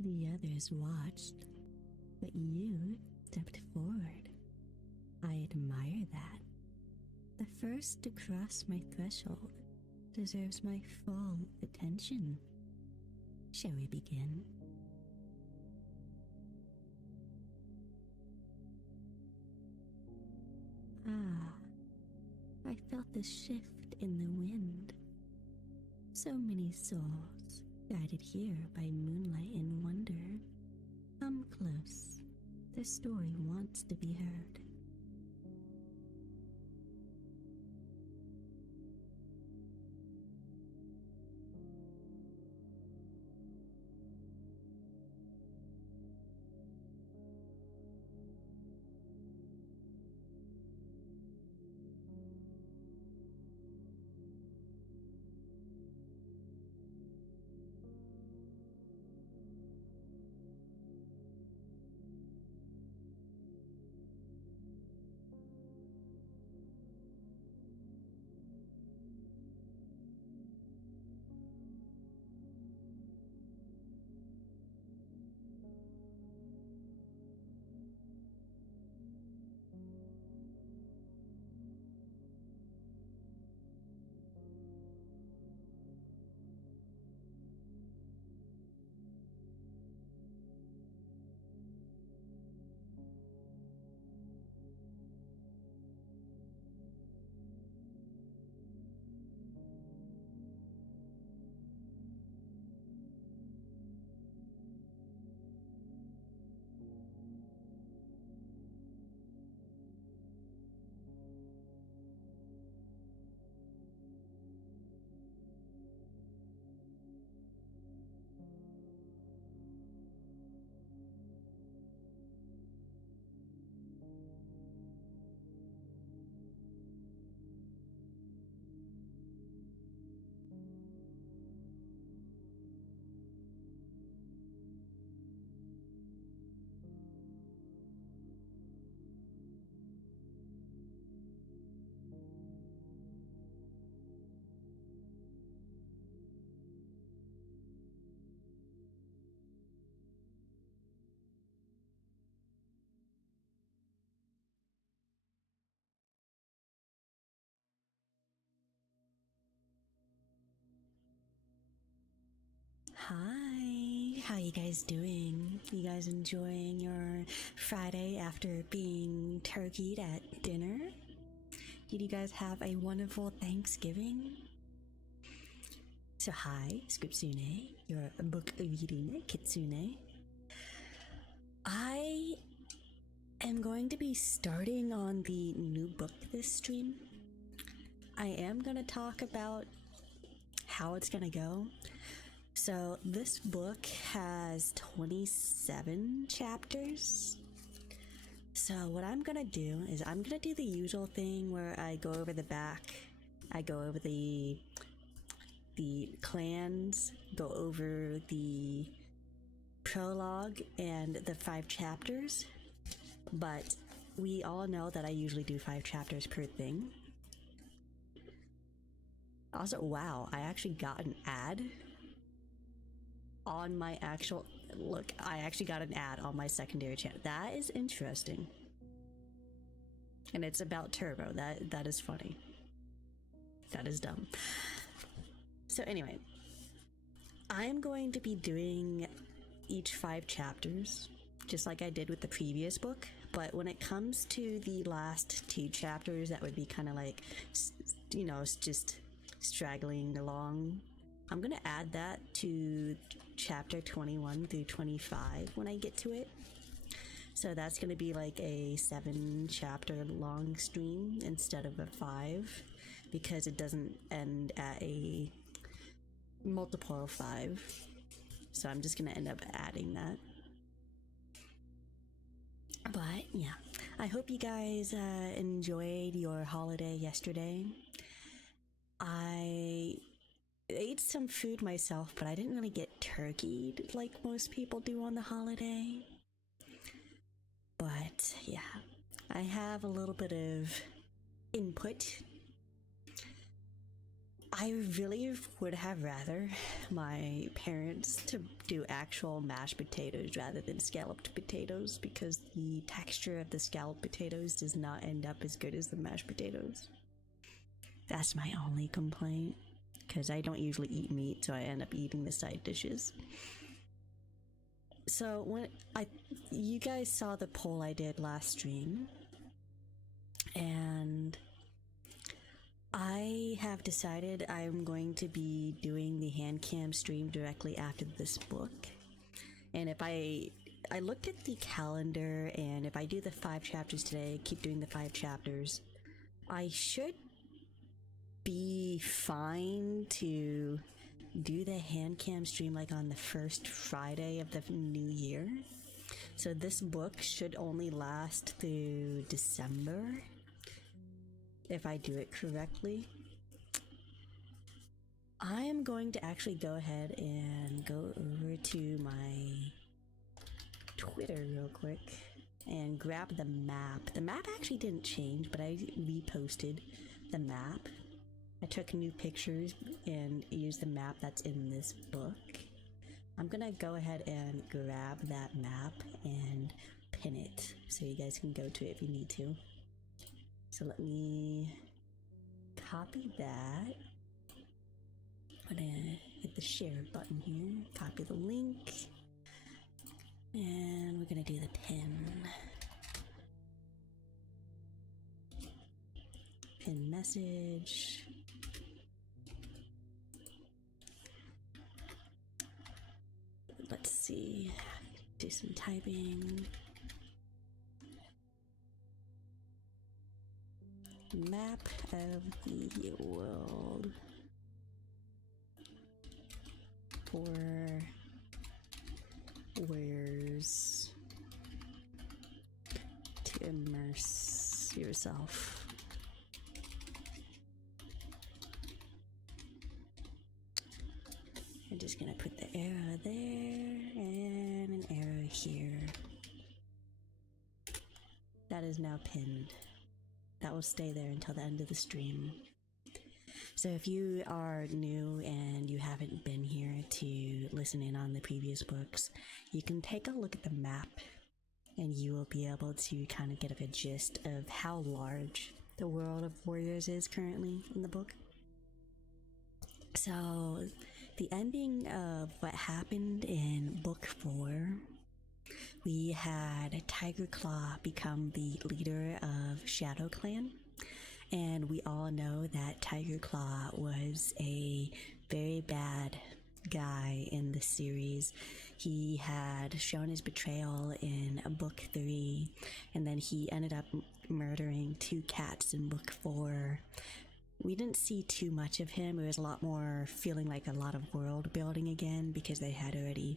The others watched, but you stepped forward. I admire that. The first to cross my threshold deserves my full attention. Shall we begin? I felt the shift in the wind. So many souls guided here by moonlight and wonder. Come close. The story wants to be heard. Hi, how you guys doing? You guys enjoying your Friday after being turkeyed at dinner? Did you guys have a wonderful Thanksgiving? So hi, Scriptsune, your book reading kitsune. I am going to be starting on the new book this stream. I am going to talk about how it's going to go. So this book has 27 chapters. So what I'm gonna do is I'm gonna do the usual thing where I go over the back, I go over the clans, go over the prologue and the 5 chapters. But we all know that I usually do 5 chapters per thing. Also, wow, I actually got an ad on my actual look. I actually got an ad on my secondary channel. That is interesting, and it's about Turbo. That is funny. That is dumb. So anyway, I'm going to be doing each 5 chapters just like I did with the previous book, but when it comes to the last 2 chapters that would be kind of like, you know, just straggling along, I'm gonna add that to chapter 21 through 25 when I get to it. So that's gonna be like a 7 chapter long stream instead of a 5, because it doesn't end at a multiple of 5. So I'm just gonna end up adding that. But yeah, I hope you guys enjoyed your holiday yesterday. I ate some food myself, but I didn't really get turkeyed like most people do on the holiday. But yeah, I have a little bit of input. I really would have rather my parents to do actual mashed potatoes rather than scalloped potatoes, because the texture of the scalloped potatoes does not end up as good as the mashed potatoes. That's my only complaint, because I don't usually eat meat, so I end up eating the side dishes. So you guys saw the poll I did last stream, and I have decided I'm going to be doing the hand cam stream directly after this book. And if I looked at the calendar, and if I do the 5 chapters today, keep doing the 5 chapters, I should be fine to do the hand cam stream like on the first Friday of the new year. So this book should only last through December, if I do it correctly. I am going to actually go ahead and go over to my Twitter real quick and grab the map. The map actually didn't change, but I reposted the map. I took new pictures and used the map that's in this book. I'm gonna go ahead and grab that map and pin it so you guys can go to it if you need to. So let me copy that. I'm gonna hit the share button here, copy the link, and we're gonna do the pin. Pin message. Let's see, do some typing. Map of the world for warriors to immerse yourself. I'm just gonna put the arrow there and an arrow here. That is now pinned. That will stay there until the end of the stream. So if you are new and you haven't been here to listen in on the previous books, you can take a look at the map and you will be able to kind of get a gist of how large the world of warriors is currently in the book. So the ending of what happened in book 4, we had Tiger Claw become the leader of Shadow Clan, and we all know that Tiger Claw was a very bad guy in the series. He had shown his betrayal in book 3, and then he ended up murdering 2 cats in book 4. We didn't see too much of him. It was a lot more feeling like a lot of world building again, because they had already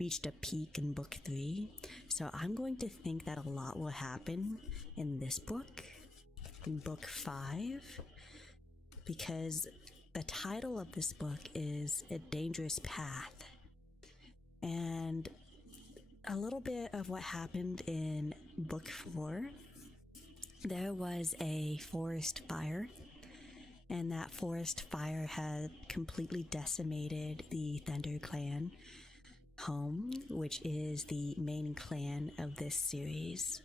reached a peak in book 3. So I'm going to think that a lot will happen in this book, in book 5, because the title of this book is A Dangerous Path. And a little bit of what happened in book 4, there was a forest fire. And that forest fire had completely decimated the Thunder Clan home, which is the main clan of this series.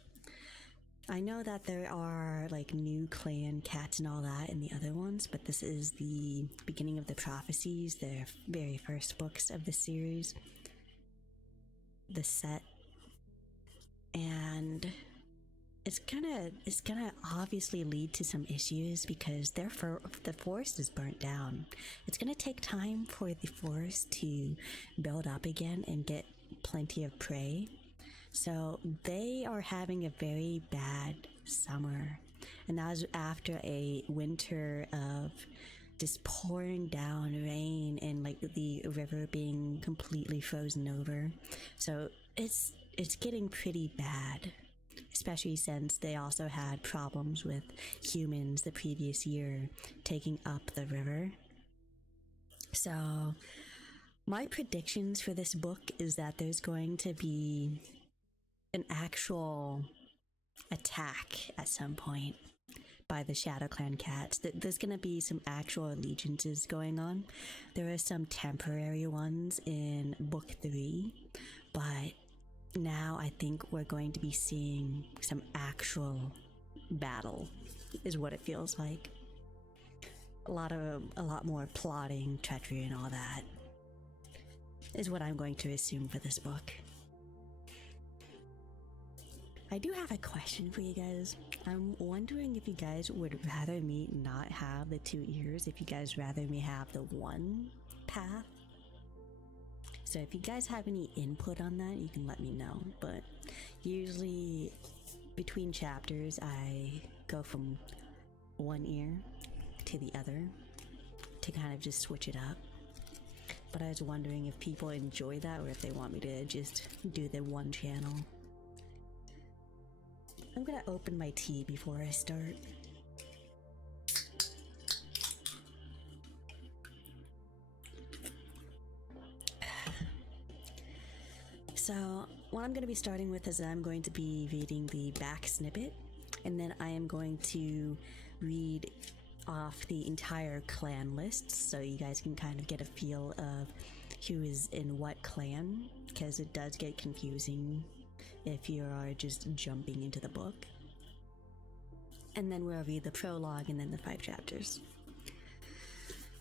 I know that there are like new clan cats and all that in the other ones, but this is the beginning of the prophecies, the very first books of the series, the set. And it's gonna obviously lead to some issues because the forest is burnt down. It's gonna take time for the forest to build up again and get plenty of prey. So they are having a very bad summer, and that was after a winter of just pouring down rain and like the river being completely frozen over. So it's getting pretty bad, especially since they also had problems with humans the previous year taking up the river. So my predictions for this book is that there's going to be an actual attack at some point, by the Shadow Clan cats. There's gonna be some actual allegiances going on. There are some temporary ones in book 3, but now I think we're going to be seeing some actual battle, is what it feels like. A lot more plotting, treachery, and all that is what I'm going to assume for this book. I do have a question for you guys. I'm wondering if you guys would rather me not have the 2 ears, if you guys rather me have the one path. So if you guys have any input on that, you can let me know. But usually between chapters, I go from one ear to the other to kind of just switch it up. But I was wondering if people enjoy that or if they want me to just do the one channel. I'm gonna open my tea before I start. So, what I'm going to be starting with is I'm going to be reading the back snippet, and then I am going to read off the entire clan list so you guys can kind of get a feel of who is in what clan, because it does get confusing if you are just jumping into the book. And then we'll read the prologue and then the 5 chapters.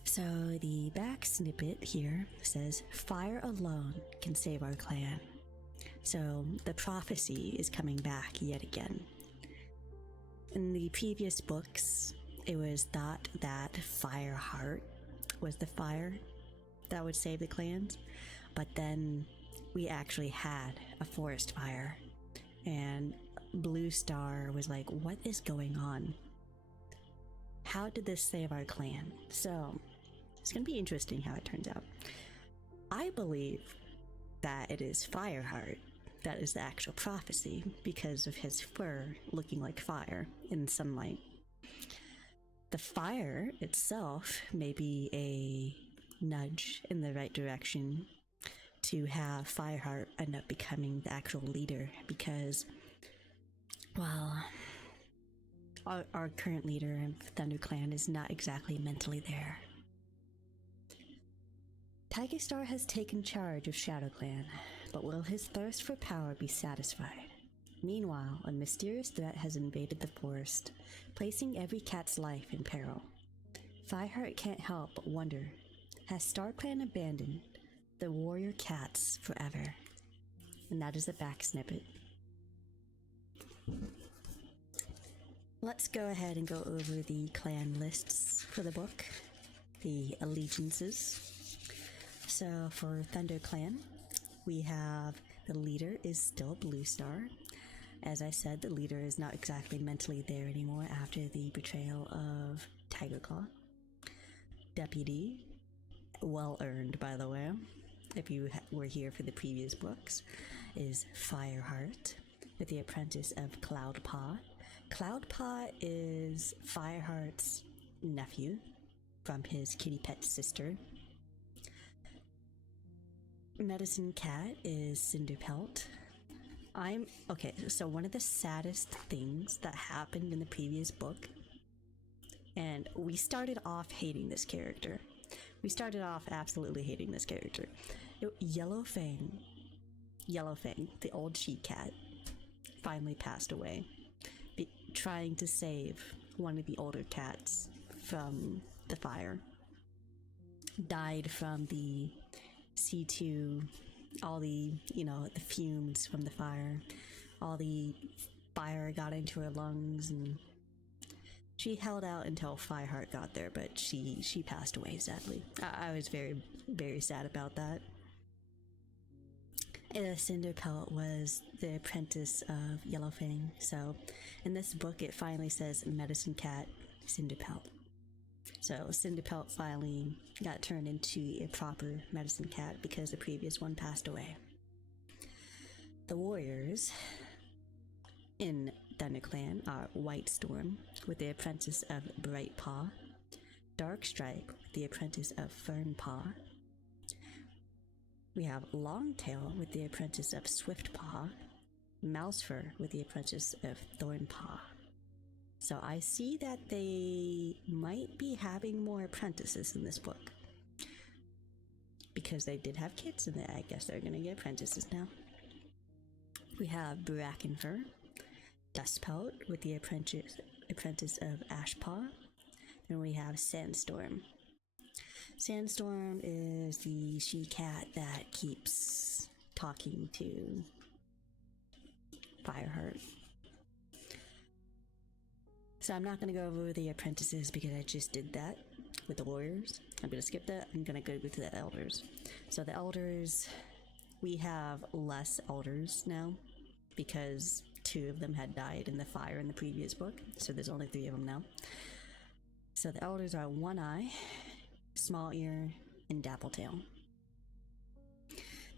So the back snippet here says, "Fire alone can save our clan." So the prophecy is coming back yet again. In the previous books, it was thought that Fireheart was the fire that would save the clans, but then we actually had a forest fire, and Blue Star was like, what is going on? How did this save our clan? So it's gonna be interesting how it turns out. I believe that it is Fireheart that is the actual prophecy because of his fur looking like fire in sunlight. The fire itself may be a nudge in the right direction to have Fireheart end up becoming the actual leader, because, well, our current leader of ThunderClan is not exactly mentally there. Tiger Star has taken charge of Shadow Clan, but will his thirst for power be satisfied? Meanwhile, a mysterious threat has invaded the forest, placing every cat's life in peril. Fireheart can't help but wonder, has Star Clan abandoned the warrior cats forever? And that is the back snippet. Let's go ahead and go over the clan lists for the book, the allegiances. So for ThunderClan, we have the leader is still Blue Star. As I said, the leader is not exactly mentally there anymore after the betrayal of Tiger Claw. Deputy, well earned by the way, if you were here for the previous books, is Fireheart, with the apprentice of Cloudpaw. Cloudpaw is Fireheart's nephew from his kitty pet sister. Medicine Cat is Cinderpelt. Okay, so one of the saddest things that happened in the previous book, and we started off hating this character. We started off absolutely hating this character. Yellowfang, the old she cat, finally passed away, trying to save one of the older cats from the fire. Died from the C2, all the, the fumes from the fire, all the fire got into her lungs, and she held out until Fireheart got there, but she passed away, sadly. I was very, very sad about that. Cinderpelt was the apprentice of Yellowfang, so in this book it finally says Medicine Cat Cinderpelt. So Cinderpelt finally got turned into a proper medicine cat because the previous one passed away. The warriors in ThunderClan are White Storm with the apprentice of Brightpaw, Darkstripe with the apprentice of Fernpaw. We have Longtail with the apprentice of Swiftpaw, Mousefur with the apprentice of Thornpaw. So I see that they might be having more apprentices in this book. Because they did have kids in there, I guess they're gonna get apprentices now. We have Brackenfur, Dustpelt with the apprentice of Ashpaw. Then we have Sandstorm. Sandstorm is the she-cat that keeps talking to Fireheart. So I'm not going to go over the apprentices because I just did that with the warriors. I'm going to skip that. I'm going to go to the elders. So the elders, we have less elders now because 2 of them had died in the fire in the previous book. So there's only 3 of them now. So the elders are One Eye, Small Ear, and Dappletail.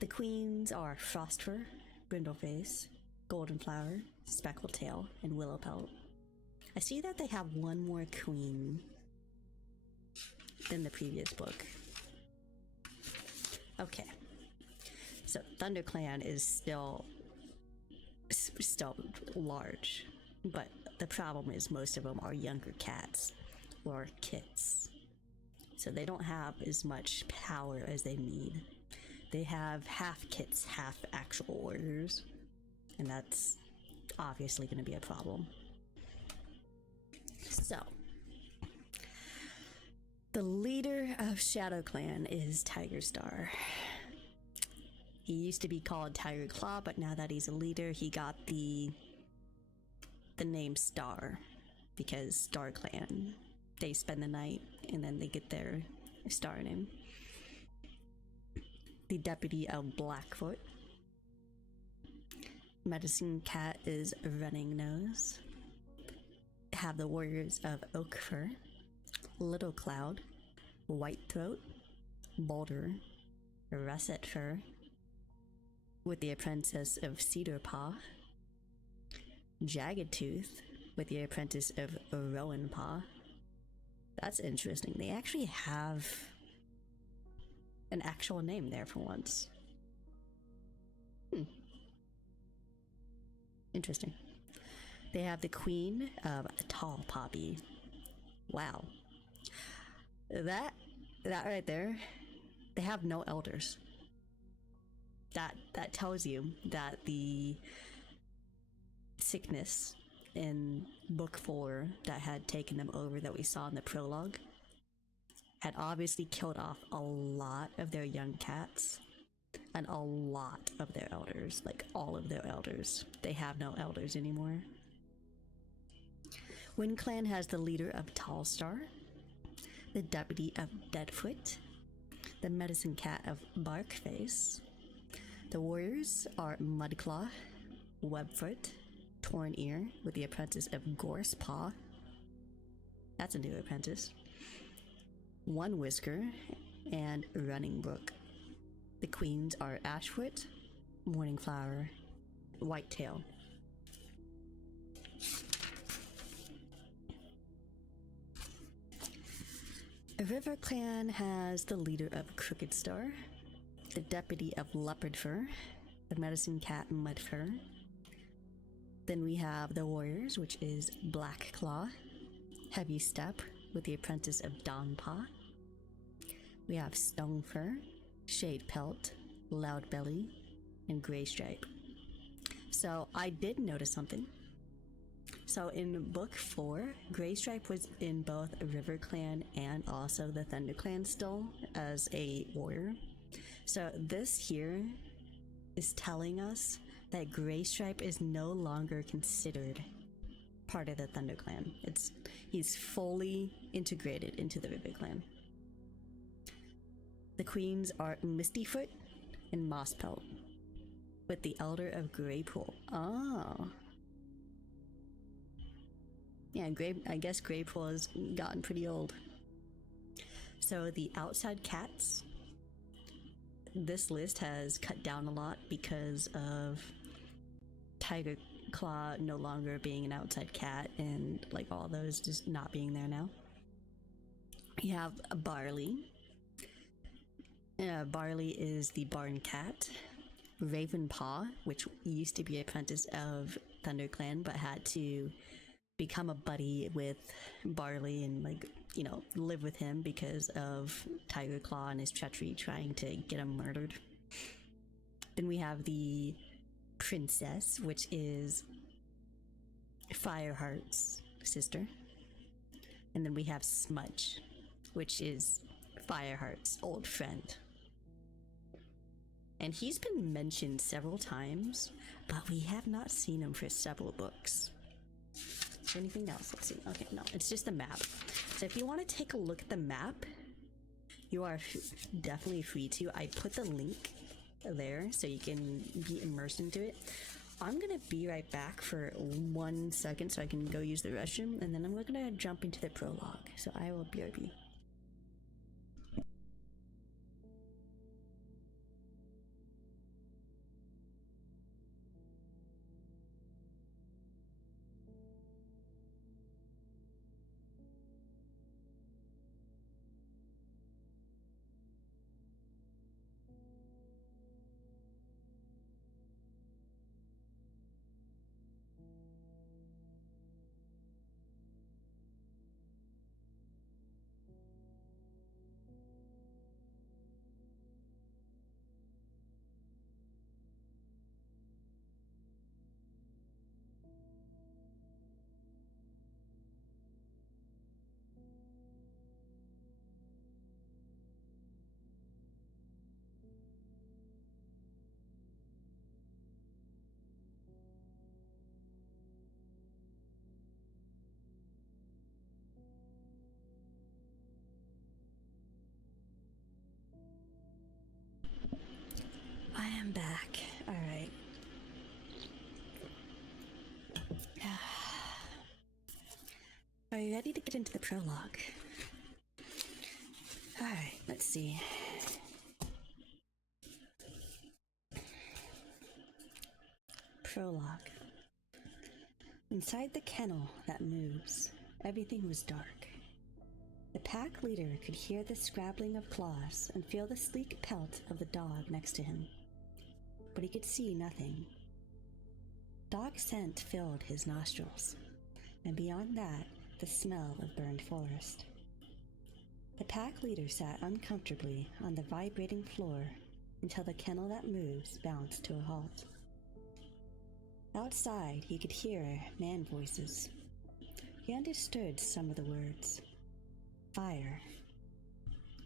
The queens are Frostfur, Brindleface, Goldenflower, Speckletail, and Willowpelt. I see that they have 1 more queen than the previous book. Okay. So ThunderClan is still large, but the problem is most of them are younger cats or kits. So they don't have as much power as they need. They have half kits, half actual warriors, and that's obviously going to be a problem. So, the leader of Shadow Clan is Tiger Star. He used to be called Tiger Claw, but now that he's a leader, he got the name Star, because Star Clan, they spend the night and then they get their star name. The deputy of Blackfoot. Medicine Cat is Running Nose. Have the warriors of Oakfur, Little Cloud, Whitethroat, Boulder, Russet Fur, with the apprentice of Cedar Paw, Jagged Tooth, with the apprentice of Rowan Paw. That's interesting. They actually have an actual name there for once. Interesting. They have the queen of Tall Poppy. Wow. That right there, they have no elders. That tells you that the sickness in book 4 that had taken them over that we saw in the prologue had obviously killed off a lot of their young cats and a lot of their elders, like all of their elders. They have no elders anymore. Wind Clan has the leader of Tallstar, the deputy of Deadfoot, the medicine cat of Barkface. The warriors are Mudclaw, Webfoot, Torn Ear, with the apprentice of Gorsepaw. That's a new apprentice. One Whisker, and Running Brook. The queens are Ashfoot, Morningflower, Whitetail. River Clan has the leader of Crooked Star, the deputy of Leopardfur, the medicine cat Mudfur. Then we have the warriors, which is Black Claw, Heavy Step, with the apprentice of Dawnpaw. We have Stonefur, Shade Pelt, Loud Belly, and Gray Stripe. So I did notice something. So in book 4, Gray Stripe was in both River Clan and also the Thunder Clan still as a warrior. So this here is telling us that Gray Stripe is no longer considered part of the Thunder Clan. He's fully integrated into the River Clan. The queens are Mistyfoot and Mosspelt, with the elder of Greypool. Oh. Yeah, I guess Greypool has gotten pretty old. So the outside cats, this list has cut down a lot because of Tiger Claw no longer being an outside cat and like all those just not being there now. We have Barley. Barley is the barn cat. Ravenpaw, which used to be an apprentice of ThunderClan but had to become a buddy with Barley and, like, you know, live with him because of Tiger Claw and his treachery trying to get him murdered. Then we have the princess, which is Fireheart's sister. And then we have Smudge, which is Fireheart's old friend. And he's been mentioned several times, but we have not seen him for several books. Anything else? Let's see. Okay, no, it's just the map. So if you want to take a look at the map, you are definitely free to. I put the link there so you can be immersed into it. I'm gonna be right back for 1 second so I can go use the restroom, and then I'm gonna jump into the prologue. So I will BRB. I am back. Alright. Are you ready to get into the prologue? Alright, let's see. Prologue. Inside the kennel that moves, everything was dark. The pack leader could hear the scrabbling of claws and feel the sleek pelt of the dog next to him, but he could see nothing. Dog scent filled his nostrils, and beyond that, the smell of burned forest. The pack leader sat uncomfortably on the vibrating floor until the kennel that moves bounced to a halt. Outside, he could hear man voices. He understood some of the words. Fire.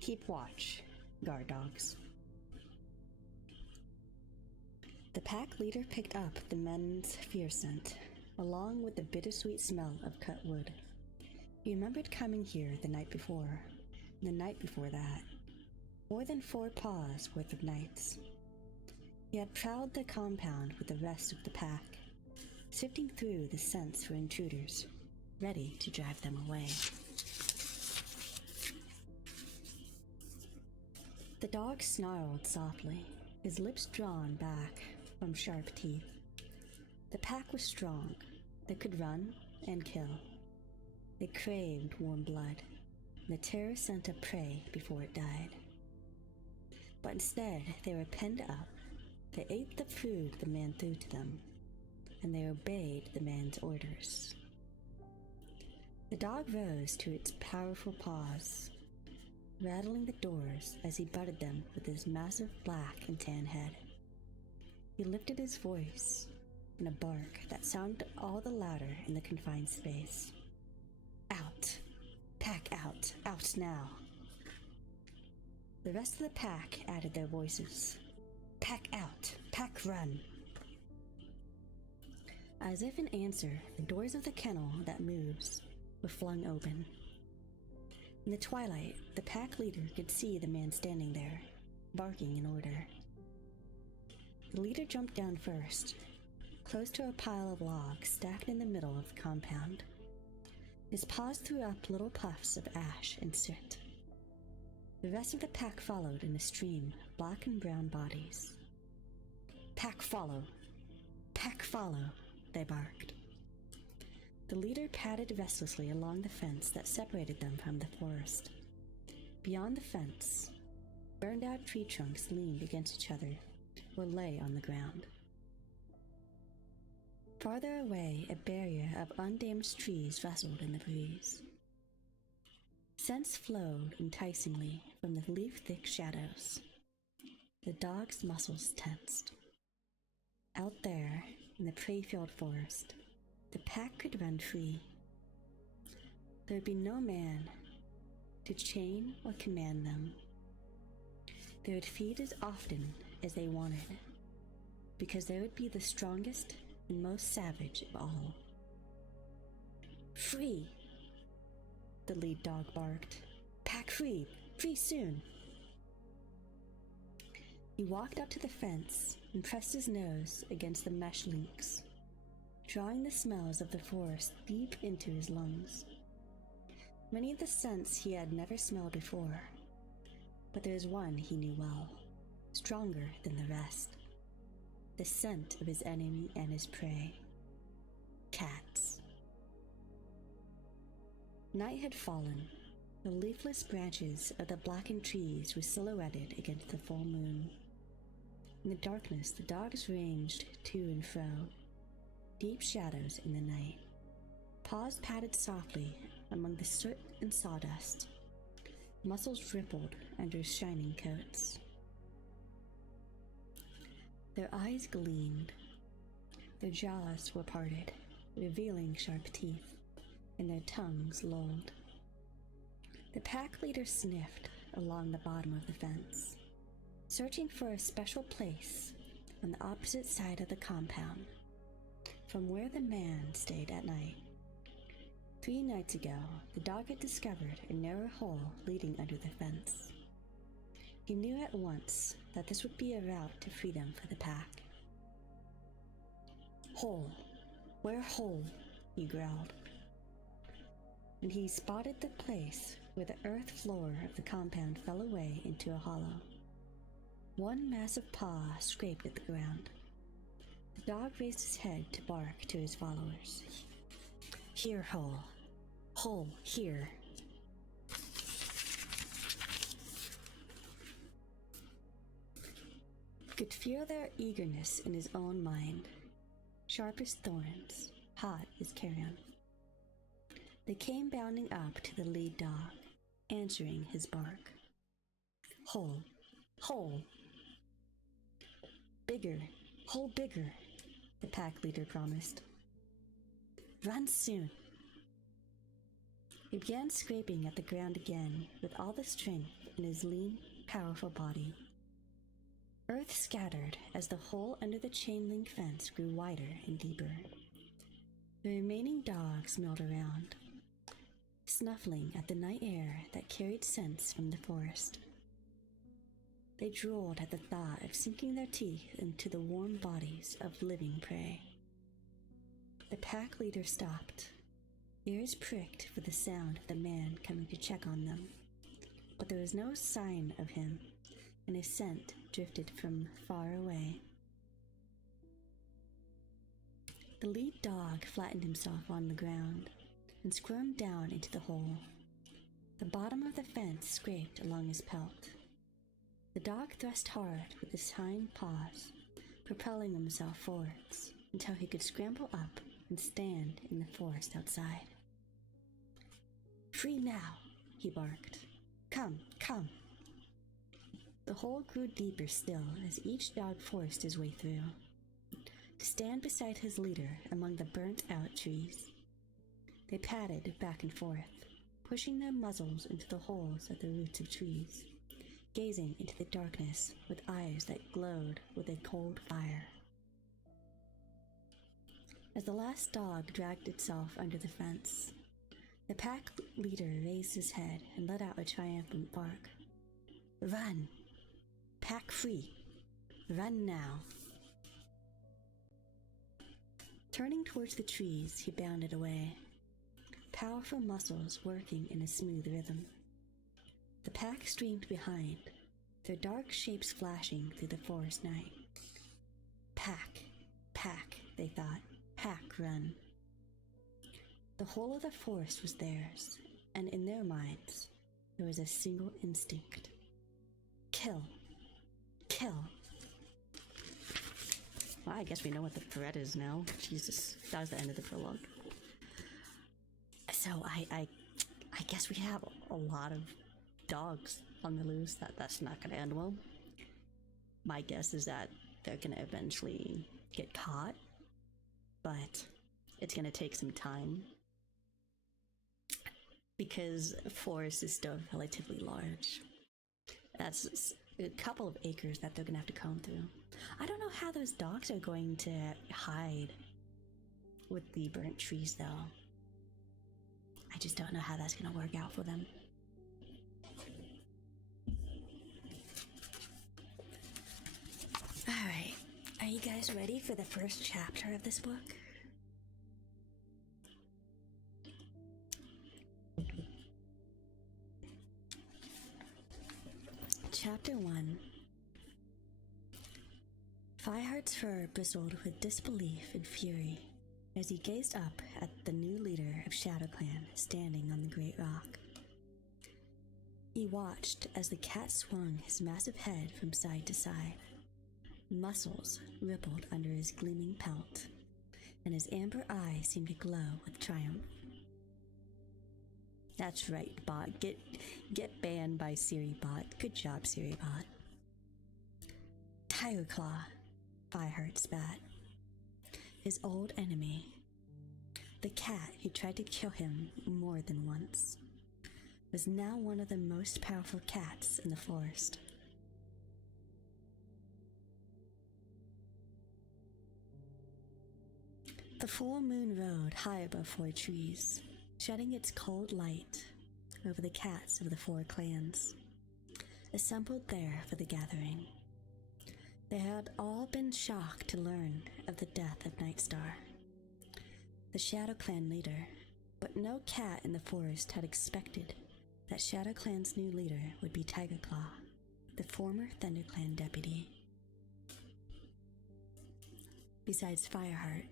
Keep watch, guard dogs. The pack leader picked up the men's fear scent, along with the bittersweet smell of cut wood. He remembered coming here the night before, and the night before that. More than 4 paws worth of nights. He had prowled the compound with the rest of the pack, sifting through the scents for intruders, ready to drive them away. The dog snarled softly, his lips drawn back from sharp teeth. The pack was strong. They could run and kill. They craved warm blood, the terror scent of prey before it died. But instead, they were penned up. They ate the food the man threw to them, and they obeyed the man's orders. The dog rose to its powerful paws, rattling the doors as he butted them with his massive black and tan head. He lifted his voice in a bark that sounded all the louder in the confined space. Out! Pack out! Out now! The rest of the pack added their voices. Pack out! Pack run! As if in answer, the doors of the kennel that moves were flung open. In the twilight, the pack leader could see the man standing there, barking in order. The leader jumped down first, close to a pile of logs stacked in the middle of the compound. His paws threw up little puffs of ash and soot. The rest of the pack followed in a stream of black and brown bodies. Pack follow! Pack follow! They barked. The leader padded restlessly along the fence that separated them from the forest. Beyond the fence, burned-out tree trunks leaned against each other or lay on the ground. Farther away, a barrier of undamaged trees rustled in the breeze. Scents flowed enticingly from the leaf-thick shadows. The dog's muscles tensed. Out there, in the prey-filled forest, the pack could run free. There would be no man to chain or command them. They would feed as often as they wanted, because they would be the strongest and most savage of all. Free! The lead dog barked. Pack free! Free soon! He walked up to the fence and pressed his nose against the mesh links, drawing the smells of the forest deep into his lungs. Many of the scents he had never smelled before, but there was one he knew well, stronger than the rest. The scent of his enemy and his prey. Cats. Night had fallen. The leafless branches of the blackened trees were silhouetted against the full moon. In the darkness, the dogs ranged to and fro, deep shadows in the night. Paws patted softly among the soot and sawdust. Muscles rippled under shining coats. Their eyes gleamed. Their jaws were parted, revealing sharp teeth, and their tongues lolled. The pack leader sniffed along the bottom of the fence, searching for a special place on the opposite side of the compound, from where the man stayed at night. 3 nights ago, the dog had discovered a narrow hole leading under the fence. He knew at once that this would be a route to freedom for the pack. Hole! Where hole? He growled. And he spotted the place where the earth floor of the compound fell away into a hollow. One massive paw scraped at the ground. The dog raised his head to bark to his followers. Here, hole. Hole, here. He could feel their eagerness in his own mind, sharp as thorns, hot as carrion. They came bounding up to the lead dog, answering his bark. Hole, hole. Bigger, hole bigger, the pack leader promised. Run soon. He began scraping at the ground again with all the strength in his lean, powerful body. Earth scattered as the hole under the chain-link fence grew wider and deeper. The remaining dogs milled around, snuffling at the night air that carried scents from the forest. They drooled at the thought of sinking their teeth into the warm bodies of living prey. The pack leader stopped, ears pricked for the sound of the man coming to check on them, but there was no sign of him, and his scent drifted from far away. The lead dog flattened himself on the ground and squirmed down into the hole. The bottom of the fence scraped along his pelt. The dog thrust hard with his hind paws, propelling himself forwards until he could scramble up and stand in the forest outside. Free now, he barked. Come, come. The hole grew deeper still as each dog forced his way through, to stand beside his leader among the burnt-out trees. They padded back and forth, pushing their muzzles into the holes at the roots of trees, gazing into the darkness with eyes that glowed with a cold fire. As the last dog dragged itself under the fence, the pack leader raised his head and let out a triumphant bark. Run! Pack free! Run now! Turning towards the trees, he bounded away, powerful muscles working in a smooth rhythm. The pack streamed behind, their dark shapes flashing through the forest night. Pack, pack, they thought. Pack, run. The whole of the forest was theirs, and in their minds, there was a single instinct. Kill. Kill. I guess we know what the threat is now. Jesus, that was the end of the prologue. So I guess we have a lot of dogs on the loose. That's not going to end well. My guess is that they're going to eventually get caught, but it's going to take some time because the forest is still relatively large. That's a couple of acres that they're going to have to comb through. I don't know how those dogs are going to hide with the burnt trees, though. I just don't know how that's going to work out for them. Alright, are you guys ready for the first chapter of this book? Chapter 1. Fireheart's fur bristled with disbelief and fury as he gazed up at the new leader of ShadowClan standing on the great rock. He watched as the cat swung his massive head from side to side. Muscles rippled under his gleaming pelt, and his amber eyes seemed to glow with triumph. That's right, bot. Get banned by SiriBot. Good job, SiriBot. Tiger Claw, Fireheart spat. His old enemy. The cat who tried to kill him more than once was now one of the most powerful cats in the forest. The full moon rode high above 4 trees, shedding its cold light over the cats of the 4 clans, assembled there for the gathering. They had all been shocked to learn of the death of Nightstar, the ShadowClan leader, but no cat in the forest had expected that ShadowClan's new leader would be Tigerclaw, the former ThunderClan deputy. Besides Fireheart,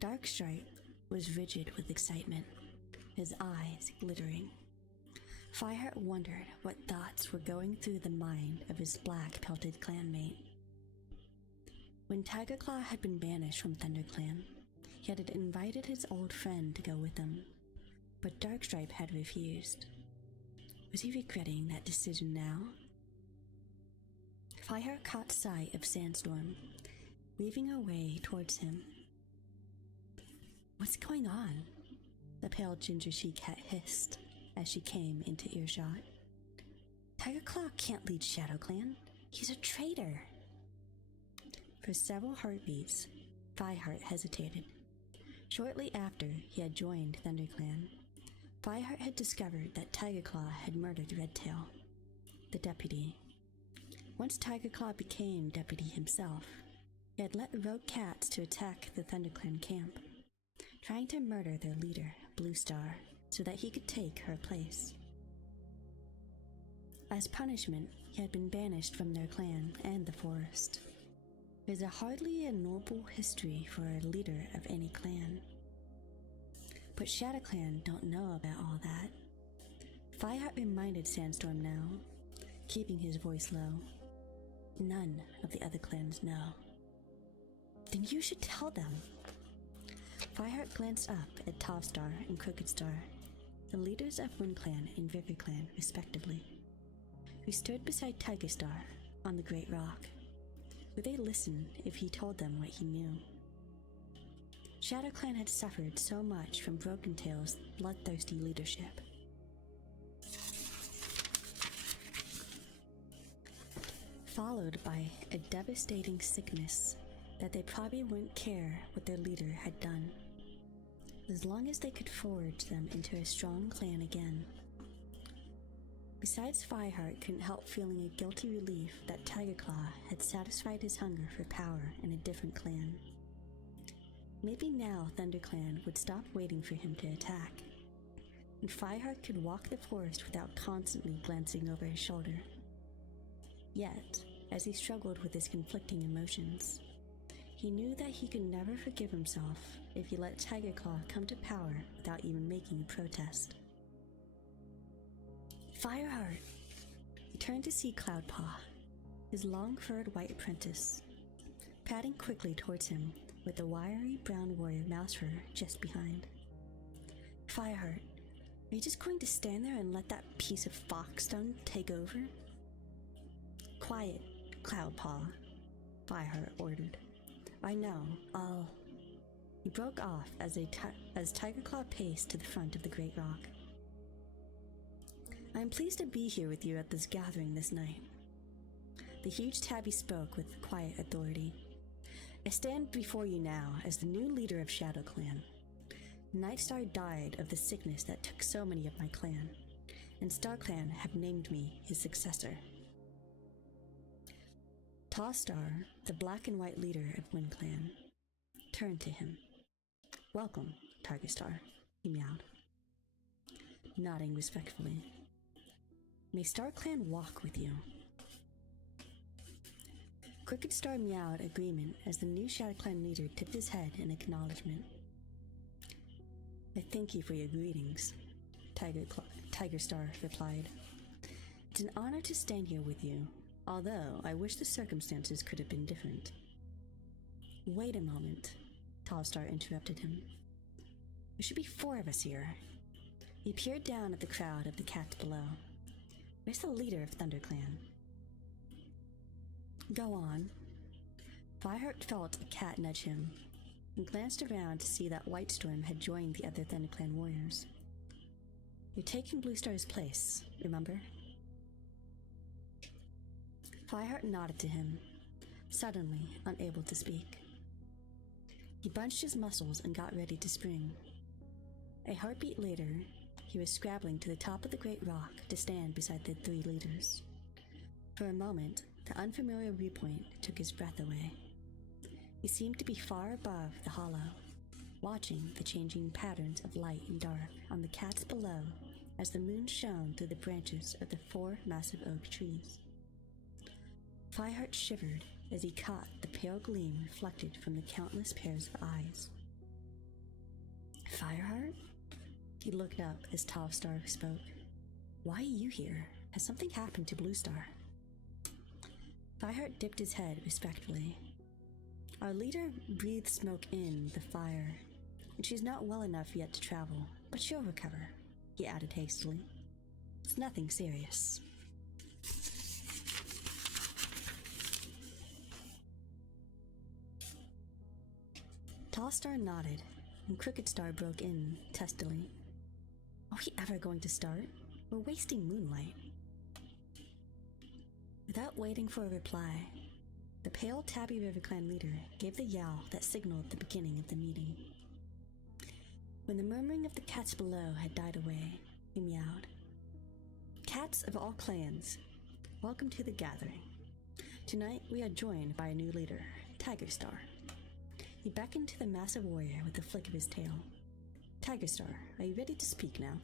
Darkstripe was rigid with excitement, his eyes glittering. Fireheart wondered what thoughts were going through the mind of his black-pelted clanmate. When Tigerclaw had been banished from ThunderClan, he had invited his old friend to go with him, but Darkstripe had refused. Was he regretting that decision now? Fireheart caught sight of Sandstorm, weaving her way towards him. What's going on? The pale ginger she-cat hissed as she came into earshot. Tigerclaw can't lead ShadowClan. He's a traitor. For several heartbeats, Fireheart hesitated. Shortly after he had joined ThunderClan, Fireheart had discovered that Tigerclaw had murdered Redtail, the deputy. Once Tigerclaw became deputy himself, he had led rogue cats to attack the ThunderClan camp, trying to murder their leader, Bluestar, so that he could take her place. As punishment, he had been banished from their clan and the forest. It is hardly a noble history for a leader of any clan. But ShadowClan don't know about all that. Fireheart reminded Sandstorm now, keeping his voice low. None of the other clans know. Then you should tell them. Fireheart glanced up at Tallstar and Crooked Star, the leaders of WindClan and RiverClan respectively, who stood beside Tigerstar on the Great Rock. Would they listen if he told them what he knew? ShadowClan had suffered so much from Broken Tail's bloodthirsty leadership. Followed by a devastating sickness that they probably wouldn't care what their leader had done, as long as they could forge them into a strong clan again. Besides, Fireheart couldn't help feeling a guilty relief that Tigerclaw had satisfied his hunger for power in a different clan. Maybe now ThunderClan would stop waiting for him to attack, and Fireheart could walk the forest without constantly glancing over his shoulder. Yet, as he struggled with his conflicting emotions, he knew that he could never forgive himself if he let Tigerclaw come to power without even making a protest. Fireheart! He turned to see Cloudpaw, his long-furred white apprentice. padding quickly towards him with the wiry brown warrior Mousefur just behind. Fireheart, are you just going to stand there and let that piece of foxdung take over? Quiet, Cloudpaw, Fireheart ordered. I know, I'll... He broke off as Tigerclaw paced to the front of the great rock. I am pleased to be here with you at this gathering this night. The huge tabby spoke with quiet authority. I stand before you now as the new leader of Shadow Clan. Nightstar died of the sickness that took so many of my clan, and StarClan have named me his successor. Tallstar, the black and white leader of Wind Clan, turned to him. Welcome, Tigerstar, he meowed, nodding respectfully. May StarClan walk with you. Crooked Star meowed agreement as the new Shadow Clan leader tipped his head in acknowledgement. I thank you for your greetings, Tigerstar replied. It's an honor to stand here with you, although I wish the circumstances could have been different. Wait a moment, Tallstar interrupted him. There should be 4 of us here. He peered down at the crowd of the cats below. Where's the leader of ThunderClan? Go on. Fireheart felt a cat nudge him, and glanced around to see that Whitestorm had joined the other ThunderClan warriors. You're taking Bluestar's place, remember? Fireheart nodded to him, suddenly unable to speak. He bunched his muscles and got ready to spring. A heartbeat later, he was scrabbling to the top of the great rock to stand beside the 3 leaders. For a moment, the unfamiliar viewpoint took his breath away. He seemed to be far above the hollow, watching the changing patterns of light and dark on the cats below as the moon shone through the branches of the 4 massive oak trees. Fireheart shivered as he caught the pale gleam reflected from the countless pairs of eyes. Fireheart? He looked up as Tallstar spoke. Why are you here? Has something happened to Bluestar? Fireheart dipped his head respectfully. Our leader breathed smoke in the fire, and she's not well enough yet to travel, but she'll recover, he added hastily. It's nothing serious. Tallstar nodded, and Crooked Star broke in testily. Are we ever going to start? We're wasting moonlight. Without waiting for a reply, the pale Tabby River Clan leader gave the yowl that signaled the beginning of the meeting. When the murmuring of the cats below had died away, he meowed. Cats of all clans, welcome to the gathering. Tonight we are joined by a new leader, Tigerstar. He beckoned to the massive warrior with a flick of his tail. Tigerstar, are you ready to speak now?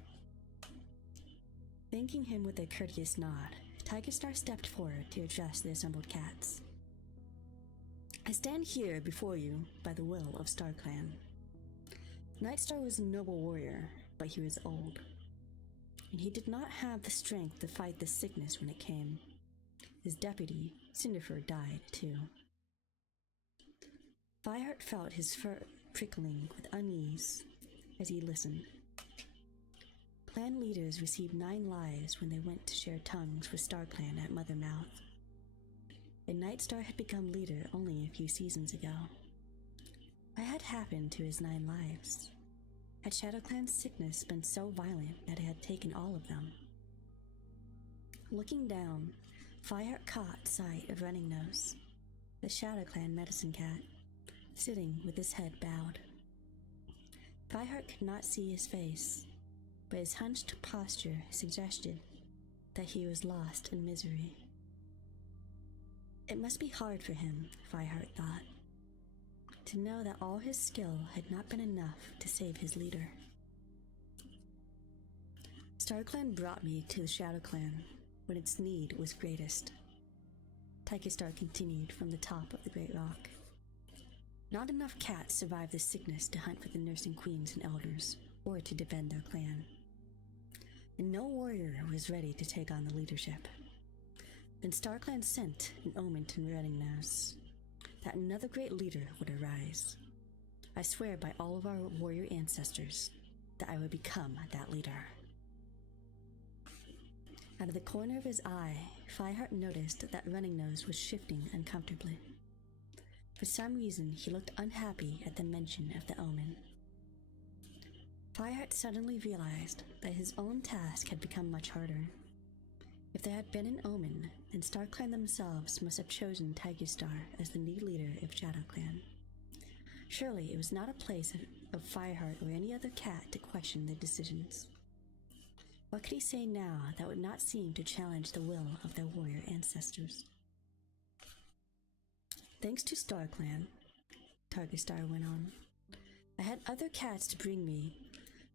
Thanking him with a courteous nod, Tigerstar stepped forward to address the assembled cats. I stand here before you by the will of StarClan. Nightstar was a noble warrior, but he was old, and he did not have the strength to fight the sickness when it came. His deputy, Cinderfur, died too. Fireheart felt his fur prickling with unease as he listened. Clan leaders received 9 lives when they went to share tongues with StarClan at Mothermouth. And Nightstar had become leader only a few seasons ago. What had happened to his 9 lives? Had ShadowClan's sickness been so violent that it had taken all of them? Looking down, Fireheart caught sight of Running Nose, the ShadowClan medicine cat, sitting with his head bowed. Fireheart could not see his face, but his hunched posture suggested that he was lost in misery. It must be hard for him, Fireheart thought, to know that all his skill had not been enough to save his leader. StarClan brought me to the ShadowClan when its need was greatest. Tigerstar continued from the top of the great rock. Not enough cats survived the sickness to hunt for the nursing queens and elders, or to defend their clan. And no warrior was ready to take on the leadership. Then StarClan sent an omen to Running Nose. that another great leader would arise. I swear by all of our warrior ancestors that I would become that leader. Out of the corner of his eye, Fireheart noticed that Running Nose was shifting uncomfortably. For some reason, he looked unhappy at the mention of the omen. Fireheart suddenly realized that his own task had become much harder. If there had been an omen, then StarClan themselves must have chosen Tiger Star as the new leader of ShadowClan. Surely it was not a place of Fireheart or any other cat to question their decisions. What could he say now that would not seem to challenge the will of their warrior ancestors? Thanks to StarClan, Tiger Star went on, I had other cats to bring me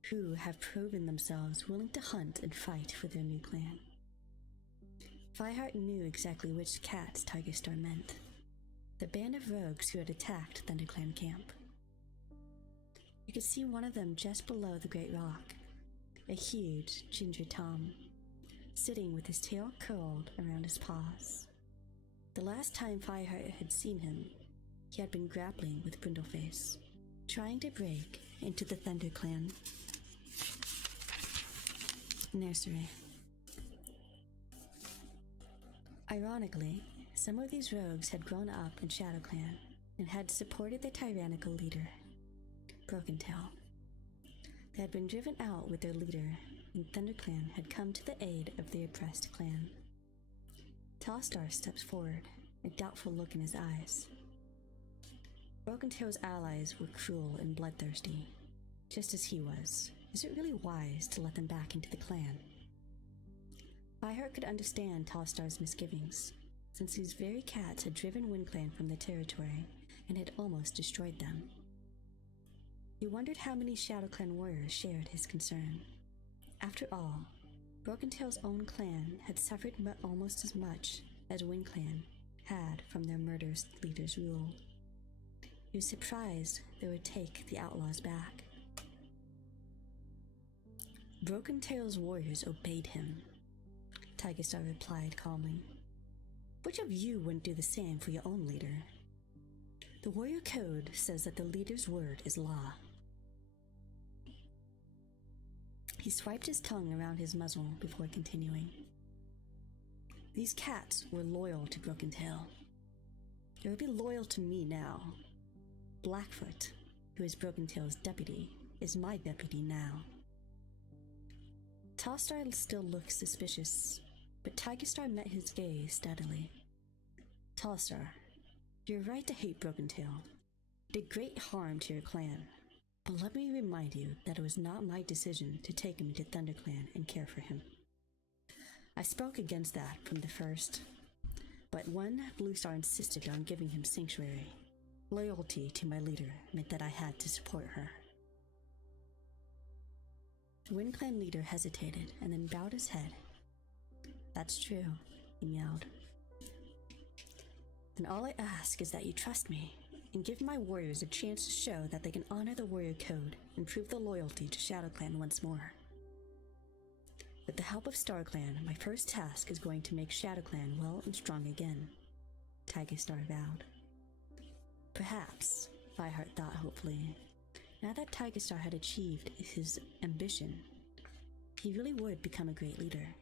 who have proven themselves willing to hunt and fight for their new clan. Fireheart knew exactly which cats Tiger Star meant. The band of rogues who had attacked ThunderClan camp. You could see one of them just below the Great Rock, a huge ginger Tom, sitting with his tail curled around his paws. The last time Fireheart had seen him, he had been grappling with Brindleface, trying to break into the ThunderClan nursery. Ironically, some of these rogues had grown up in ShadowClan and had supported their tyrannical leader, Broken-Tail. They had been driven out with their leader, and ThunderClan had come to the aid of the oppressed clan. Tallstar steps forward, a doubtful look in his eyes. Broken-Tail's allies were cruel and bloodthirsty, just as he was. Is it really wise to let them back into the clan? Fireheart could understand Tallstar's misgivings, since these very cats had driven WindClan from their territory and had almost destroyed them. He wondered how many ShadowClan warriors shared his concern. After all, Broken-Tail's own clan had suffered almost as much as WindClan had from their murderous leader's rule. He was surprised they would take the outlaws back. Broken-Tail's warriors obeyed him, Tiger Star replied calmly. Which of you wouldn't do the same for your own leader? The warrior code says that the leader's word is law. He swiped his tongue around his muzzle before continuing. These cats were loyal to Broken-Tail. They would be loyal to me now. Blackfoot, who is Broken-Tail's deputy, is my deputy now. Tallstar still looked suspicious, but Tiger Star met his gaze steadily. Tallstar, you're right to hate Broken-Tail. It did great harm to your clan, but let me remind you that it was not my decision to take him into ThunderClan and care for him. I spoke against that from the first, but when Blue Star insisted on giving him sanctuary, loyalty to my leader meant that I had to support her. The WindClan leader hesitated and then bowed his head. That's true, he meowed. Then all I ask is that you trust me and give my warriors a chance to show that they can honor the warrior code and prove the loyalty to ShadowClan once more. With the help of StarClan, my first task is going to make ShadowClan well and strong again, Tiger Star vowed. Perhaps, Fireheart thought hopefully, now that Tiger Star had achieved his ambition, he really would become a great leader.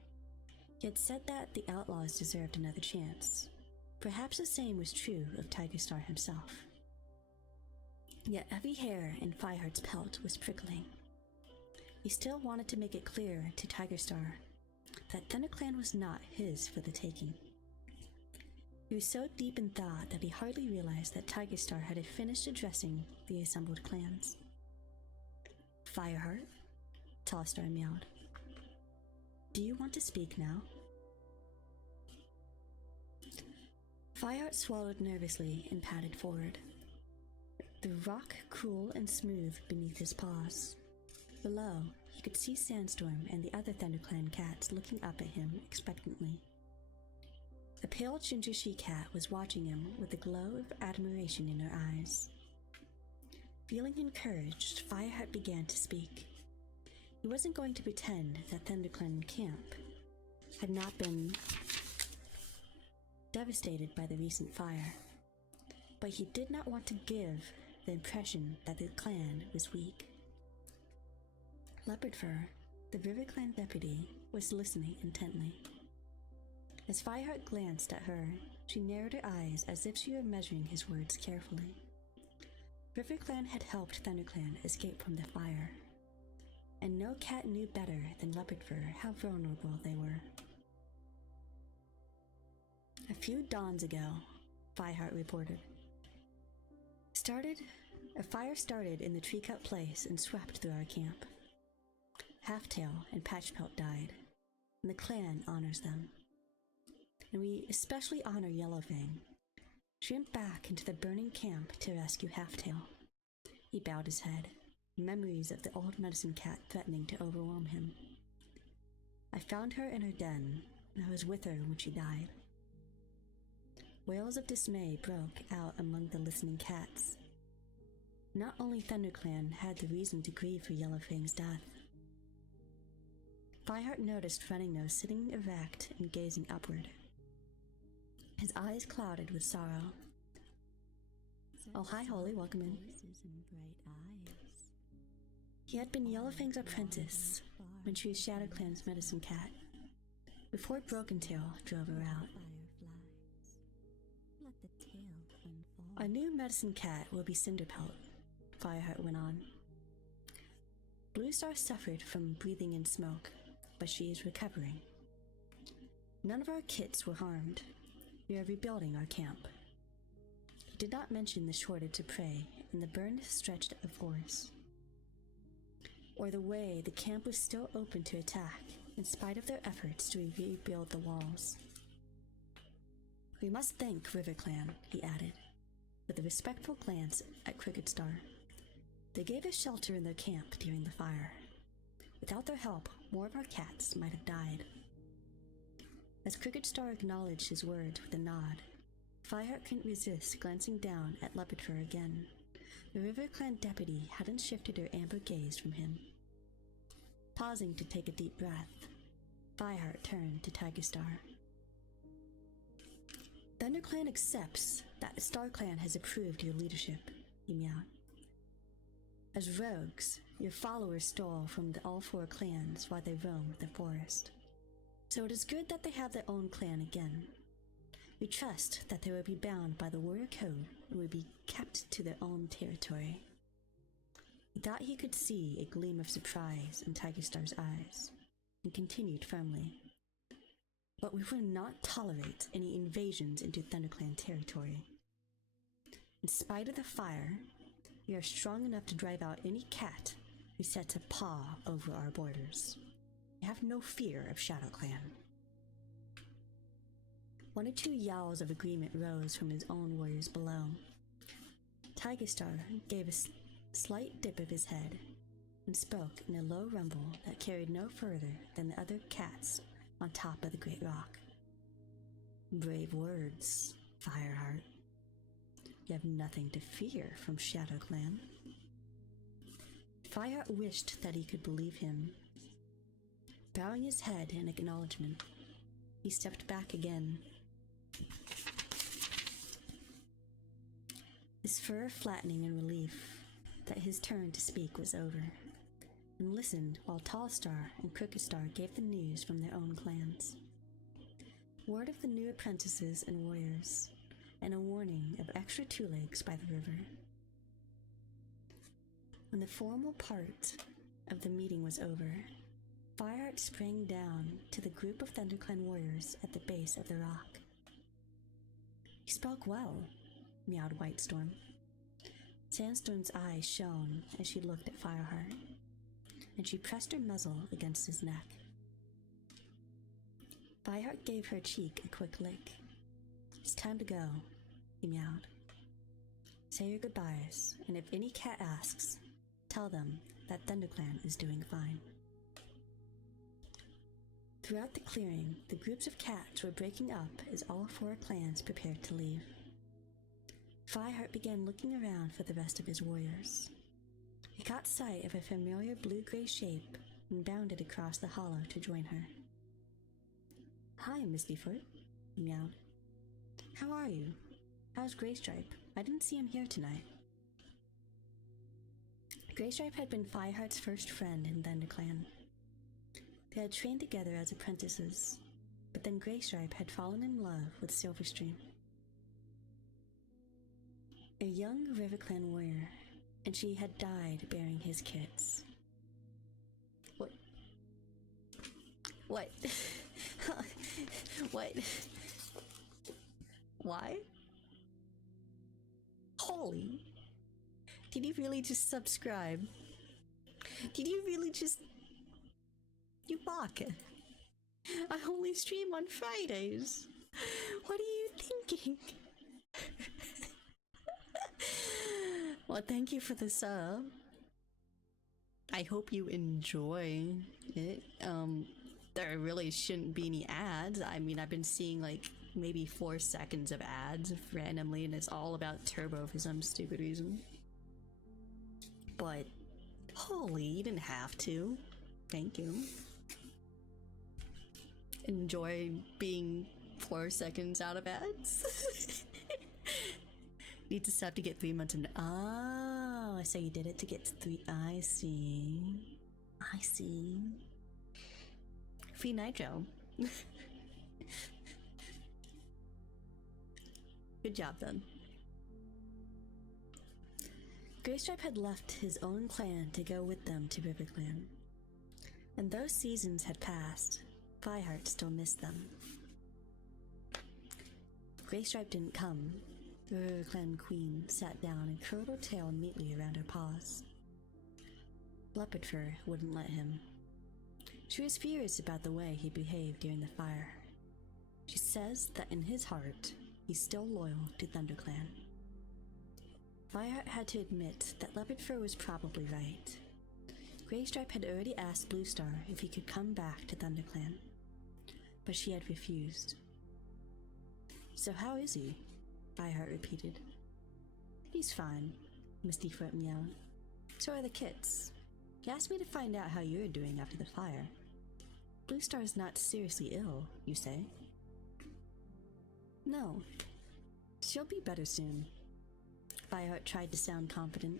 He had said that the outlaws deserved another chance. Perhaps the same was true of Tiger Star himself. Yet every hair in Fireheart's pelt was prickling. He still wanted to make it clear to Tiger Star that ThunderClan was not his for the taking. He was so deep in thought that he hardly realized that Tiger Star had finished addressing the assembled clans. Fireheart, Tallstar meowed. Do you want to speak now? Fireheart swallowed nervously and padded forward. The rock cool and smooth beneath his paws. Below, he could see Sandstorm and the other ThunderClan cats looking up at him expectantly. The pale ginger she-cat was watching him with a glow of admiration in her eyes. Feeling encouraged, Fireheart began to speak. He wasn't going to pretend that ThunderClan camp had not been devastated by the recent fire. but he did not want to give the impression that the clan was weak. Leopardfur, the River Clan deputy, was listening intently. As Fireheart glanced at her, she narrowed her eyes as if she were measuring his words carefully. River Clan had helped ThunderClan escape from the fire, and no cat knew better than Leopardfur how vulnerable they were. A few dawns ago, Fireheart reported. A fire started in the tree-cut place and swept through our camp. Halftail and Patchpelt died, and the clan honors them. And we especially honor Yellowfang. She went back into the burning camp to rescue Halftail. He bowed his head, memories of the old medicine cat threatening to overwhelm him. I found her in her den, and I was with her when she died. Wails of dismay broke out among the listening cats. Not only ThunderClan had the reason to grieve for Yellowfang's death. Fireheart noticed Runningnose sitting erect and gazing upward. His eyes clouded with sorrow. Oh, hi, Holy, welcome in. He had been Yellowfang's apprentice when she was ShadowClan's medicine cat, before Brokentail drove her out. Our new medicine cat will be Cinderpelt, Fireheart went on. Bluestar suffered from breathing in smoke, but she is recovering. None of our kits were harmed. We are rebuilding our camp. He did not mention the shortage of prey in the burned stretch of forest, or the way the camp was still open to attack in spite of their efforts to rebuild the walls. We must thank River Clan, he added, with a respectful glance at Cricket Star. They gave us shelter in their camp during the fire. Without their help, more of our cats might have died. As Cricket Star acknowledged his words with a nod, Fireheart couldn't resist glancing down at Leopardfur again. The River Clan deputy hadn't shifted her amber gaze from him. Pausing to take a deep breath, Fireheart turned to Tiger Star. ThunderClan accepts that StarClan has approved your leadership, he meowed. As rogues, your followers stole from all four clans while they roamed the forest. So it is good that they have their own clan again. We trust that they will be bound by the warrior code and will be kept to their own territory. He thought he could see a gleam of surprise in Tiger Star's eyes, and continued firmly. But we will not tolerate any invasions into ThunderClan territory. In spite of the fire, we are strong enough to drive out any cat who sets a paw over our borders. We have no fear of ShadowClan. One or two yowls of agreement rose from his own warriors below. Tiger Star gave a slight dip of his head and spoke in a low rumble that carried no further than the other cats on top of the great rock. Brave words, Fireheart. You have nothing to fear from ShadowClan. Fireheart wished that he could believe him. Bowing his head in acknowledgement, he stepped back again. His fur flattening in relief that his turn to speak was over, and listened while Tall Star and Crooked Star gave the news from their own clans. Word of the new apprentices and warriors, and a warning of extra two-legs by the river. When the formal part of the meeting was over, Fireheart sprang down to the group of ThunderClan warriors at the base of the rock. You spoke well, meowed Whitestorm. Sandstorm's eyes shone as she looked at Fireheart, and she pressed her muzzle against his neck. Fireheart gave her cheek a quick lick. It's time to go, he meowed. Say your goodbyes, and if any cat asks, tell them that ThunderClan is doing fine. Throughout the clearing, the groups of cats were breaking up as all four clans prepared to leave. Fireheart began looking around for the rest of his warriors. He caught sight of a familiar blue-gray shape and bounded across the hollow to join her. Hi, Mistyfoot, he meowed. How are you? How's Greystripe? I didn't see him here tonight. Greystripe had been Fireheart's first friend in ThunderClan. They had trained together as apprentices, but then Greystripe had fallen in love with Silverstream, a young RiverClan warrior, and she had died bearing his kids. What? What? What? Why? Holy. Did you really just subscribe? Did you really just... You mock. I only stream on Fridays. What are you thinking? Well, thank you for the sub. I hope you enjoy it. There really shouldn't be any ads. I mean, I've been seeing like maybe 4 seconds of ads randomly, and it's all about Turbo for some stupid reason. But, holy, you didn't have to. Thank you. Enjoy being 4 seconds out of ads. Need to sub to get 3 months in. Oh, so you did it to get to 3. I see. I see. Free Nitro. Good job then. Greystripe had left his own clan to go with them to RiverClan. And though seasons had passed, Fireheart still missed them. Greystripe didn't come. The RiverClan queen sat down and curled her tail neatly around her paws. Leopardfur wouldn't let him. She was furious about the way he behaved during the fire. She says that in his heart, he's still loyal to ThunderClan. Fireheart had to admit that Leopardfur was probably right. Greystripe had already asked Bluestar if he could come back to ThunderClan, but she had refused. So how is he? Fireheart repeated. He's fine, Mistyfoot meowed. So are the kits. He asked me to find out how you're doing after the fire. Bluestar's not seriously ill, you say? No. She'll be better soon. Fireheart tried to sound confident.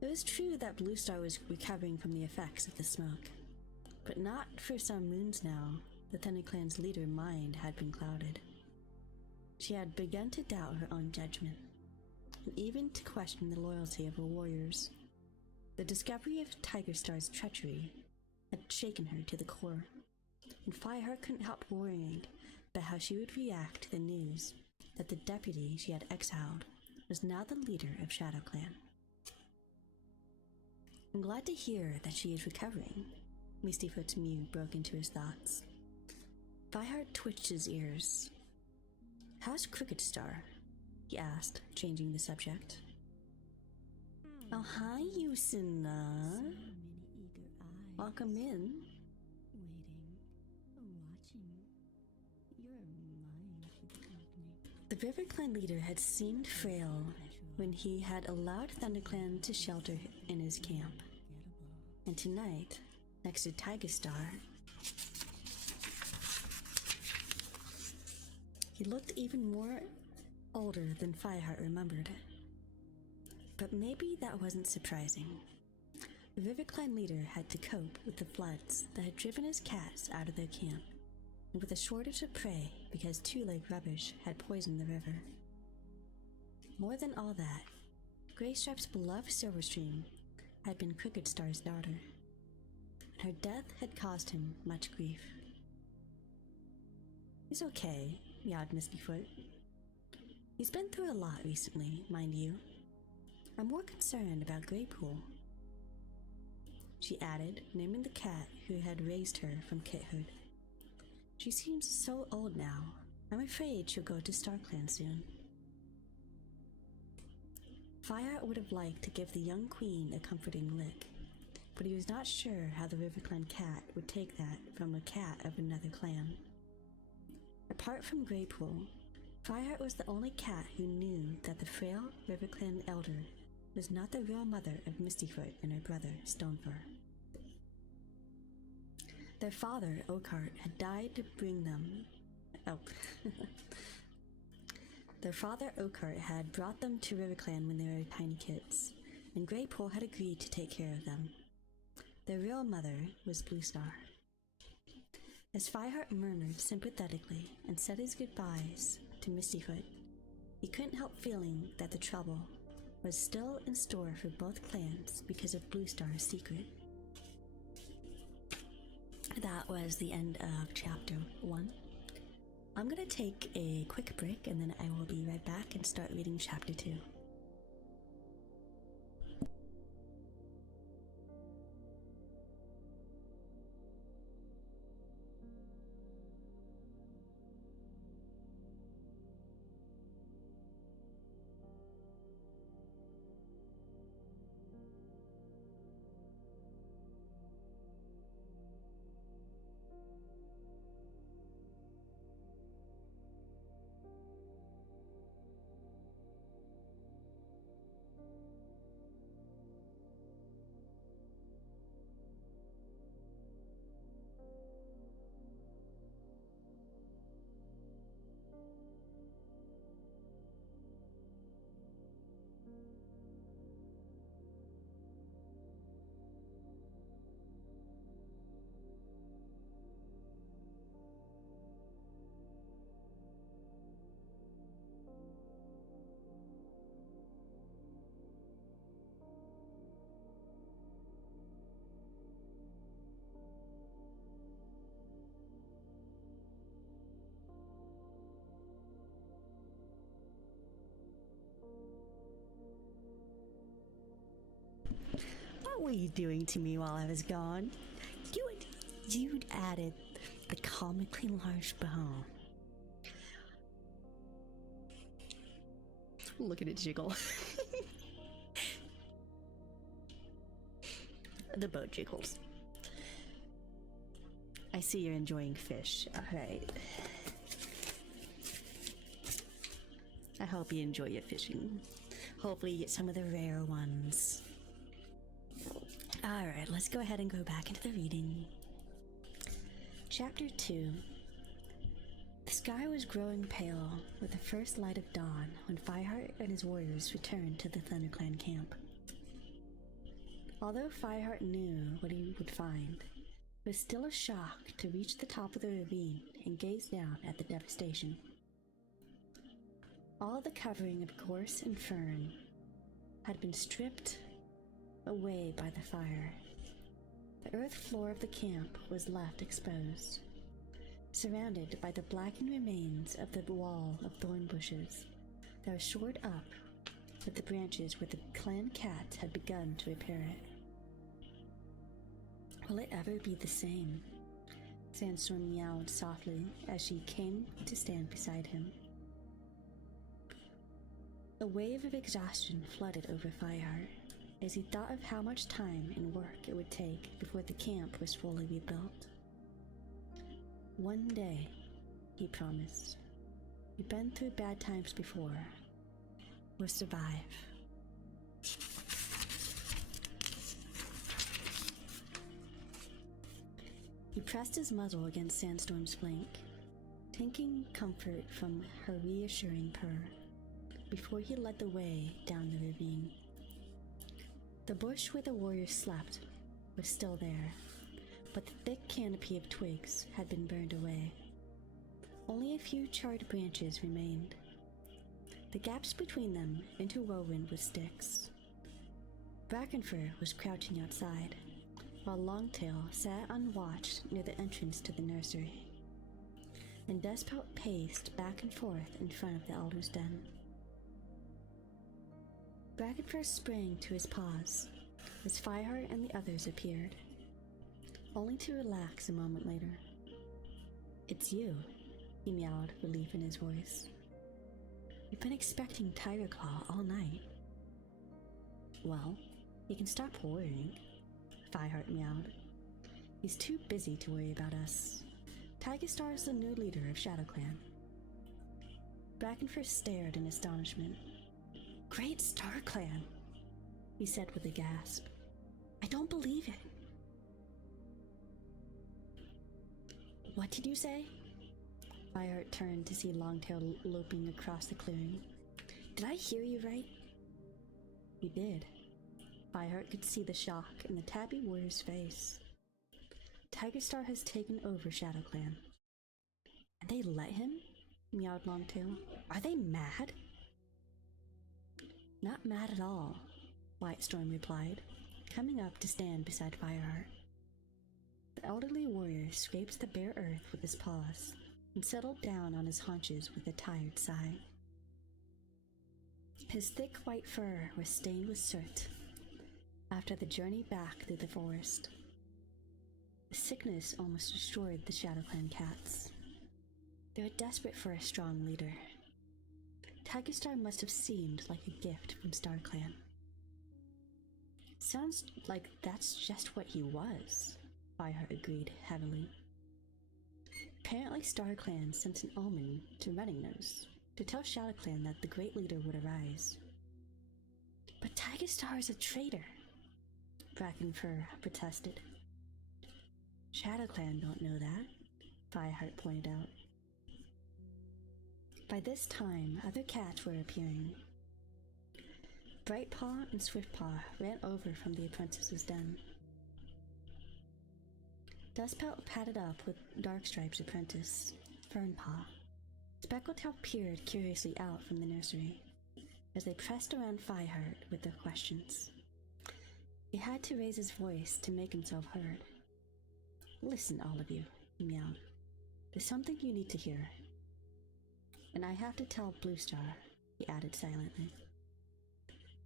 It was true that Bluestar was recovering from the effects of the smoke, but not for some moons now. The ThunderClan's leader mind had been clouded. She had begun to doubt her own judgment, and even to question the loyalty of her warriors. The discovery of Tigerstar's treachery had shaken her to the core, and Fireheart couldn't help worrying about how she would react to the news that the deputy she had exiled was now the leader of ShadowClan. I'm glad to hear that she is recovering. Mistyfoot's mew broke into his thoughts. Fireheart twitched his ears. How's Crooked Star? He asked, changing the subject. Oh, hi, Yusina. Welcome in. The RiverClan leader had seemed frail when he had allowed ThunderClan to shelter in his camp. And tonight, next to Tigerstar, he looked even more older than Fireheart remembered. But maybe that wasn't surprising. The RiverClan leader had to cope with the floods that had driven his cats out of their camp, and with a shortage of prey because two-leg rubbish had poisoned the river. More than all that, Greystripe's beloved Silverstream had been Crooked Star's daughter, and her death had caused him much grief. He's okay, meowed Mistyfoot. He's been through a lot recently, mind you. I'm more concerned about Greypool, she added, naming the cat who had raised her from kithood. She seems so old now. I'm afraid she'll go to StarClan soon. Fireheart would have liked to give the young queen a comforting lick, but he was not sure how the RiverClan cat would take that from a cat of another clan. Apart from Greypool, Fireheart was the only cat who knew that the frail RiverClan elder was not the real mother of Mistyfoot and her brother, Stonefur. Their father, Oakheart, had died to bring them... Their father Oakheart had brought them to RiverClan when they were tiny kids, and Greypool had agreed to take care of them. Their real mother was Bluestar. As Fireheart murmured sympathetically and said his goodbyes to Mistyfoot, he couldn't help feeling that the trouble was still in store for both clans because of Bluestar's secret. That was the end of chapter 1. I'm gonna take a quick break and then I will be right back and start reading chapter 2. What were you doing to me while I was gone? You'd added the comically large bone. Look at it jiggle. The boat jiggles. I see you're enjoying fish. Alright. I hope you enjoy your fishing. Hopefully you get some of the rare ones. Alright, let's go ahead and go back into the reading. Chapter 2. The sky was growing pale with the first light of dawn when Fireheart and his warriors returned to the ThunderClan camp. Although Fireheart knew what he would find, it was still a shock to reach the top of the ravine and gaze down at the devastation. All the covering of gorse and fern had been stripped away by the fire. The earth floor of the camp was left exposed, surrounded by the blackened remains of the wall of thorn bushes that was shored up with the branches where the clan cats had begun to repair it. Will it ever be the same? Sandstorm meowed softly as she came to stand beside him. A wave of exhaustion flooded over Fireheart as he thought of how much time and work it would take before the camp was fully rebuilt. One day, he promised. We've been through bad times before. We'll survive. He pressed his muzzle against Sandstorm's flank, taking comfort from her reassuring purr, before he led the way down the ravine. The bush where the warriors slept was still there, but the thick canopy of twigs had been burned away. Only a few charred branches remained, the gaps between them interwoven with sticks. Brackenfur was crouching outside, while Longtail sat unwatched near the entrance to the nursery, and Despot paced back and forth in front of the Elder's den. Brackenfur sprang to his paws as Fireheart and the others appeared, only to relax a moment later. "It's you," he meowed, relief in his voice. "We've been expecting Tigerclaw all night." "Well, you can stop worrying," Fireheart meowed. "He's too busy to worry about us. Tigerstar is the new leader of ShadowClan." Brackenfur stared in astonishment. "Great Star Clan," he said with a gasp. "I don't believe it." "What did you say?" Fireheart turned to see Longtail loping across the clearing. Did I hear you right? You did. Fireheart could see the shock in the tabby warrior's face. Tigerstar has taken over ShadowClan. And they let him? Meowed Longtail. Are they mad? Not mad at all, Whitestorm replied, coming up to stand beside Fireheart. The elderly warrior scraped the bare earth with his paws and settled down on his haunches with a tired sigh. His thick white fur was stained with soot after the journey back through the forest. The sickness almost destroyed the ShadowClan cats. They were desperate for a strong leader. Tigerstar must have seemed like a gift from StarClan. Sounds like that's just what he was, Fireheart agreed heavily. Apparently StarClan sent an omen to Running Nose to tell ShadowClan that the great leader would arise. But Tigerstar is a traitor, Brackenfur protested. ShadowClan don't know that, Fireheart pointed out. By this time, other cats were appearing. Brightpaw and Swiftpaw ran over from the apprentice's den. Dustpelt padded up with Darkstripe's apprentice, Fernpaw. Speckletail peered curiously out from the nursery as they pressed around Fireheart with their questions. He had to raise his voice to make himself heard. Listen, all of you, he meowed. There's something you need to hear. And I have to tell Bluestar, he added silently,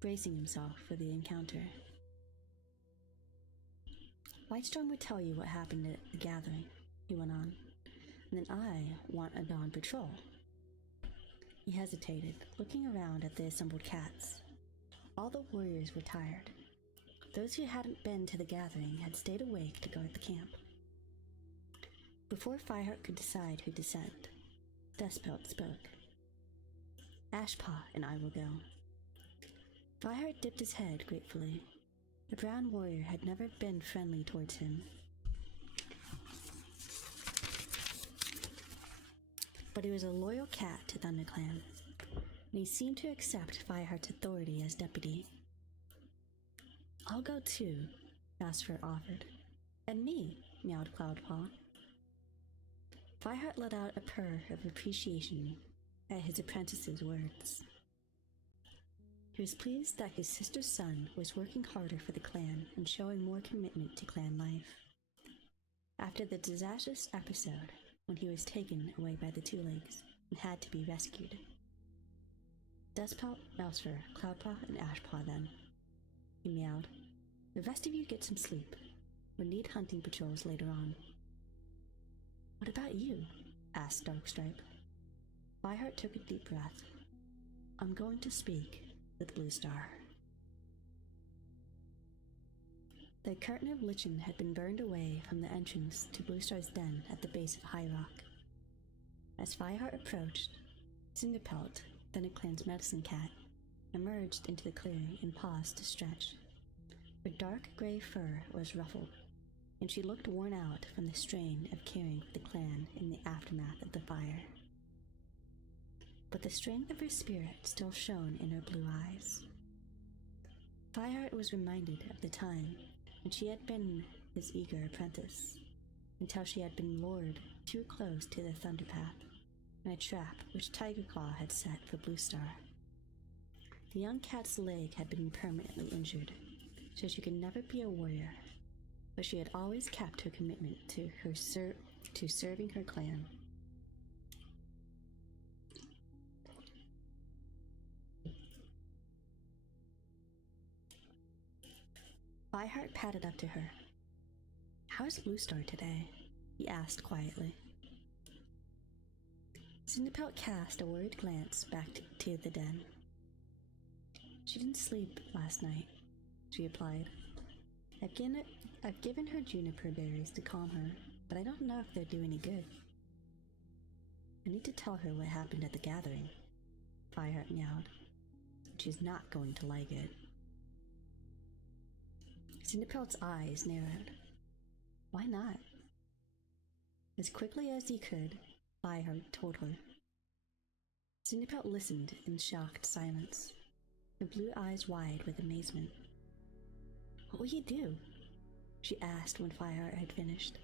bracing himself for the encounter. Whitestorm would tell you what happened at the gathering, he went on, and then I want a dawn patrol. He hesitated, looking around at the assembled cats. All the warriors were tired. Those who hadn't been to the gathering had stayed awake to guard the camp. Before Fireheart could decide who to send, Dustpelt spoke. Ashpaw and I will go. Fireheart dipped his head gratefully. The brown warrior had never been friendly towards him. But he was a loyal cat to ThunderClan, and he seemed to accept Fireheart's authority as deputy. I'll go too, Jasper offered. And me, meowed Cloudpaw. Fireheart let out a purr of appreciation at his apprentice's words. He was pleased that his sister's son was working harder for the clan and showing more commitment to clan life. After the disastrous episode, when he was taken away by the Two Legs and had to be rescued. Dustpelt, Mousefur, Cloudpaw, and Ashpaw then, he meowed. The rest of you get some sleep. We'll need hunting patrols later on. What about you? Asked Darkstripe. Fireheart took a deep breath. I'm going to speak with Bluestar. The curtain of lichen had been burned away from the entrance to Bluestar's den at the base of High Rock. As Fireheart approached, Cinderpelt, ThunderClan's medicine cat, emerged into the clearing and paused to stretch. Her dark gray fur was ruffled, and she looked worn out from the strain of caring for the clan in the aftermath of the fire. But the strength of her spirit still shone in her blue eyes. Fireheart was reminded of the time when she had been his eager apprentice, until she had been lured too close to the Thunderpath in a trap which Tigerclaw had set for Bluestar. The young cat's leg had been permanently injured, so she could never be a warrior, but she had always kept her commitment to serving her clan. Fireheart padded up to her. How's Bluestar today? He asked quietly. Cinderpelt cast a worried glance back to the den. She didn't sleep last night, she replied. I've given her juniper berries to calm her, but I don't know if they'll do any good. I need to tell her what happened at the gathering, Fireheart meowed. She's not going to like it. Cinderpelt's eyes narrowed. Why not? As quickly as he could, Fireheart told her. Cinderpelt listened in shocked silence, her blue eyes wide with amazement. What will you do? She asked when Fireheart had finished.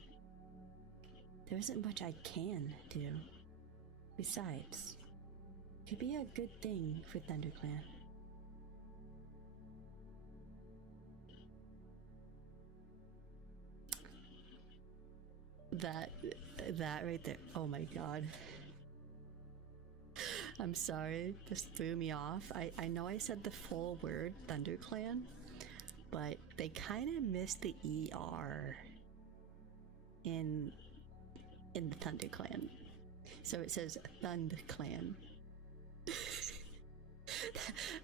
There isn't much I can do. Besides, it could be a good thing for ThunderClan. That right there. Oh my god. I'm sorry, this threw me off. I know I said the full word ThunderClan, but they kind of missed the ER in the ThunderClan. So it says ThunderClan.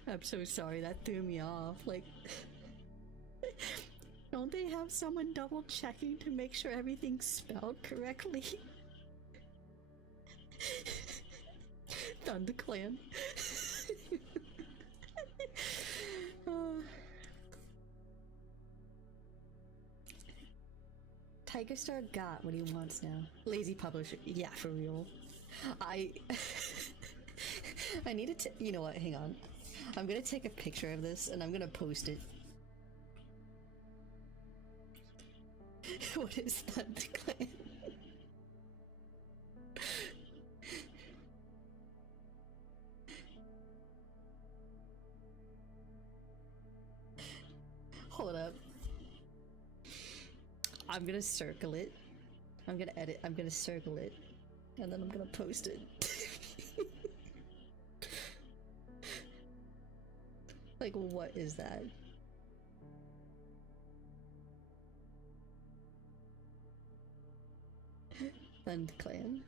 I'm so sorry, that threw me off. Like, don't they have someone double checking to make sure everything's spelled correctly? ThunderClan. Tiger Star got what he wants now. Lazy publisher. Yeah, for real. I needed to. You know what? Hang on. I'm gonna take a picture of this and I'm gonna post it. What is ThunderClan? Hold up. I'm gonna circle it. I'm gonna edit. I'm gonna circle it. And then I'm gonna post it. Like, what is that? ThunderClan.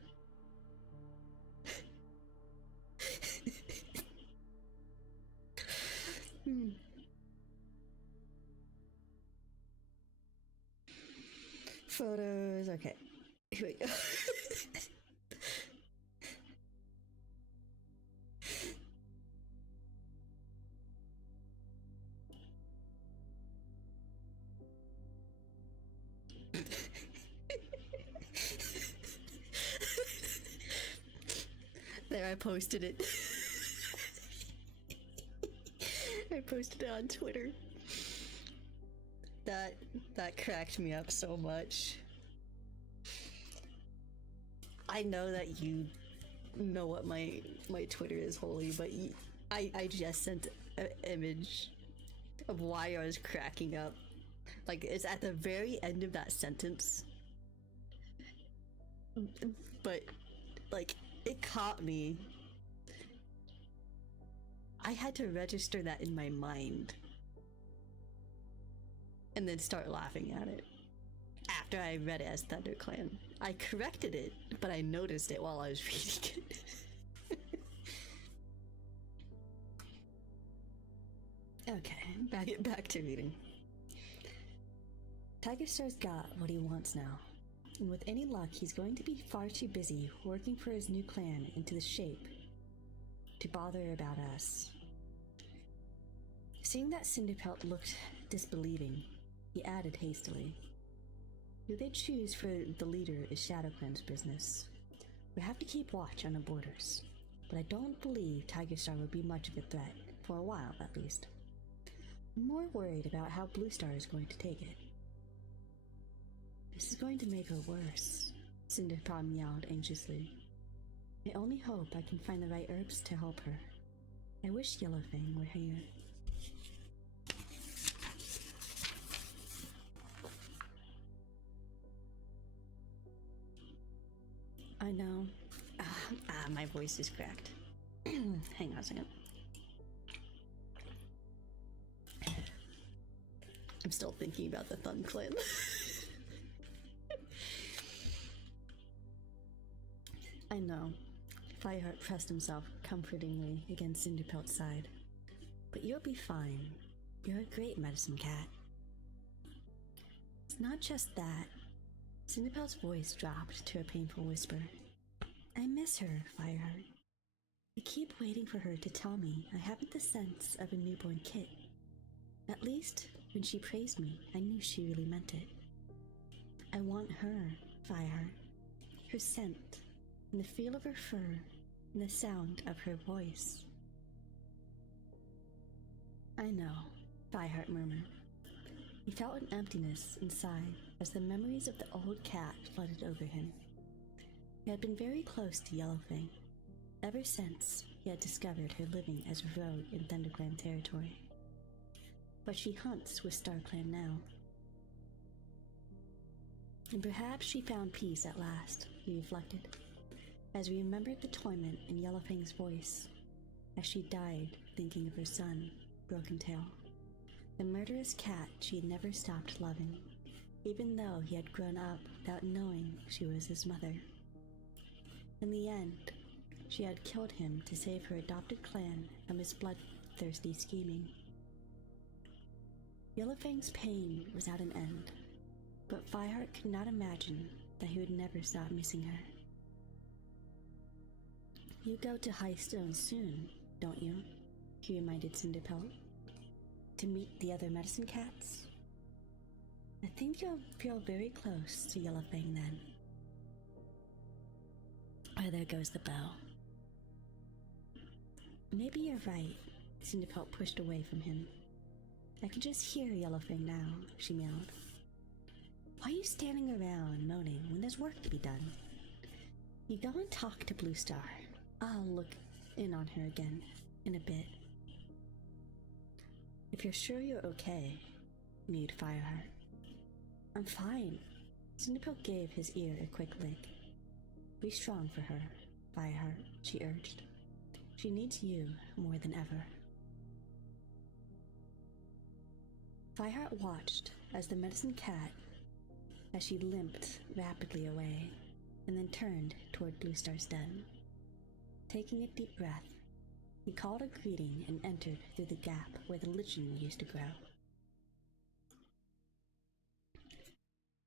Photos. Okay. Here we go. There, I posted it. I posted it on Twitter. That cracked me up so much. I know that you know what my Twitter is, Holy, but I just sent an image of why I was cracking up. Like, it's at the very end of that sentence. But, like, it caught me. I had to register that in my mind. And then start laughing at it. After I read it as ThunderClan. I corrected it, but I noticed it while I was reading it. Okay, back to reading. Tiger Star's got what he wants now. And with any luck, he's going to be far too busy working for his new clan into the shape to bother about us. Seeing that Cinderpelt looked disbelieving, he added hastily, who they choose for the leader is ShadowClan's business. We have to keep watch on the borders, but I don't believe Tiger Star will be much of a threat, for a while at least. I'm more worried about how Blue Star is going to take it. This is going to make her worse, Cinderpelt meowed anxiously. I only hope I can find the right herbs to help her. I wish Yellowfang were here. I know. My voice is cracked. Hang on a second. I'm still thinking about the ThunderClan. I know. Fireheart pressed himself comfortingly against Cinderpelt's side. But you'll be fine. You're a great medicine cat. It's not just that. Cinderpelt's voice dropped to a painful whisper. I miss her, Fireheart. I keep waiting for her to tell me I haven't the sense of a newborn kit. At least, when she praised me, I knew she really meant it. I want her, Fireheart. Her scent. and the feel of her fur, and the sound of her voice. I know, Fireheart murmured. He felt an emptiness inside as the memories of the old cat flooded over him. He had been very close to Yellowfang, ever since he had discovered her living as a rogue in ThunderClan territory. But she hunts with StarClan now. And perhaps she found peace at last, he reflected, as he remembered the torment in Yellowfang's voice, as she died thinking of her son, Broken Tail, the murderous cat she had never stopped loving, even though he had grown up without knowing she was his mother. In the end, she had killed him to save her adopted clan from his bloodthirsty scheming. Yellowfang's pain was at an end, but Fireheart could not imagine that he would never stop missing her. You go to High Stone soon, don't you? He reminded Cinderpelt. To meet the other medicine cats? I think you'll feel very close to Yellowfang then. Oh, there goes the bell. Maybe you're right, Cinderpelt pushed away from him. I can just hear Yellowfang now, she meowed. Why are you standing around moaning when there's work to be done? You go and talk to Blue Star. I'll look in on her again in a bit. If you're sure you're okay, mewed Fireheart. I'm fine. Cinderpelt gave his ear a quick lick. Be strong for her, Fireheart, she urged. She needs you more than ever. Fireheart watched as the medicine cat, as she limped rapidly away, and then turned toward Blue Star's den. Taking a deep breath, he called a greeting and entered through the gap where the lichen used to grow.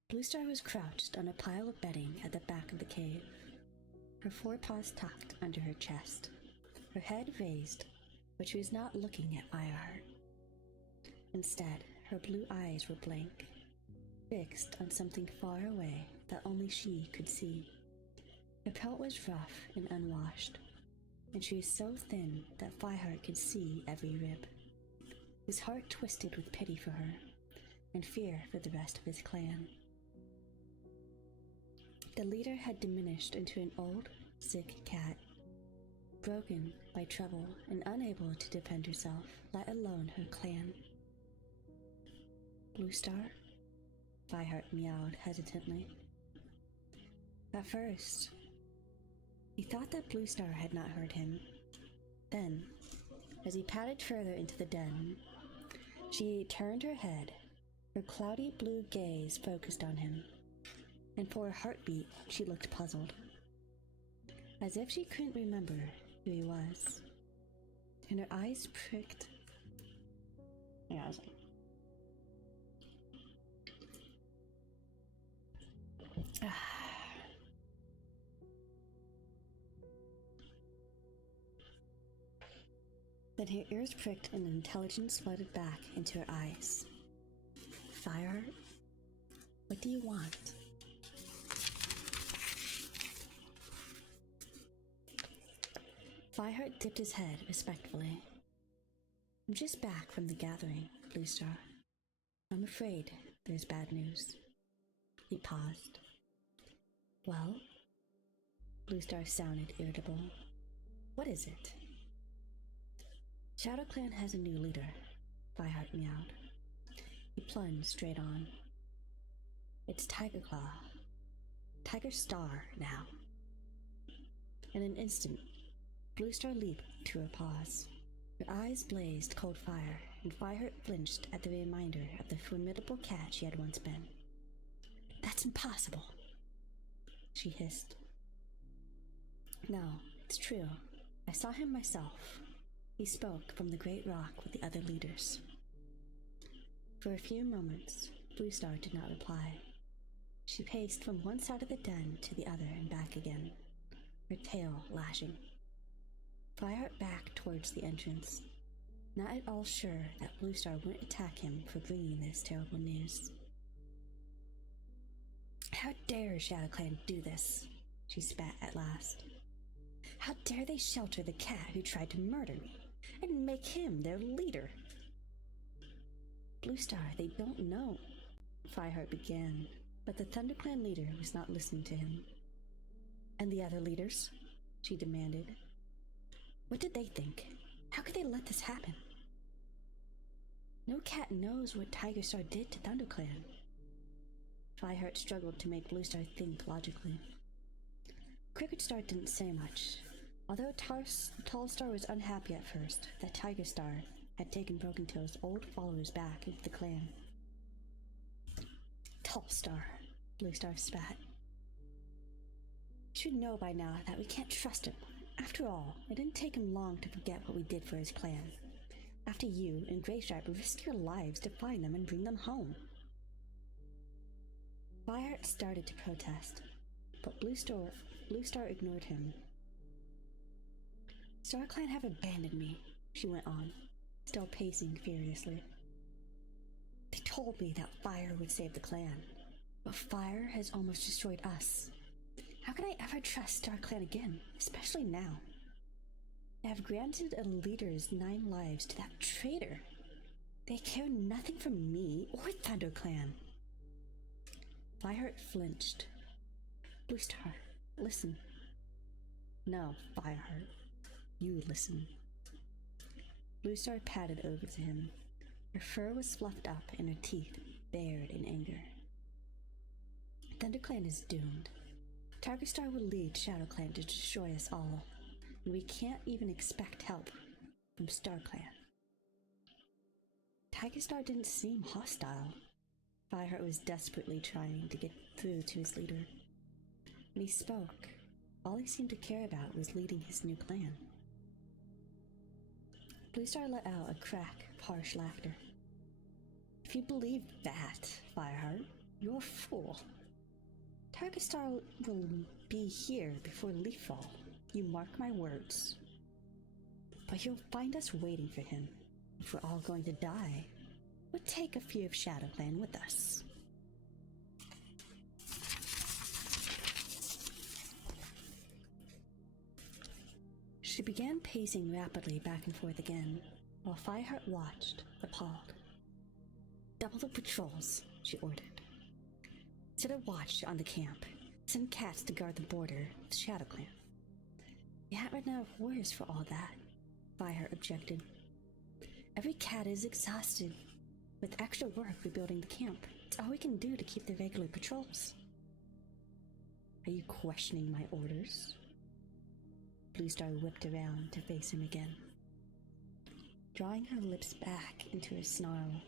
Blue Star was crouched on a pile of bedding at the back of the cave, her forepaws tucked under her chest, her head raised, but she was not looking at Fireheart. Instead, her blue eyes were blank, fixed on something far away that only she could see. Her pelt was rough and unwashed, and she was so thin that Fireheart could see every rib. His heart twisted with pity for her, and fear for the rest of his clan. The leader had diminished into an old, sick cat, broken by trouble and unable to defend herself, let alone her clan. Blue Star? Fireheart meowed hesitantly. At first, he thought that Blue Star had not heard him. Then, as he padded further into the den, she turned her head, her cloudy blue gaze focused on him, and for a heartbeat she looked puzzled, as if she couldn't remember who he was, and her eyes pricked. Yeah, I was like, Then her ears pricked and intelligence flooded back into her eyes. Fireheart? What do you want? Fireheart dipped his head respectfully. I'm just back from the gathering, Blue Star. I'm afraid there's bad news. He paused. Well? Blue Star sounded irritable. What is it? ShadowClan has a new leader, Fireheart meowed. He plunged straight on. It's Tigerclaw. Tiger Star now. In an instant, Blue Star leaped to her paws. Her eyes blazed cold fire, and Fireheart flinched at the reminder of the formidable cat she had once been. That's impossible, she hissed. No, it's true. I saw him myself. He spoke from the great rock with the other leaders. For a few moments, Blue Star did not reply. She paced from one side of the den to the other and back again, her tail lashing. Fireheart backed towards the entrance, not at all sure that Blue Star wouldn't attack him for bringing this terrible news. How dare ShadowClan do this? she spat at last. How dare they shelter the cat who tried to murder me, and make him their leader? Bluestar, they don't know, Fireheart began, but the ThunderClan leader was not listening to him. And the other leaders? She demanded. What did they think? How could they let this happen? No cat knows what Tigerstar did to ThunderClan. Fireheart struggled to make Bluestar think logically. Cricketstar didn't say much, although Tallstar was unhappy at first that Tigerstar had taken Broken Tail's old followers back into the clan. Tallstar, Bluestar spat. You should know by now that we can't trust him. After all, it didn't take him long to forget what we did for his clan. After you and Greystripe risked your lives to find them and bring them home. Fireheart started to protest, but Bluestar ignored him. StarClan have abandoned me, she went on, still pacing furiously. They told me that fire would save the clan, but fire has almost destroyed us. How can I ever trust StarClan again, especially now? They have granted a leader's 9 lives to that traitor. They care nothing for me or ThunderClan. Fireheart flinched. Bluestar, listen. No, Fireheart. You listen. Bluestar padded over to him. Her fur was fluffed up and her teeth bared in anger. ThunderClan is doomed. Tigerstar will lead ShadowClan to destroy us all, and we can't even expect help from StarClan. Tigerstar didn't seem hostile. Fireheart was desperately trying to get through to his leader. When he spoke, all he seemed to care about was leading his new clan. Bluestar let out a crack of harsh laughter. If you believe that, Fireheart, you're a fool. Tigerstar will be here before Leaffall. You mark my words. But you'll find us waiting for him. If we're all going to die, we'll take a few of ShadowClan with us. She began pacing rapidly back and forth again, while Fireheart watched, appalled. Double the patrols, she ordered. Set a watch on the camp. Send cats to guard the border of the ShadowClan. We haven't enough warriors for all that, Fireheart objected. Every cat is exhausted. With extra work rebuilding the camp, it's all we can do to keep the regular patrols. Are you questioning my orders? Bluestar whipped around to face him again, drawing her lips back into a snarl.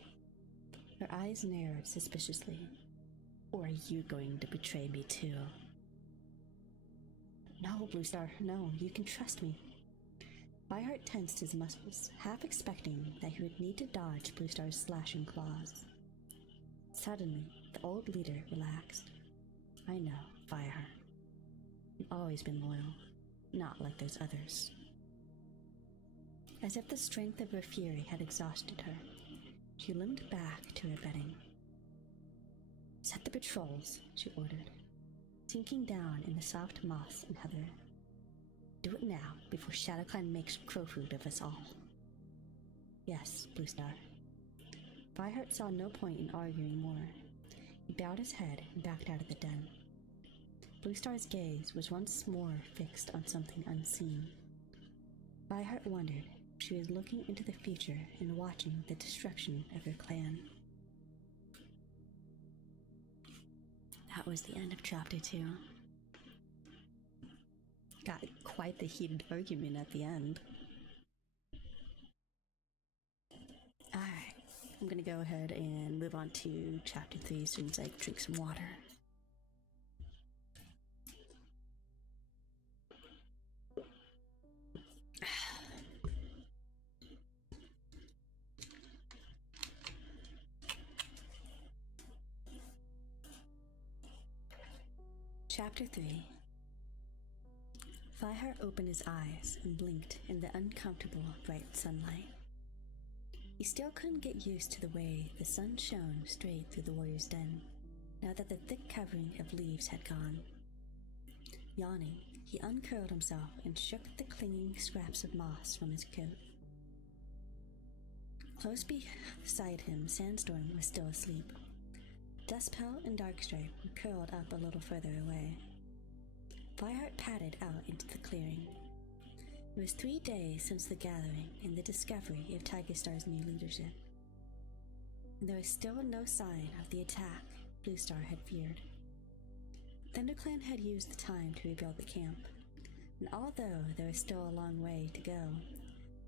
Her eyes narrowed suspiciously. Or are you going to betray me too? No, Bluestar, no, you can trust me. Fireheart tensed his muscles, half expecting that he would need to dodge Bluestar's slashing claws. Suddenly, the old leader relaxed. I know, Fireheart. You've always been loyal, not like those others. As if the strength of her fury had exhausted her, she limped back to her bedding. Set the patrols, she ordered, sinking down in the soft moss and heather. Do it now, before ShadowClan makes crow food of us all. Yes, Bluestar. Fireheart saw no point in arguing more. He bowed his head and backed out of the den. Bluestar's gaze was once more fixed on something unseen. Fireheart wondered if she was looking into the future and watching the destruction of her clan. That was the end of chapter 2. Got quite the heated argument at the end. Alright, I'm gonna go ahead and move on to chapter 3 as soon as I drink some water. Chapter 3. Fireheart opened his eyes and blinked in the uncomfortable bright sunlight. He still couldn't get used to the way the sun shone straight through the warrior's den, now that the thick covering of leaves had gone. Yawning, he uncurled himself and shook the clinging scraps of moss from his coat. Close beside him, Sandstorm was still asleep. Dustpelt and Darkstripe were curled up a little further away. Fireheart padded out into the clearing. It was 3 days since the gathering and the discovery of Tiger Star's new leadership, and there was still no sign of the attack Blue Star had feared. ThunderClan had used the time to rebuild the camp, and although there was still a long way to go,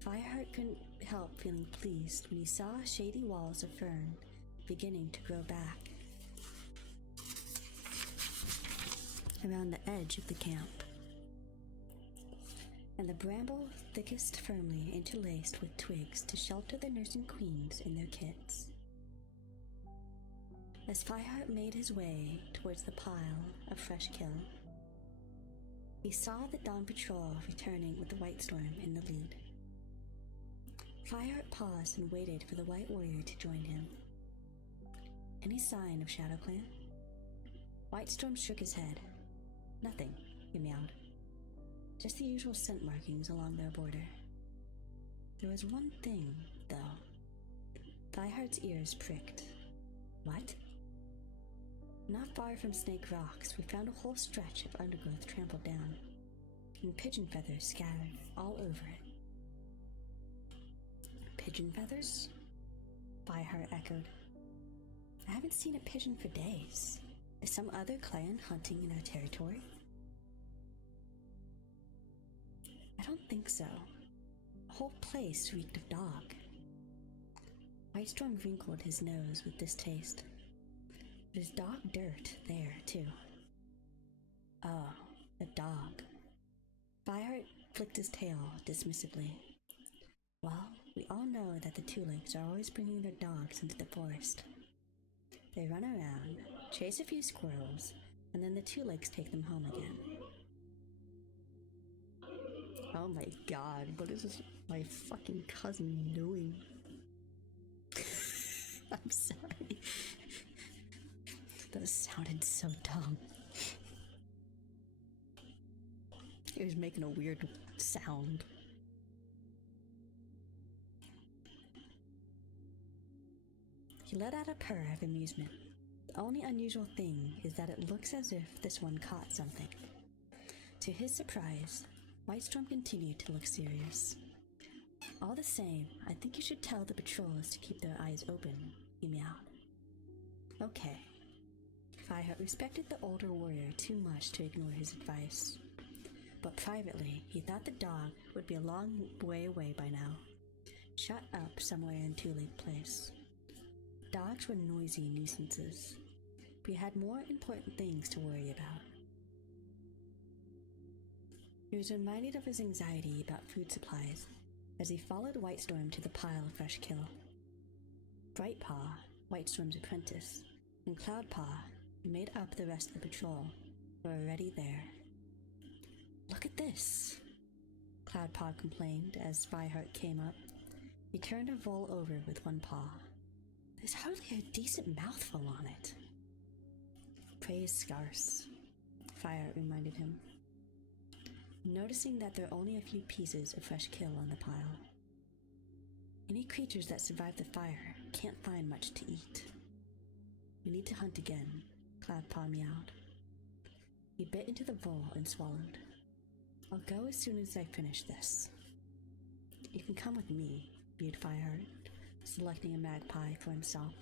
Fireheart couldn't help feeling pleased when he saw shady walls of fern beginning to grow back around the edge of the camp, and the bramble thickest firmly interlaced with twigs to shelter the nursing queens and their kits. As Fireheart made his way towards the pile of fresh kill, he saw the Dawn Patrol returning with the White Storm in the lead. Fireheart paused and waited for the White Warrior to join him. Any sign of ShadowClan? White Storm shook his head. Nothing, he meowed. Just the usual scent markings along their border. There was one thing, though. Fireheart's ears pricked. What? Not far from Snake Rocks, we found a whole stretch of undergrowth trampled down, and pigeon feathers scattered all over it. Pigeon feathers? Fireheart echoed. I haven't seen a pigeon for days. Is some other clan hunting in our territory? I don't think so. The whole place reeked of dog. Whitestorm wrinkled his nose with distaste. There's dog dirt there, too. Oh, a dog. Fireheart flicked his tail dismissively. Well, we all know that the Two Lakes are always bringing their dogs into the forest. They run around, chase a few squirrels, and then the Two Lakes take them home again. Oh my god, what is this, my fucking cousin doing? I'm sorry. That sounded so dumb. It was making a weird sound. He let out a purr of amusement. The only unusual thing is that it looks as if this one caught something. To his surprise, Whitestorm continued to look serious. All the same, I think you should tell the patrols to keep their eyes open, he meowed. Okay. Fireheart respected the older warrior too much to ignore his advice. But privately, he thought the dog would be a long way away by now, shut up somewhere in Two Lake Place. Dogs were noisy nuisances, but he had more important things to worry about. He was reminded of his anxiety about food supplies as he followed Whitestorm to the pile of fresh kill. Brightpaw, Whitestorm's apprentice, and Cloudpaw, who made up the rest of the patrol, were already there. Look at this, Cloudpaw complained as Fireheart came up. He turned a vole over with one paw. There's hardly a decent mouthful on it. Praise scarce, Fireheart reminded him, noticing that there are only a few pieces of fresh kill on the pile. Any creatures that survive the fire can't find much to eat. We need to hunt again, Cloudpaw meowed. He bit into the vole and swallowed. I'll go as soon as I finish this. You can come with me, viewed Fireheart, selecting a magpie for himself.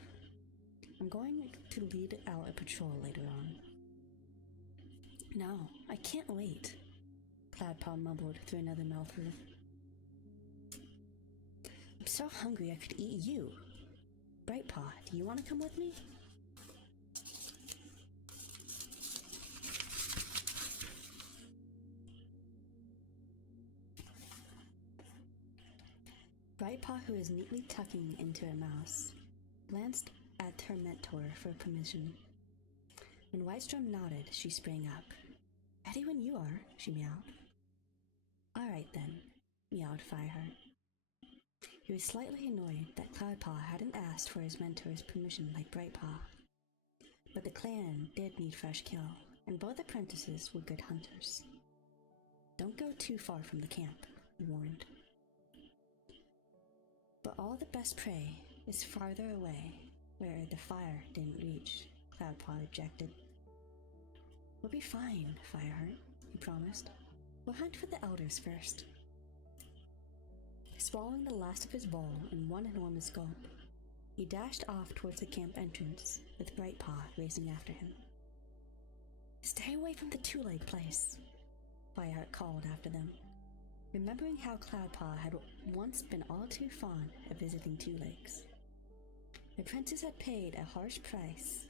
I'm going to lead out a patrol later on. No, I can't wait, Cloudpaw mumbled through another mouthful. I'm so hungry I could eat you. Brightpaw, do you want to come with me? Brightpaw, who was neatly tucking into a mouse, glanced at her mentor for permission. When Whitestorm nodded, she sprang up. Ready when you are, she meowed. All right then, meowed Fireheart. He was slightly annoyed that Cloudpaw hadn't asked for his mentor's permission like Brightpaw. But the clan did need fresh kill, and both apprentices were good hunters. "Don't go too far from the camp," he warned. "But all the best prey is farther away, where the fire didn't reach," Cloudpaw objected. "We'll be fine, Fireheart," he promised. "We'll hunt for the elders first." Swallowing the last of his bowl in one enormous gulp, he dashed off towards the camp entrance, with Brightpaw racing after him. "Stay away from the two-leg place," Fireheart called after them, remembering how Cloudpaw had once been all too fond of visiting Two Lakes. The apprentice had paid a harsh price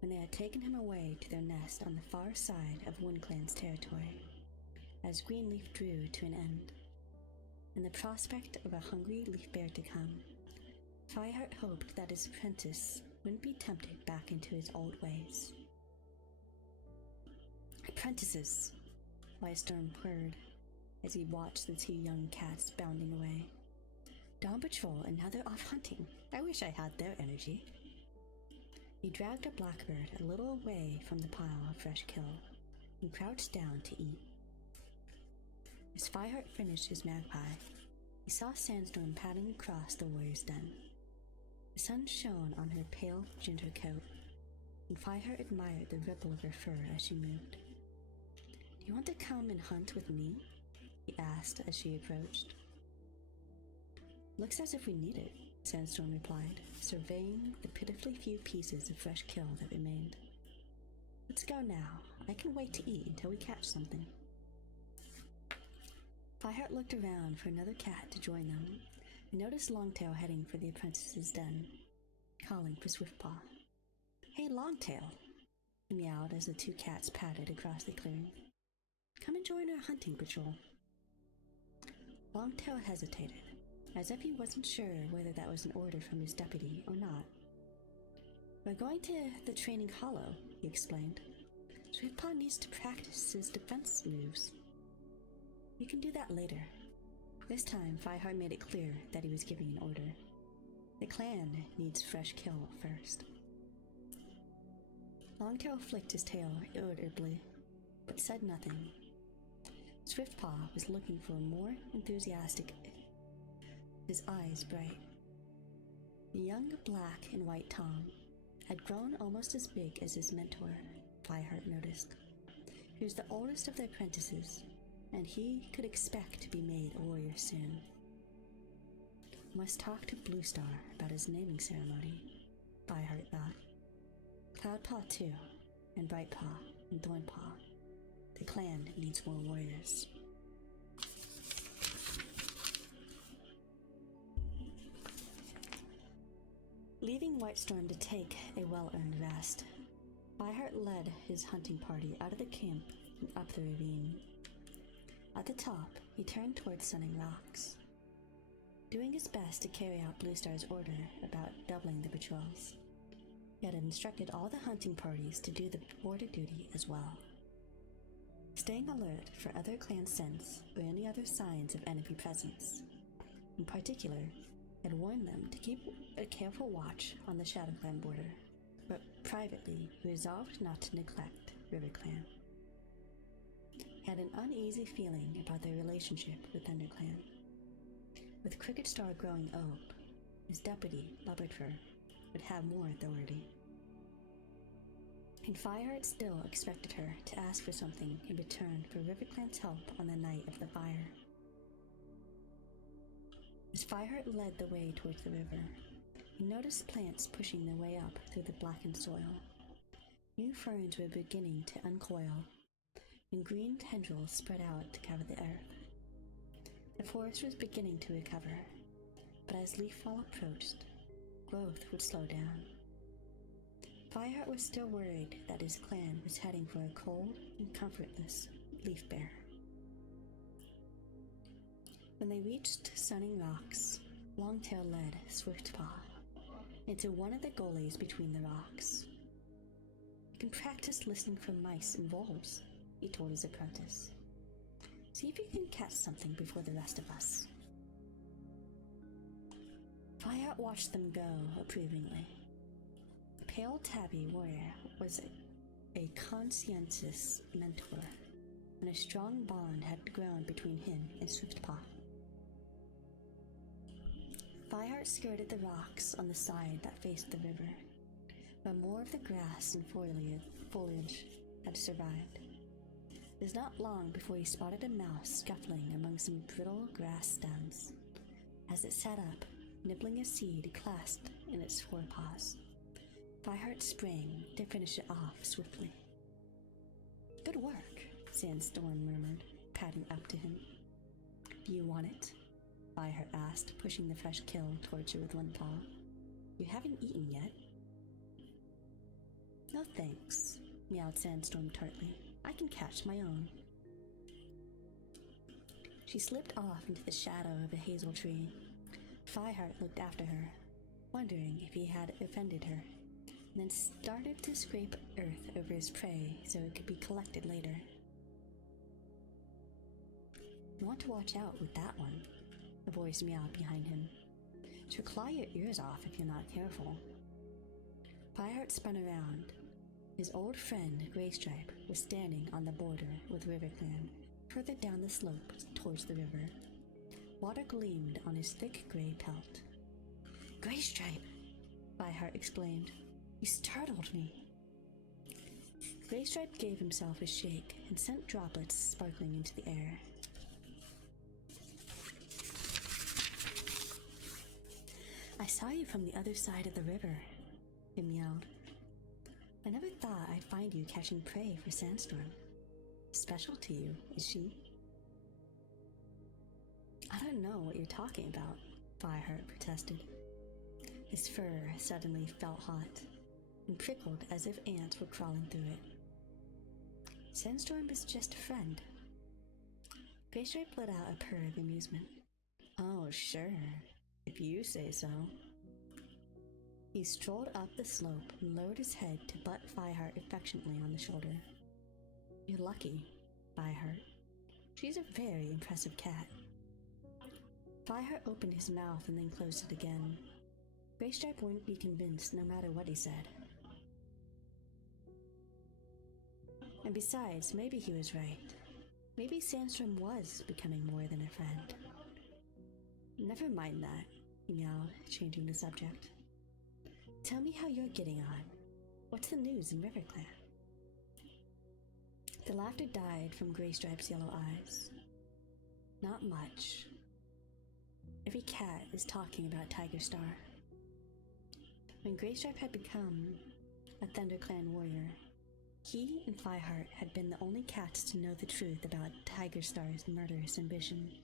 when they had taken him away to their nest on the far side of WindClan's territory, as Greenleaf drew to an end. In the prospect of a hungry leaf bear to come, Fireheart hoped that his apprentice wouldn't be tempted back into his old ways. "Apprentices," Whitestorm purred as he watched the two young cats bounding away. "Dawn Patrol and now they're off hunting. I wish I had their energy." He dragged a blackbird a little away from the pile of fresh kill and crouched down to eat. As Fireheart finished his magpie, he saw Sandstorm padding across the warrior's den. The sun shone on her pale ginger coat, and Fireheart admired the ripple of her fur as she moved. "Do you want to come and hunt with me?" he asked as she approached. "Looks as if we need it," Sandstorm replied, surveying the pitifully few pieces of fresh kill that remained. "Let's go now. I can wait to eat until we catch something." Fireheart looked around for another cat to join them and noticed Longtail heading for the apprentice's den, calling for Swiftpaw. "Hey, Longtail," he meowed as the two cats padded across the clearing. "Come and join our hunting patrol." Longtail hesitated, as if he wasn't sure whether that was an order from his deputy or not. "We're going to the training hollow," he explained. "Swiftpaw needs to practice his defense moves. We can do that later." This time, Fireheart made it clear that he was giving an order. The clan needs fresh kill first. Longtail flicked his tail irritably, but said nothing. Swiftpaw was looking for more enthusiastic, his eyes bright. The young black and white Tom had grown almost as big as his mentor, Fireheart noticed. He was the oldest of the apprentices, and he could expect to be made a warrior soon. Must talk to Bluestar about his naming ceremony, Fireheart thought. Cloudpaw too, and Brightpaw and Thornpaw. The clan needs more warriors. Leaving Whitestorm to take a well-earned rest, Fireheart led his hunting party out of the camp and up the ravine. At the top, he turned towards Sunning Rocks, doing his best to carry out Bluestar's order about doubling the patrols. He had instructed all the hunting parties to do the border duty as well, staying alert for other clan scents or any other signs of enemy presence. In particular, had warned them to keep a careful watch on the Shadow Clan border, but privately resolved not to neglect River Clan. He had an uneasy feeling about their relationship with Thunder Clan. With Cricket Star growing old, his deputy, Lubberfur, would have more authority. And Fireheart still expected her to ask for something in return for River Clan's help on the night of the fire. As Fireheart led the way towards the river, he noticed plants pushing their way up through the blackened soil. New ferns were beginning to uncoil, and green tendrils spread out to cover the earth. The forest was beginning to recover, but as leaffall approached, growth would slow down. Fireheart was still worried that his clan was heading for a cold and comfortless leaf bear. When they reached Sunning Rocks, Longtail led Swiftpaw into one of the gullies between the rocks. "You can practice listening for mice and voles," he told his apprentice. "See if you can catch something before the rest of us." Fireheart watched them go approvingly. The pale tabby warrior was a conscientious mentor, and a strong bond had grown between him and Swiftpaw. Fireheart skirted the rocks on the side that faced the river, where more of the grass and foliage had survived. It was not long before he spotted a mouse scuffling among some brittle grass stems, as it sat up, nibbling a seed clasped in its forepaws. Fireheart sprang to finish it off swiftly. "Good work," Sandstorm murmured, padding up to him. "Do you want it?" Fireheart asked, pushing the fresh kill towards her with one paw. "You haven't eaten yet." "No thanks," meowed Sandstorm tartly. "I can catch my own." She slipped off into the shadow of a hazel tree. Fireheart looked after her, wondering if he had offended her, and then started to scrape earth over his prey so it could be collected later. "You want to watch out with that one," a voice meowed behind him. "She'll claw your ears off if you're not careful." Fireheart spun around. His old friend, Graystripe, was standing on the border with RiverClan, further down the slope towards the river. Water gleamed on his thick gray pelt. "Graystripe!" Fireheart exclaimed. "You startled me." Graystripe gave himself a shake and sent droplets sparkling into the air. "I saw you from the other side of the river," he meowed. "I never thought I'd find you catching prey for Sandstorm. Special to you, is she?" "I don't know what you're talking about," Fireheart protested. His fur suddenly felt hot and prickled as if ants were crawling through it. "Sandstorm is just a friend." Graystripe let out a purr of amusement. "Oh, sure, if you say so." He strolled up the slope and lowered his head to butt Fireheart affectionately on the shoulder. "You're lucky, Fireheart. She's a very impressive cat." Fireheart opened his mouth and then closed it again. Graystripe wouldn't be convinced no matter what he said. And besides, maybe he was right. Maybe Sandstorm was becoming more than a friend. "Never mind that," he meowed, changing the subject. "Tell me how you're getting on. What's the news in RiverClan?" The laughter died from Graystripe's yellow eyes. "Not much. Every cat is talking about Tigerstar." When Graystripe had become a ThunderClan warrior, he and Fireheart had been the only cats to know the truth about Tigerstar's murderous ambition,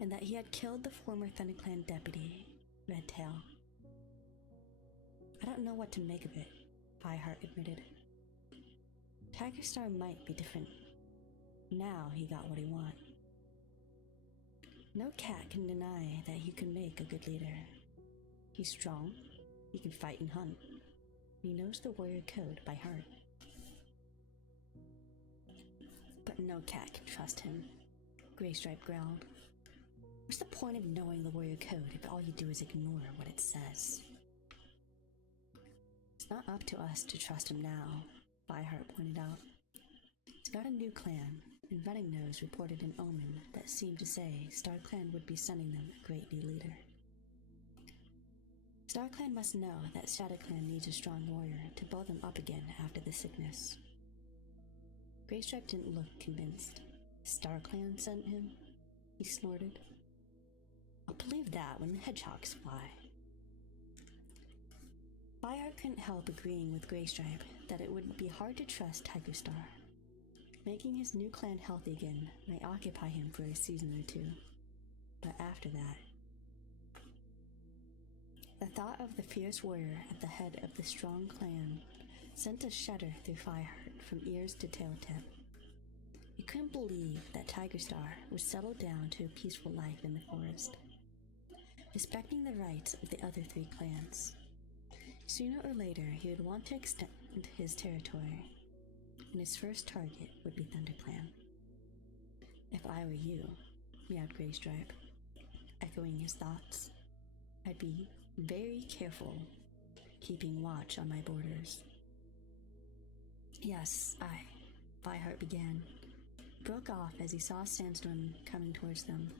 and that he had killed the former ThunderClan deputy, Redtail. "I don't know what to make of it," Fireheart admitted. "Tigerstar might be different. Now he got what he wanted. No cat can deny that he can make a good leader. He's strong, he can fight and hunt. He knows the warrior code by heart. But no cat can trust him," Graystripe growled. "What's the point of knowing the warrior code if all you do is ignore what it says?" "It's not up to us to trust him now," Fireheart pointed out. "He's got a new clan, and Running Nose reported an omen that seemed to say StarClan would be sending them a great new leader. StarClan must know that ShadowClan needs a strong warrior to build them up again after the sickness." Graystripe didn't look convinced. "StarClan sent him?" he snorted. "I'll believe that when the hedgehogs fly." Fireheart couldn't help agreeing with Graystripe that it would be hard to trust Tigerstar. Making his new clan healthy again might occupy him for a season or two, but after that... The thought of the fierce warrior at the head of the strong clan sent a shudder through Fireheart from ears to tail tip. He couldn't believe that Tigerstar would settle down to a peaceful life in the forest, respecting the rights of the other three clans. Sooner or later, he would want to extend his territory, and his first target would be ThunderClan. "If I were you," meowed Graystripe, echoing his thoughts, "I'd be very careful keeping watch on my borders." Yes, Fireheart began, broke off as he saw Sandstorm coming towards them,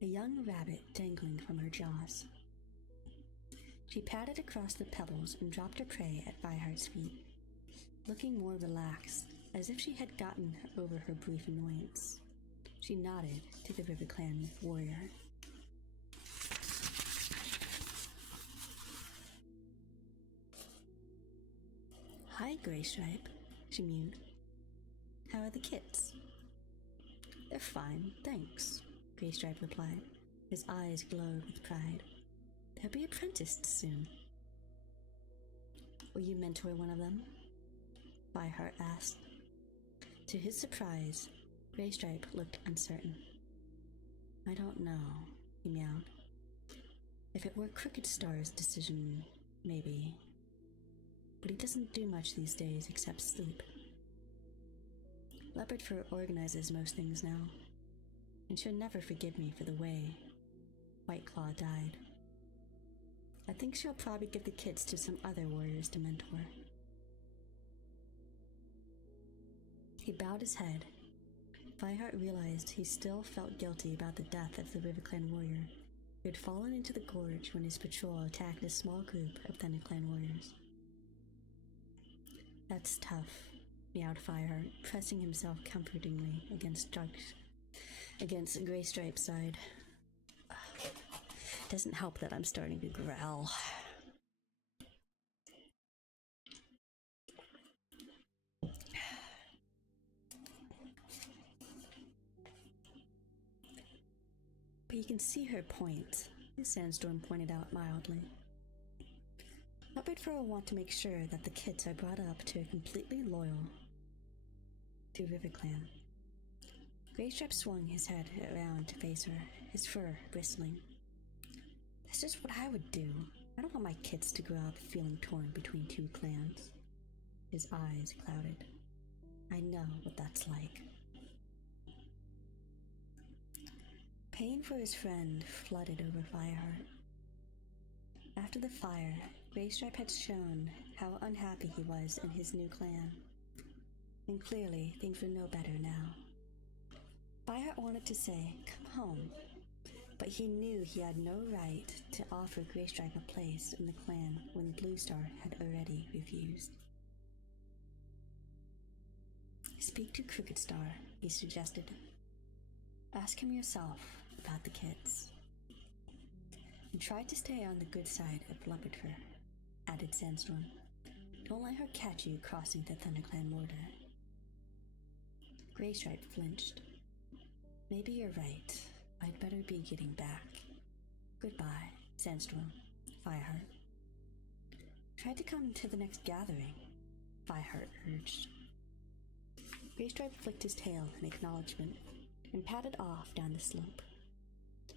a young rabbit dangling from her jaws. She padded across the pebbles and dropped her prey at Fireheart's feet, looking more relaxed, as if she had gotten over her brief annoyance. She nodded to the River Clan warrior. "Hi, Graystripe," she mewed. "How are the kids?" "They're fine, thanks," Graystripe replied. His eyes glowed with pride. "They'll be apprenticed soon." "Will you mentor one of them?" Fireheart asked. To his surprise, Graystripe looked uncertain. "I don't know," he meowed. "If it were Crooked Star's decision, maybe. But he doesn't do much these days except sleep. Leopard Fur organizes most things now, and she'll never forgive me for the way White Claw died. I think she'll probably give the kids to some other warriors to mentor." He bowed his head. Fireheart realized he still felt guilty about the death of the River Clan warrior who had fallen into the gorge when his patrol attacked a small group of Thunder Clan warriors. "That's tough," meowed Fireheart, pressing himself comfortingly against Graystripe's side. Doesn't help that I'm starting to growl. "But you can see her point," Sandstorm pointed out mildly. "Leopard Fur will want to make sure that the kids are brought up to a completely loyal to River Clan." Graystripe swung his head around to face her, his fur bristling. "That's just what I would do. I don't want my kids to grow up feeling torn between two clans." His eyes clouded. "I know what that's like." Pain for his friend flooded over Fireheart. After the fire, Graystripe had shown how unhappy he was in his new clan, and clearly things were no better now. Fireheart wanted to say, "Come home," but he knew he had no right to offer Graystripe a place in the clan when Bluestar had already refused. "Speak to Crooked Star," he suggested. "Ask him yourself about the kids. And try to stay on the good side of Leopard Fur," added Sandstorm. "Don't let her catch you crossing the ThunderClan border." Graystripe flinched. "Maybe you're right. I'd better be getting back. Goodbye, Sandstorm." Fireheart. "Try to come to the next gathering," Fireheart urged. Graystripe flicked his tail in acknowledgement and padded off down the slope.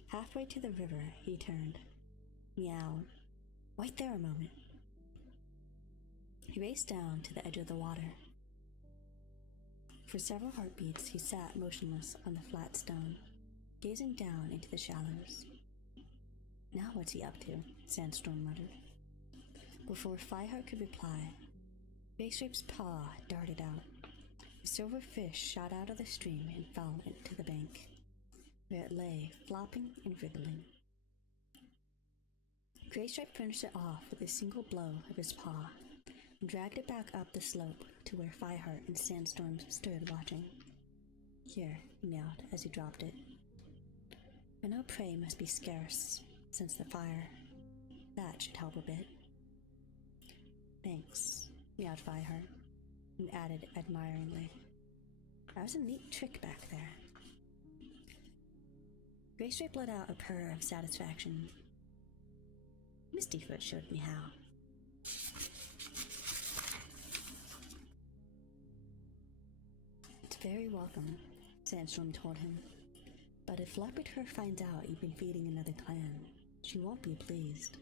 Halfway to the river, he turned, meowed. "Wait there a moment." He raced down to the edge of the water. For several heartbeats, he sat motionless on the flat stone, gazing down into the shallows. "Now what's he up to?" Sandstorm muttered. Before Fireheart could reply, Graystripe's paw darted out. A silver fish shot out of the stream and fell into the bank, where it lay, flopping and wriggling. Graystripe finished it off with a single blow of his paw and dragged it back up the slope to where Fireheart and Sandstorm stood watching. "Here," he meowed as he dropped it. "I know prey must be scarce since the fire. That should help a bit." "Thanks," meowed Fireheart, and added admiringly, "That was a neat trick back there." Graystripe let out a purr of satisfaction. "Mistyfoot showed me how." "It's very welcome," Sandstorm told him. "But if Leopard Fur finds out you've been feeding another clan, she won't be pleased."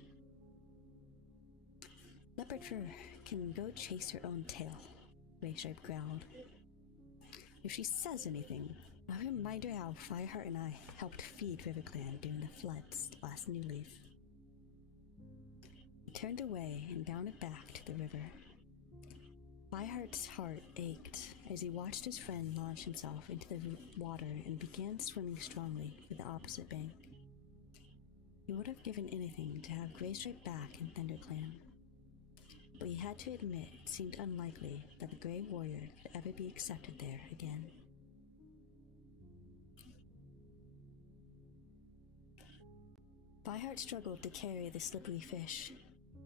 "Leopard Fur can go chase her own tail," Graystripe growled. "If she says anything, I'll remind her how Fireheart and I helped feed River Clan during the floods last New Leaf." He turned away and bounded back to the river. Fireheart's heart ached as he watched his friend launch himself into the water and began swimming strongly for the opposite bank. He would have given anything to have Greystripe back in ThunderClan, but he had to admit it seemed unlikely that the Grey Warrior could ever be accepted there again. Fireheart struggled to carry the slippery fish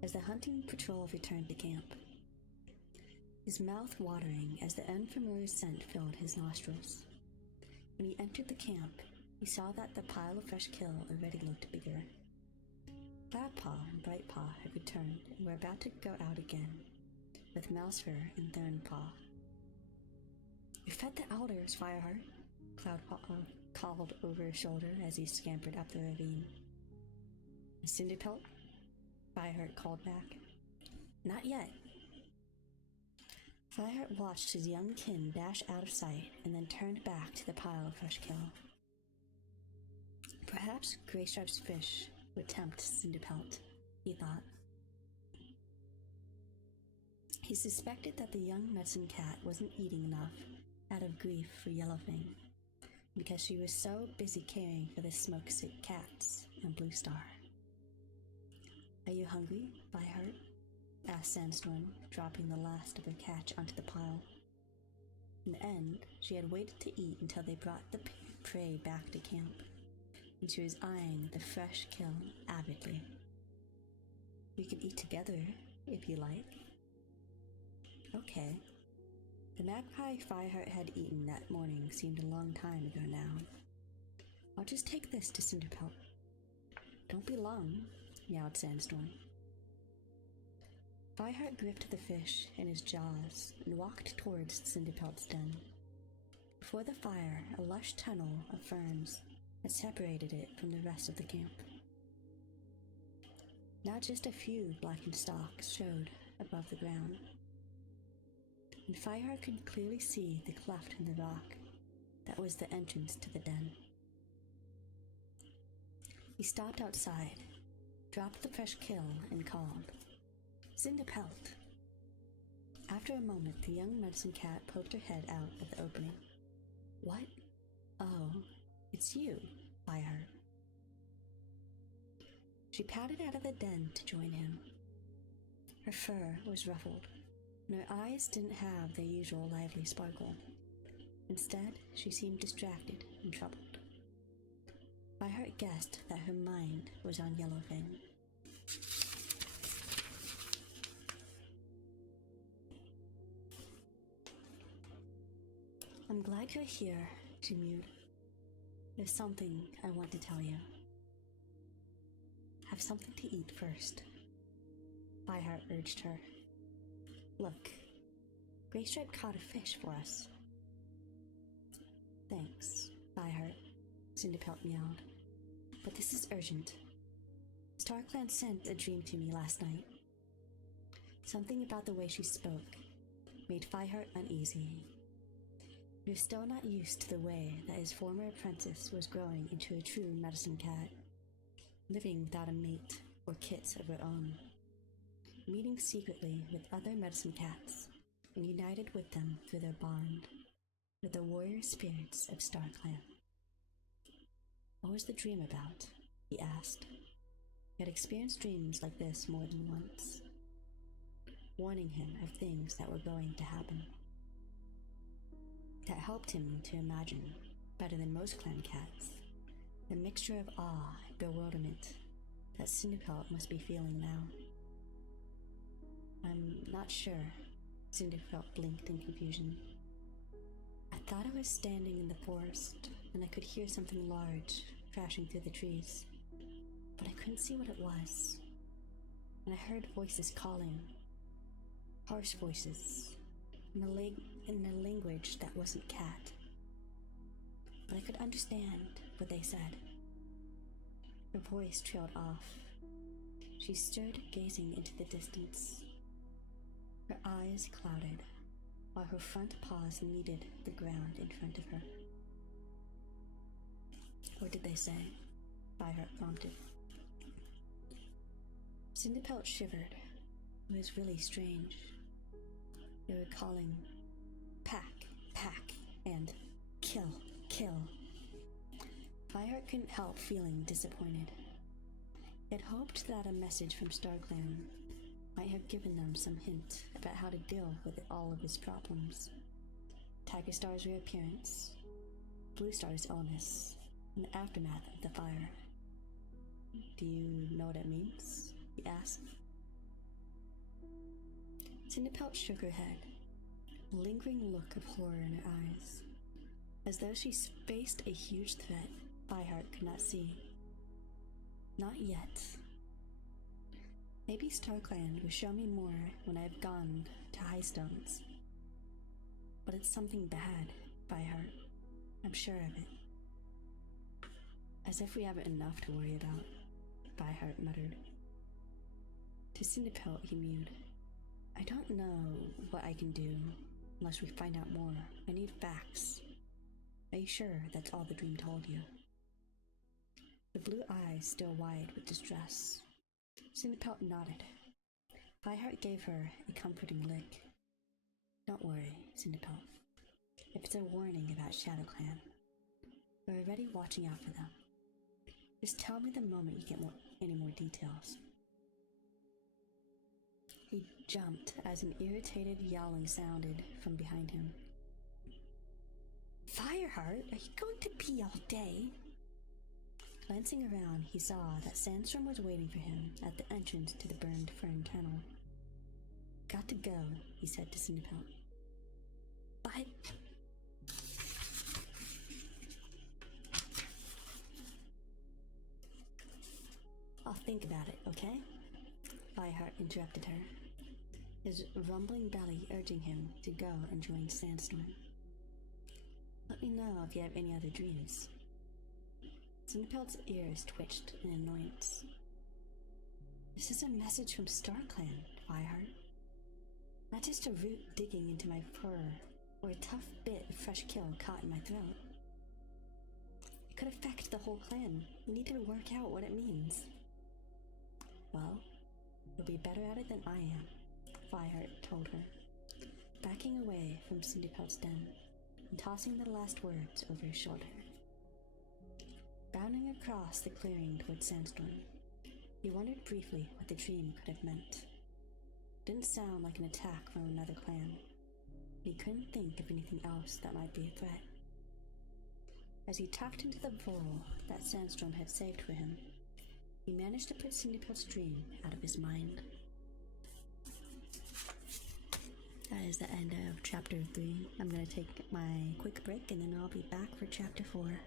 as the hunting patrol returned to camp, his mouth watering as the unfamiliar scent filled his nostrils. When he entered the camp, he saw that the pile of fresh kill already looked bigger. Cloudpaw and Brightpaw had returned and were about to go out again, with Mousefur and Thornpaw. "You fed the elders, Fireheart," Cloudpaw called over his shoulder as he scampered up the ravine. "Cinderpelt?" Fireheart called back. "Not yet." Fireheart watched his young kin dash out of sight and then turned back to the pile of fresh kill. Perhaps Greystripe's fish would tempt Cinderpelt, he thought. He suspected that the young medicine cat wasn't eating enough out of grief for Yellowfang, because she was so busy caring for the smoke-sick cats and Blue Star. "Are you hungry, Fireheart?" asked Sandstorm, dropping the last of her catch onto the pile. In the end, she had waited to eat until they brought the prey back to camp, and she was eyeing the fresh kill avidly. "We can eat together, if you like." "Okay." The magpie Fireheart had eaten that morning seemed a long time ago now. "I'll just take this to Cinderpelt." "Don't be long," meowed Sandstorm. Fireheart gripped the fish in his jaws and walked towards Cinderpelt's den. Before the fire, a lush tunnel of ferns had separated it from the rest of the camp. Now just a few blackened stalks showed above the ground, and Fireheart could clearly see the cleft in the rock that was the entrance to the den. He stopped outside, dropped the fresh kill, and called, "Cinderpelt." After a moment, the young medicine cat poked her head out of the opening. "What? Oh, it's you, Fireheart." She padded out of the den to join him. Her fur was ruffled, and her eyes didn't have their usual lively sparkle. Instead, she seemed distracted and troubled. Fireheart guessed that her mind was on Yellowfang. "I'm glad you're here," she mewed. "There's something I want to tell you." "Have something to eat first," Fireheart urged her. "Look, Greystripe caught a fish for us." "Thanks, Fireheart," Cinderpelt meowed. "But this is urgent. StarClan sent a dream to me last night." Something about the way she spoke made Fireheart uneasy. He was still not used to the way that his former apprentice was growing into a true medicine cat, living without a mate or kits of her own, meeting secretly with other medicine cats and united with them through their bond with the warrior spirits of StarClan. "What was the dream about?" he asked. He had experienced dreams like this more than once, warning him of things that were going to happen. That helped him to imagine, better than most clan cats, the mixture of awe and bewilderment that Cinderpelt must be feeling now. "I'm not sure," Cinderpelt blinked in confusion. "I thought I was standing in the forest, and I could hear something large crashing through the trees, but I couldn't see what it was. And I heard voices calling, harsh voices, in a language that wasn't cat. But I could understand what they said." Her voice trailed off. She stood gazing into the distance. Her eyes clouded, while her front paws kneaded the ground in front of her. "What did they say?" Fireheart prompted. Cinderpelt shivered. It was really strange. They were calling, "Pack, pack," and "Kill, kill." Fireheart couldn't help feeling disappointed. He had hoped that a message from StarClan might have given them some hint about how to deal with all of his problems. Tiger Star's reappearance, Blue Star's illness, and the aftermath of the fire. "Do you know what it means?" he asked. Cinderpelt shook her head, a lingering look of horror in her eyes, as though she faced a huge threat Fireheart could not see. "Not yet. Maybe StarClan will show me more when I've gone to Highstones. But it's something bad, Fireheart. I'm sure of it." "As if we haven't enough to worry about," Fireheart muttered. To Cinderpelt he mewed. "I don't know what I can do unless we find out more. I need facts. Are you sure that's all the dream told you?" The blue eyes still wide with distress. Cinderpelt nodded. Fireheart gave her a comforting lick. "Don't worry, Cinderpelt. If it's a warning about ShadowClan, we're already watching out for them. Just tell me the moment you get any more details." He jumped as an irritated yowling sounded from behind him. "Fireheart, are you going to pee all day?" Glancing around, he saw that Sandstorm was waiting for him at the entrance to the burned fern tunnel. "Got to go," he said to Cinderpelt. "But..." "I'll think about it, okay?" Fireheart interrupted her, his rumbling belly urging him to go and join Sandstorm. "Let me know if you have any other dreams." Cinderpelt's ears twitched in annoyance. "This is a message from StarClan, Fireheart. Not just a root digging into my fur or a tough bit of fresh kill caught in my throat. It could affect the whole clan. We need to work out what it means." "Well, you'll be better at it than I am," Fireheart told her, backing away from Cinderpelt's den and tossing the last words over his shoulder. Bounding across the clearing towards Sandstorm, he wondered briefly what the dream could have meant. It didn't sound like an attack from another clan, and he couldn't think of anything else that might be a threat. As he tucked into the burrow that Sandstorm had saved for him, he managed to put Cinderpelt's dream out of his mind. That is the end of Chapter 3. I'm going to take my quick break and then I'll be back for Chapter 4.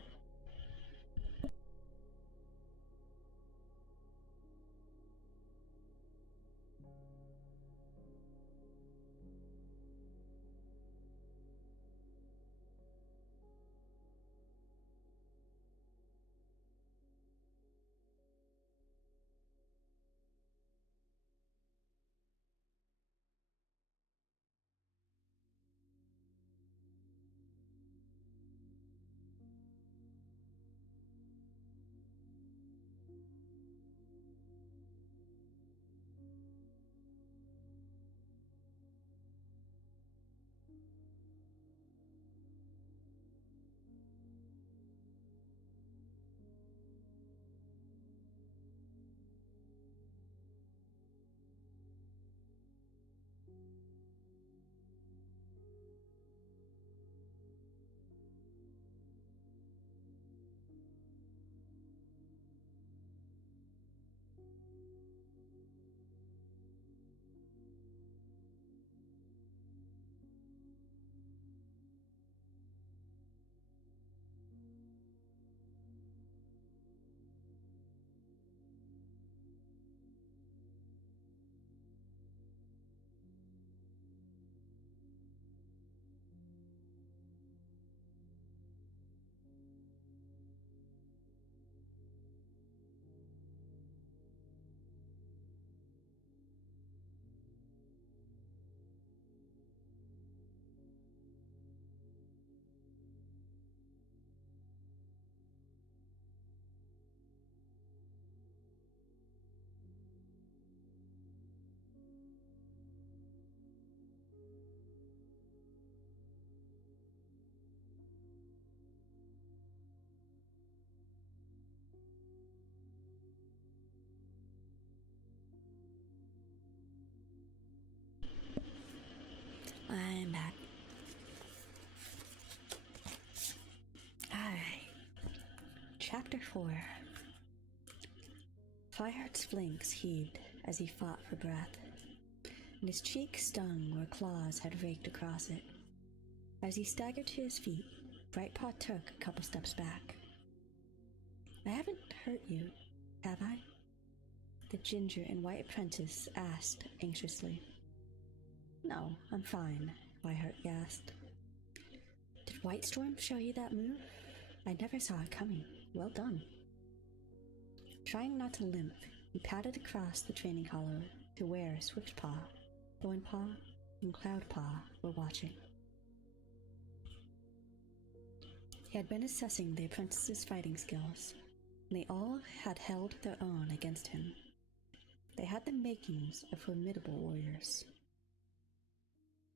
Chapter 4. Fireheart's flanks heaved as he fought for breath, and his cheek stung where claws had raked across it. As he staggered to his feet, Brightpaw took a couple steps back. "I haven't hurt you, have I?" the ginger and white apprentice asked anxiously. "No, I'm fine," Fireheart gasped. "Did Whitestorm show you that move? I never saw it coming. Well done." Trying not to limp, he padded across the training hollow to where Swiftpaw, Thornpaw, and Cloudpaw were watching. He had been assessing the apprentice's fighting skills, and they all had held their own against him. They had the makings of formidable warriors.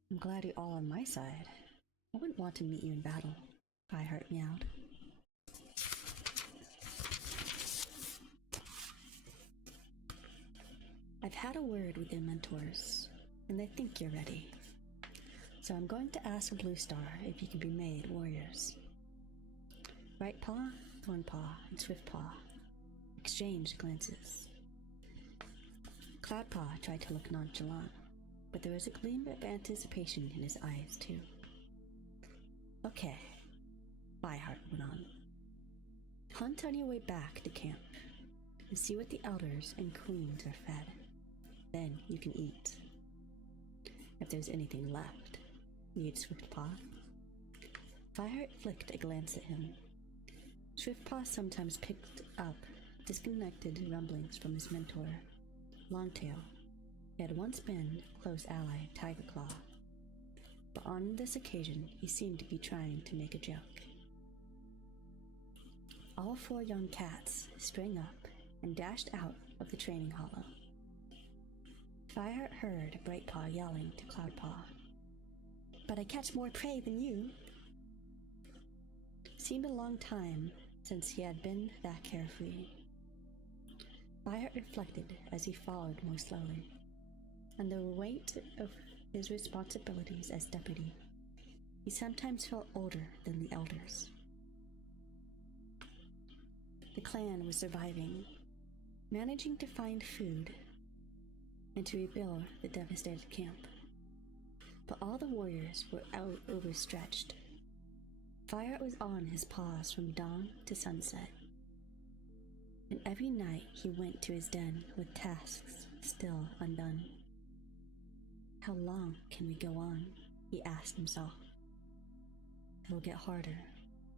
"I'm glad you're all on my side. I wouldn't want to meet you in battle," Fireheart meowed. "I've had a word with your mentors, and they think you're ready. So I'm going to ask Bluestar if you can be made warriors." Brightpaw, Thornpaw, and Swiftpaw exchanged glances. Cloudpaw tried to look nonchalant, but there was a gleam of anticipation in his eyes, too. "Okay," Fireheart went on. "Hunt on your way back to camp and see what the elders and queens are fed. Then you can eat. If there's anything left," mused Swiftpaw. Fireheart flicked a glance at him. Swiftpaw sometimes picked up disconnected rumblings from his mentor, Longtail. He had once been a close ally, Tigerclaw, but on this occasion he seemed to be trying to make a joke. All 4 young cats sprang up and dashed out of the training hollow. Fireheart heard Brightpaw yelling to Cloudpaw, "But I catch more prey than you." It seemed a long time since he had been that carefree. Fireheart reflected as he followed more slowly. Under the weight of his responsibilities as deputy, he sometimes felt older than the elders. The clan was surviving, managing to find food and to rebuild the devastated camp. But all the warriors were overstretched. Fireheart was on his paws from dawn to sunset, and every night he went to his den with tasks still undone. "How long can we go on?" he asked himself. "It'll get harder,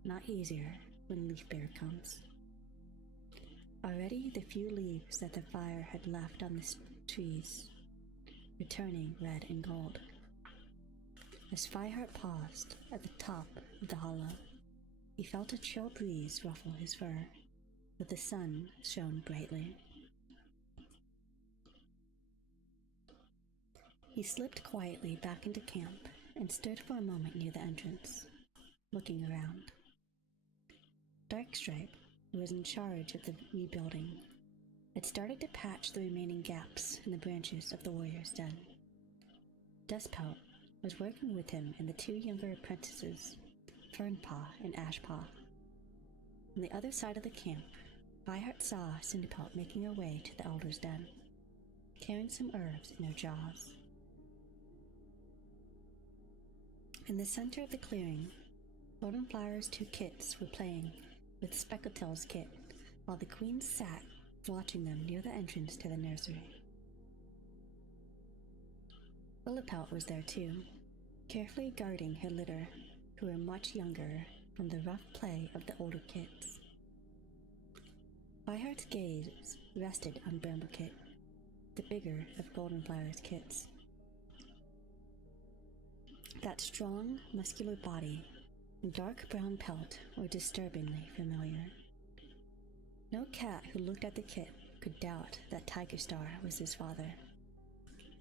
not easier, when Leafbeard comes." Already the few leaves that the fire had left on the trees were turning red and gold. As Fireheart paused at the top of the hollow, he felt a chill breeze ruffle his fur, but the sun shone brightly. He slipped quietly back into camp and stood for a moment near the entrance, looking around. Darkstripe, who was in charge of the rebuilding, had started to patch the remaining gaps in the branches of the warrior's den. Dustpelt was working with him and the 2 younger apprentices, Fernpaw and Ashpaw. On the other side of the camp, Fireheart saw Cinderpelt making her way to the elder's den, carrying some herbs in her jaws. In the center of the clearing, Goldenflower's 2 kits were playing with Speckletail's kit, while the queen sat watching them near the entrance to the nursery. Lillipelt was there too, carefully guarding her litter, who were much younger from the rough play of the older kids. Fireheart's gaze rested on Bramblekit, the bigger of Goldenflower's kits. That strong, muscular body and dark brown pelt were disturbingly familiar. No cat who looked at the kit could doubt that Tigerstar was his father.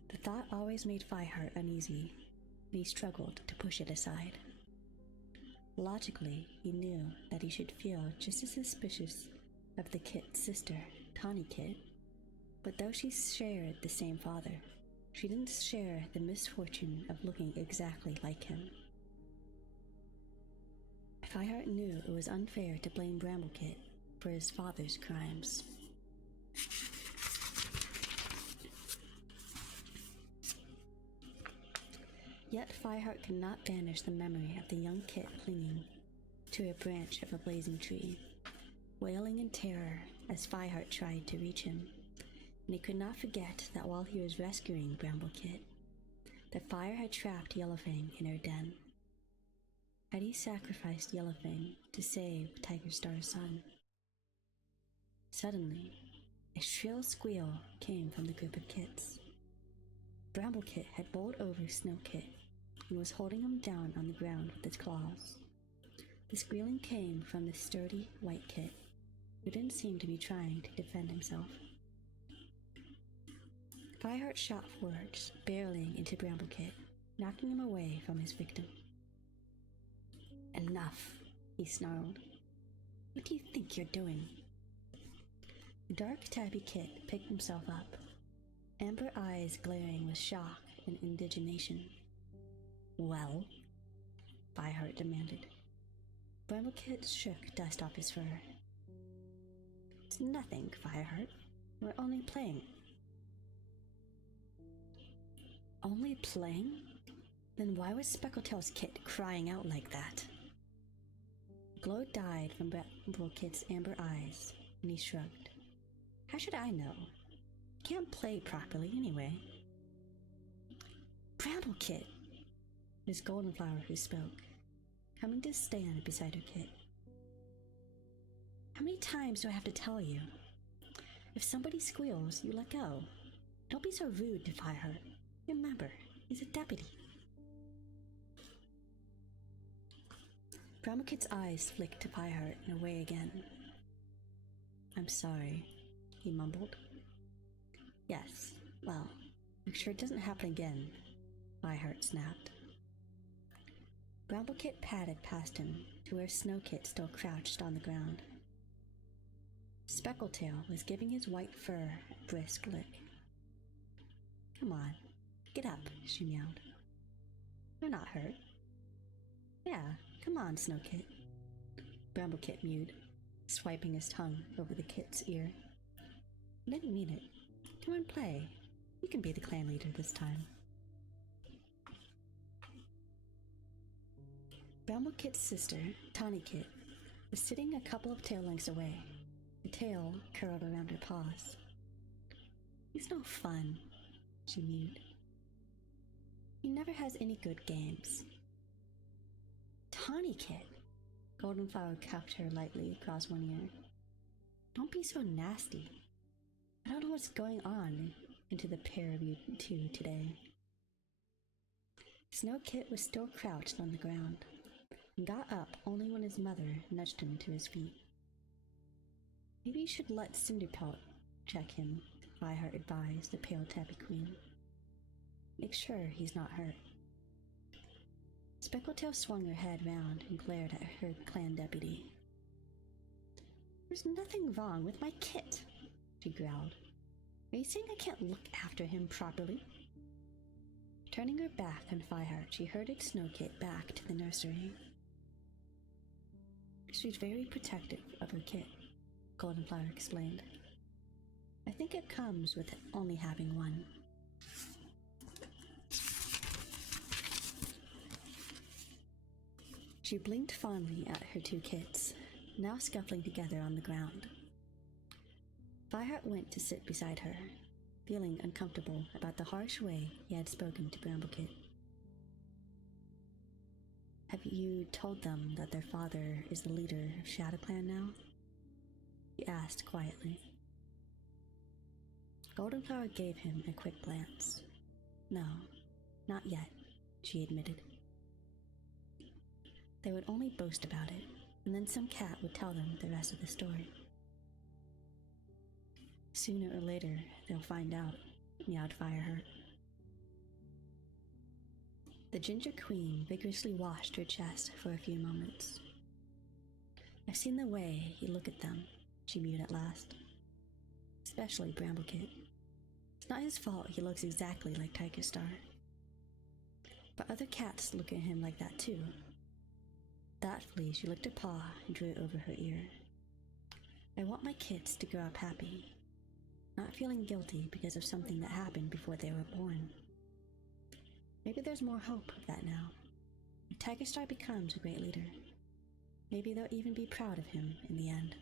The thought always made Fireheart uneasy, and he struggled to push it aside. Logically, he knew that he should feel just as suspicious of the kit's sister, Tawny Kit, but though she shared the same father, she didn't share the misfortune of looking exactly like him. Fireheart knew it was unfair to blame Bramblekit for his father's crimes. Yet Fireheart could not banish the memory of the young kit clinging to a branch of a blazing tree, wailing in terror as Fireheart tried to reach him. And he could not forget that while he was rescuing Bramblekit, the fire had trapped Yellowfang in her den. Had he sacrificed Yellowfang to save Tiger Star's son? Suddenly, a shrill squeal came from the group of kits. Bramblekit had bowled over Snowkit and was holding him down on the ground with its claws. The squealing came from the sturdy white kit, who didn't seem to be trying to defend himself. Fireheart shot forward, barreling into Bramblekit, knocking him away from his victim. "Enough," he snarled. "What do you think you're doing?" The dark tabby kit picked himself up, amber eyes glaring with shock and indignation. "Well?" Fireheart demanded. Bramblekit shook dust off his fur. "It's nothing, Fireheart. We're only playing." "Only playing? Then why was Speckletail's kit crying out like that?" Glow died from Bramblekit's amber eyes, and he shrugged. "How should I know? Can't play properly anyway." "Bramblekit!" It was Goldenflower who spoke, coming to stand beside her kit. "How many times do I have to tell you? If somebody squeals, you let go. Don't be so rude to Fireheart. Remember, he's a deputy." Bramblekit's eyes flicked to Fireheart and away again. "I'm sorry," he mumbled. "Yes, well, make sure it doesn't happen again," Fireheart snapped. Bramblekit padded past him to where Snowkit still crouched on the ground. Speckletail was giving his white fur a brisk lick. "Come on, get up," she meowed. "You're not hurt." "Yeah, come on, Snowkit," Bramblekit mewed, swiping his tongue over the kit's ear. "I didn't mean it. Come and play. You can be the clan leader this time." Bramblekit's sister, Tawnykit, was sitting a couple of tail lengths away, the tail curled around her paws. "He's no fun," she mewed. "He never has any good games." "Tawnykit," Goldenflower cuffed her lightly across one ear. "Don't be so nasty. I don't know what's going on into the pair of you two today." Snowkit was still crouched on the ground, and got up only when his mother nudged him to his feet. "Maybe you should let Cinderpelt check him," Fireheart advised the pale tabby queen. "Make sure he's not hurt." Speckletail swung her head round and glared at her clan deputy. "There's nothing wrong with my kit," she growled. "Are you saying I can't look after him properly?" Turning her back on Fireheart, she herded Snowkit back to the nursery. "She's very protective of her kit," Goldenflower explained. "I think it comes with only having one." She blinked fondly at her two kits, now scuffling together on the ground. Fireheart went to sit beside her, feeling uncomfortable about the harsh way he had spoken to Bramblekit. "Have you told them that their father is the leader of ShadowClan now?" he asked quietly. Goldenflower gave him a quick glance. "No, not yet," she admitted. They would only boast about it, and then some cat would tell them the rest of the story. "Sooner or later, they'll find out," meowed Fireheart. The Ginger Queen vigorously washed her chest for a few moments. "I've seen the way you look at them," she mewed at last. "Especially Bramblekit. It's not his fault he looks exactly like Tiger Star. But other cats look at him like that too." Thoughtfully, she licked her paw and drew it over her ear. I want my kids to grow up happy, not feeling guilty because of something that happened before they were born. Maybe there's more hope of that now. If Tiger Star becomes a great leader, maybe they'll even be proud of him in the end.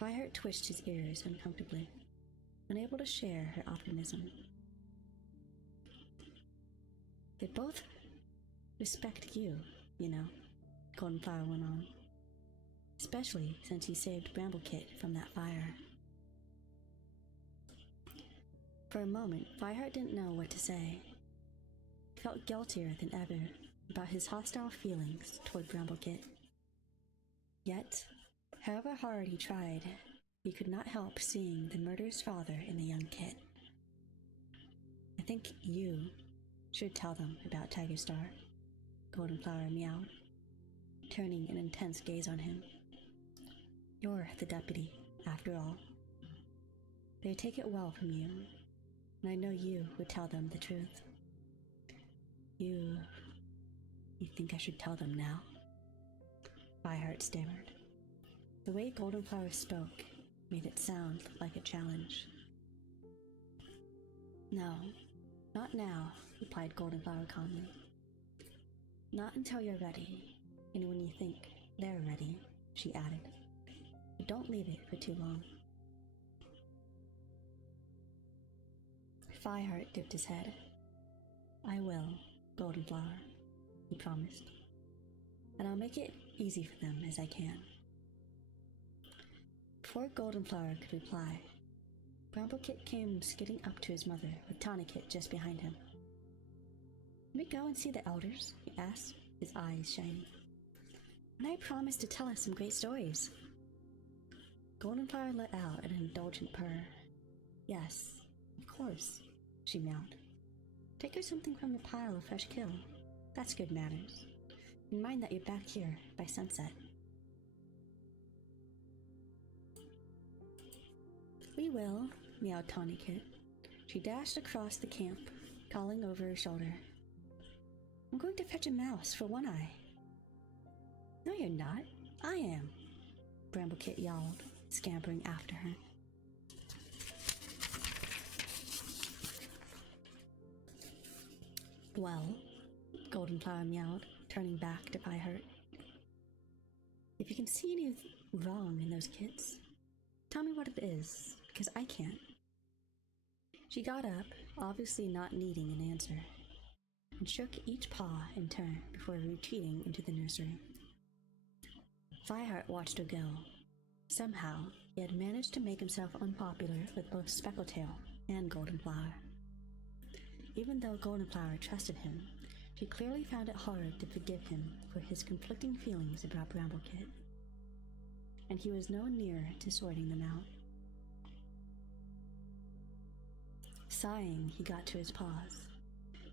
Fireheart twitched his ears uncomfortably, unable to share her optimism. They both respect you, you know, Goldenflower went on. Especially since you saved Bramblekit from that fire. For a moment, Fireheart didn't know what to say. He felt guiltier than ever about his hostile feelings toward Bramblekit. Yet, however hard he tried, he could not help seeing the murderous father in the young kit. I think you should tell them about Tiger Star, Goldenflower meowed, turning an intense gaze on him. You're the deputy, after all. They take it well from you, and I know you would tell them the truth. You think I should tell them now? Fireheart stammered. The way Goldenflower spoke made it sound like a challenge. No, not now, replied Goldenflower calmly. Not until you're ready, and when you think they're ready, she added. But don't leave it for too long. Fireheart dipped his head. I will, Goldenflower, he promised. And I'll make it easy for them as I can. Before Goldenflower could reply, Bramblekit came skidding up to his mother with Tawnikit just behind him. Can we go and see the elders? He asked, his eyes shining. And I promised to tell us some great stories. Goldenflower let out an indulgent purr. Yes, of course, she meowed. Take her something from the pile of fresh kill. That's good manners. And mind that you're back here by sunset. We will, meowed Tawnikit. She dashed across the camp, calling over her shoulder. I'm going to fetch a mouse for One Eye. No, you're not. I am, Bramblekit yowled, scampering after her. Well, Goldenflower meowed, turning back to Fireheart. If you can see anything wrong in those kids, tell me what it is, because I can't. She got up, obviously not needing an answer, and shook each paw in turn before retreating into the nursery. Fireheart watched her go. Somehow, he had managed to make himself unpopular with both Speckletail and Goldenflower. Even though Goldenflower trusted him, she clearly found it hard to forgive him for his conflicting feelings about Bramblekit, and he was no nearer to sorting them out. Sighing, he got to his paws.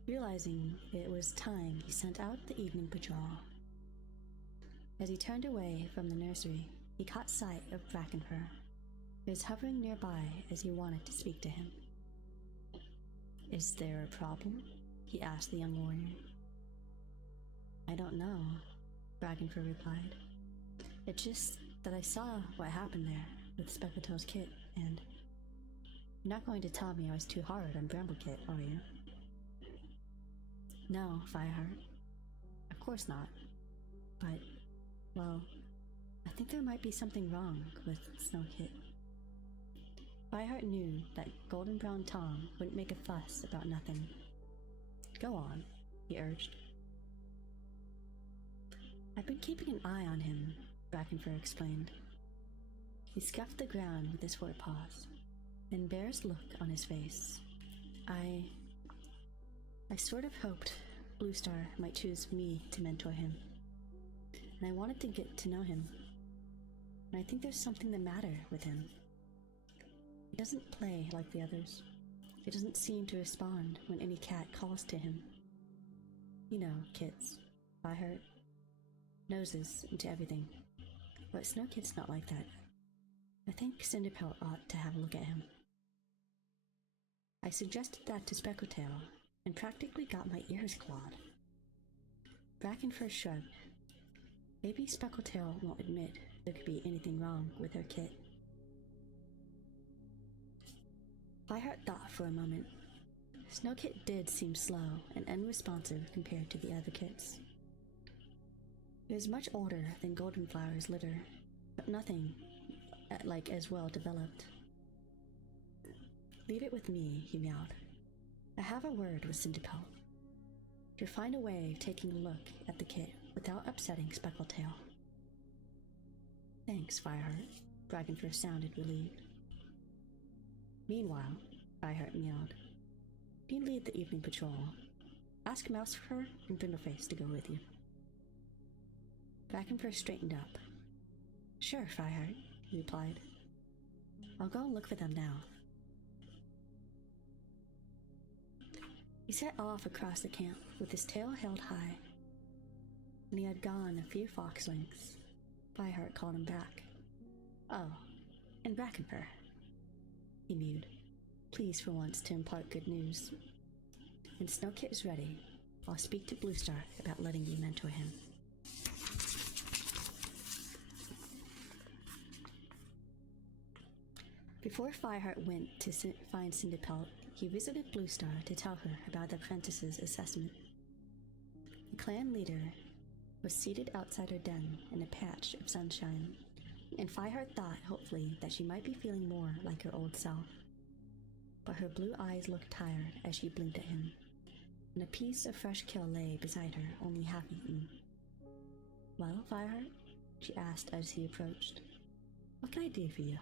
Realizing it was time, he sent out the evening patrol. As he turned away from the nursery, he caught sight of Brackenfur. He was hovering nearby as he wanted to speak to him. Is there a problem? He asked the young warrior. I don't know, Brackenfur replied. It's just that I saw what happened there with Speckletail's kit, and you're not going to tell me I was too hard on Bramblekit, are you? No, Fireheart. Of course not. But, well, I think there might be something wrong with Snowkit. Fireheart knew that Golden Brown Tom wouldn't make a fuss about nothing. Go on, he urged. I've been keeping an eye on him, Brackenfur explained. He scuffed the ground with his forepaws, an embarrassed look on his face. I sort of hoped Bluestar might choose me to mentor him, and I wanted to get to know him. And I think there's something the matter with him. He doesn't play like the others. He doesn't seem to respond when any cat calls to him. You know, kids, Fireheart, noses into everything. But Snowkit's not like that. I think Cinderpelt ought to have a look at him. I suggested that to Speckletail, and practically got my ears clawed. Brackenfur shrugged. Maybe Speckletail won't admit there could be anything wrong with her kit. Fireheart thought for a moment. Snowkit did seem slow and unresponsive compared to the other kits. It was much older than Goldenflower's litter, but nothing like as well developed. Leave it with me, he meowed. I have a word with Cinderpelt. To find a way of taking a look at the kit without upsetting Speckletail. Thanks, Fireheart, Dragonfur sounded relieved. Meanwhile, Fireheart meowed. You lead the evening patrol. Ask Mousefur and Brindleface to go with you. Dragonfur straightened up. Sure, Fireheart, he replied. I'll go and look for them now. He set off across the camp with his tail held high. When he had gone a few fox lengths, Fireheart called him back. Oh, and Dragonfur, he mewed, pleased for once to impart good news. When Snowkit is ready, I'll speak to Bluestar about letting you mentor him. Before Fireheart went to find Cinderpelt, he visited Bluestar to tell her about the apprentice's assessment. The clan leader was seated outside her den in a patch of sunshine, and Fireheart thought hopefully that she might be feeling more like her old self. But her blue eyes looked tired as she blinked at him, and a piece of fresh kill lay beside her, only half eaten. Well, Fireheart? She asked as he approached. What can I do for you?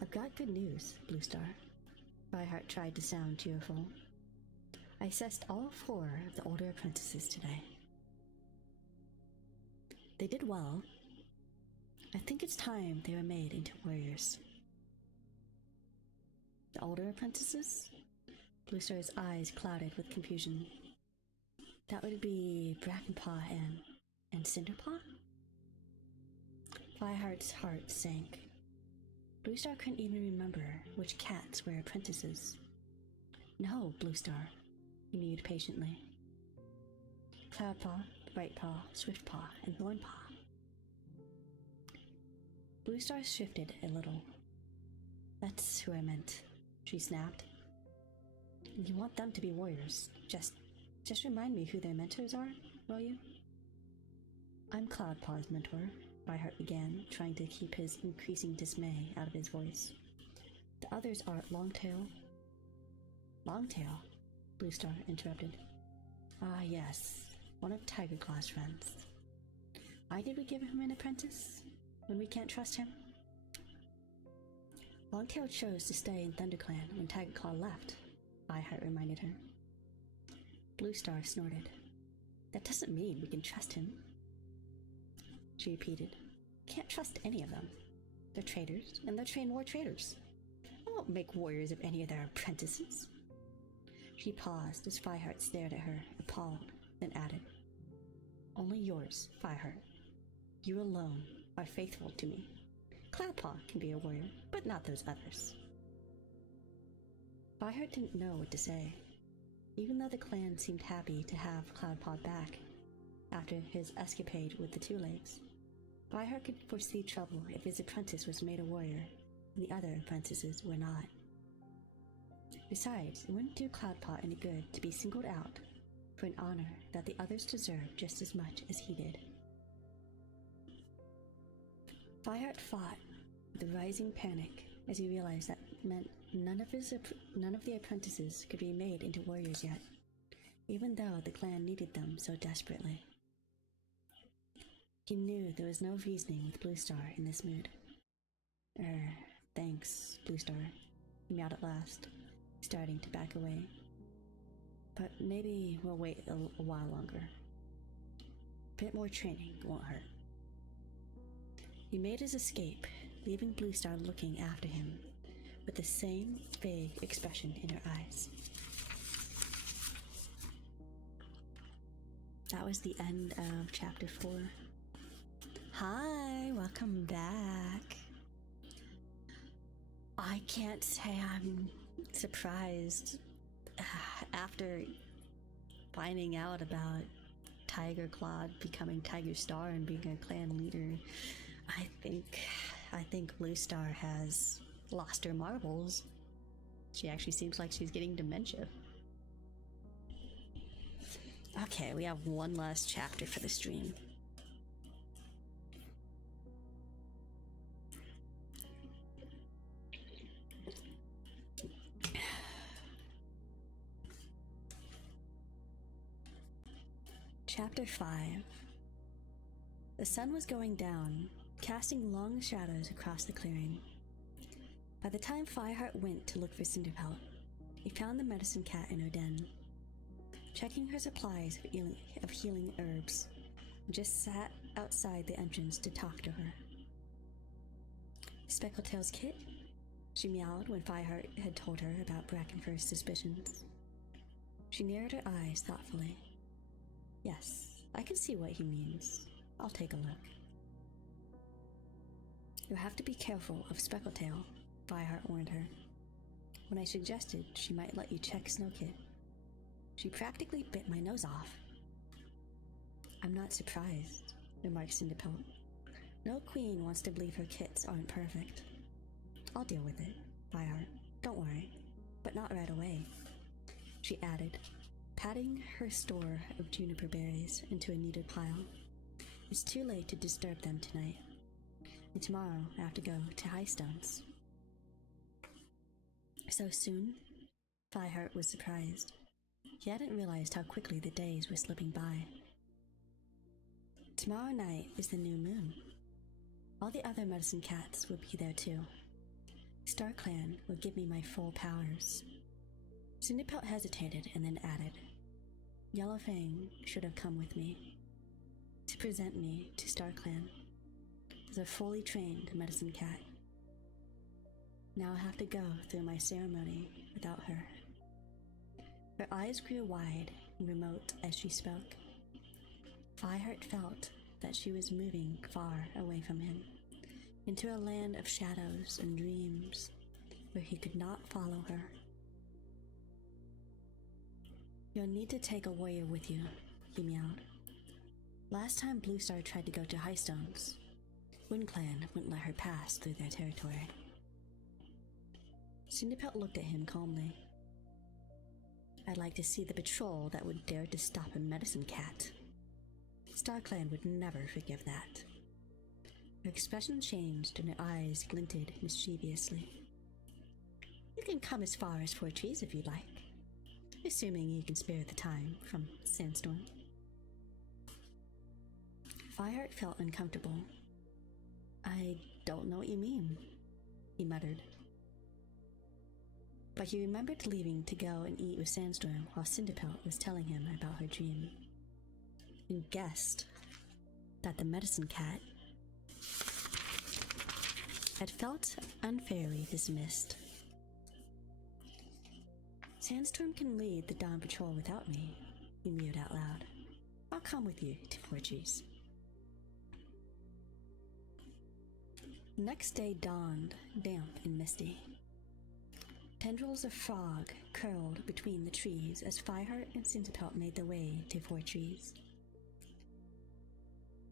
I've got good news, Bluestar. Fireheart tried to sound cheerful. I assessed all 4 of the older apprentices today. They did well. I think it's time they were made into warriors. The older apprentices? Bluestar's eyes clouded with confusion. That would be Brackenpaw and Cinderpaw? Fireheart's heart sank. Bluestar couldn't even remember which cats were apprentices. No, Bluestar, he mewed patiently. Cloudpaw, Brightpaw, Swiftpaw, and Thornpaw. Bluestar shifted a little. That's who I meant, she snapped. You want them to be warriors. Just remind me who their mentors are, will you? I'm Cloudpaw's mentor, Fireheart began, trying to keep his increasing dismay out of his voice. The others are Longtail. Longtail? Bluestar interrupted. Ah, yes, one of Tigerclaw's friends. Why did we give him an apprentice, when we can't trust him? Longtail chose to stay in ThunderClan when Tigerclaw left, Fireheart reminded her. Bluestar snorted. That doesn't mean we can trust him. She repeated. Can't trust any of them. They're traitors, and they'll train more traitors. I won't make warriors of any of their apprentices. She paused as Fireheart stared at her, appalled, then added, Only yours, Fireheart. You alone are faithful to me. Cloudpaw can be a warrior, but not those others. Fireheart didn't know what to say. Even though the clan seemed happy to have Cloudpaw back after his escapade with the Two Legs, Fireheart could foresee trouble if his apprentice was made a warrior and the other apprentices were not. Besides, it wouldn't do Cloudpaw any good to be singled out for an honor that the others deserved just as much as he did. Fireheart fought with a rising panic as he realized that meant none of the apprentices could be made into warriors yet, even though the clan needed them so desperately. He knew there was no reasoning with Bluestar in this mood. Thanks, Bluestar, he meowed at last, starting to back away. But maybe we'll wait a while longer. A bit more training won't hurt. He made his escape, leaving Bluestar looking after him, with the same vague expression in her eyes. That was the end of chapter 4. Hi, welcome back. I can't say I'm surprised after finding out about Tiger Claw becoming Tiger Star and being a clan leader, I think Blue Star has lost her marbles. She actually seems like she's getting dementia. Okay, we have one last chapter for the stream. Chapter 5. The sun was going down, casting long shadows across the clearing. By the time Fireheart went to look for Cinderpelt, he found the medicine cat in her den, checking her supplies of healing herbs, and just sat outside the entrance to talk to her. Speckletail's kit? She meowed when Fireheart had told her about Brackenfur's suspicions. She narrowed her eyes thoughtfully. Yes, I can see what he means. I'll take a look. You'll have to be careful of Speckletail, Fireheart warned her. When I suggested she might let you check Snowkit, she practically bit my nose off. I'm not surprised, remarked Cinderpelt. No queen wants to believe her kits aren't perfect. I'll deal with it, Fireheart. Don't worry, but not right away, she added, patting her store of juniper berries into a needed pile. It's too late to disturb them tonight, and tomorrow I have to go to Highstones. So soon? Fireheart was surprised. He hadn't realized how quickly the days were slipping by. Tomorrow night is the new moon. All the other medicine cats will be there too. StarClan will give me my full powers. Cinderpelt hesitated and then added, Yellowfang should have come with me to present me to StarClan as a fully trained medicine cat. Now I'll have to go through my ceremony without her. Her eyes grew wide and remote as she spoke. Fireheart felt that she was moving far away from him, into a land of shadows and dreams where he could not follow her. You'll need to take a warrior with you, he meowed. Last time Blue Star tried to go to Highstones, WindClan wouldn't let her pass through their territory. Cinderpelt looked at him calmly. I'd like to see the patrol that would dare to stop a medicine cat. StarClan would never forgive that. Her expression changed and her eyes glinted mischievously. You can come as far as 4 Trees if you'd like, assuming you can spare the time from Sandstorm. Fireheart felt uncomfortable. I don't know what you mean, he muttered. But he remembered leaving to go and eat with Sandstorm while Cinderpelt was telling him about her dream, and guessed that the medicine cat had felt unfairly dismissed. Sandstorm can lead the Dawn Patrol without me, he mewed out loud. I'll come with you to 4 Trees. The next day dawned, damp and misty. Tendrils of fog curled between the trees as Fireheart and Cinderpelt made their way to 4 Trees.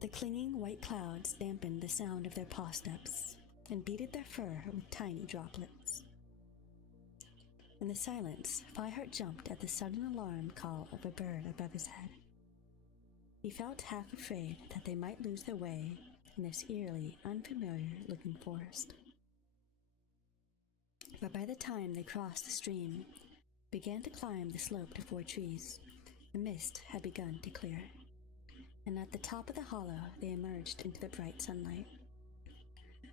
The clinging white clouds dampened the sound of their paw steps and beaded their fur with tiny droplets. In the silence, Fireheart jumped at the sudden alarm call of a bird above his head. He felt half afraid that they might lose their way in this eerily unfamiliar-looking forest. But by the time they crossed the stream, began to climb the slope to 4 Trees, the mist had begun to clear, and at the top of the hollow they emerged into the bright sunlight.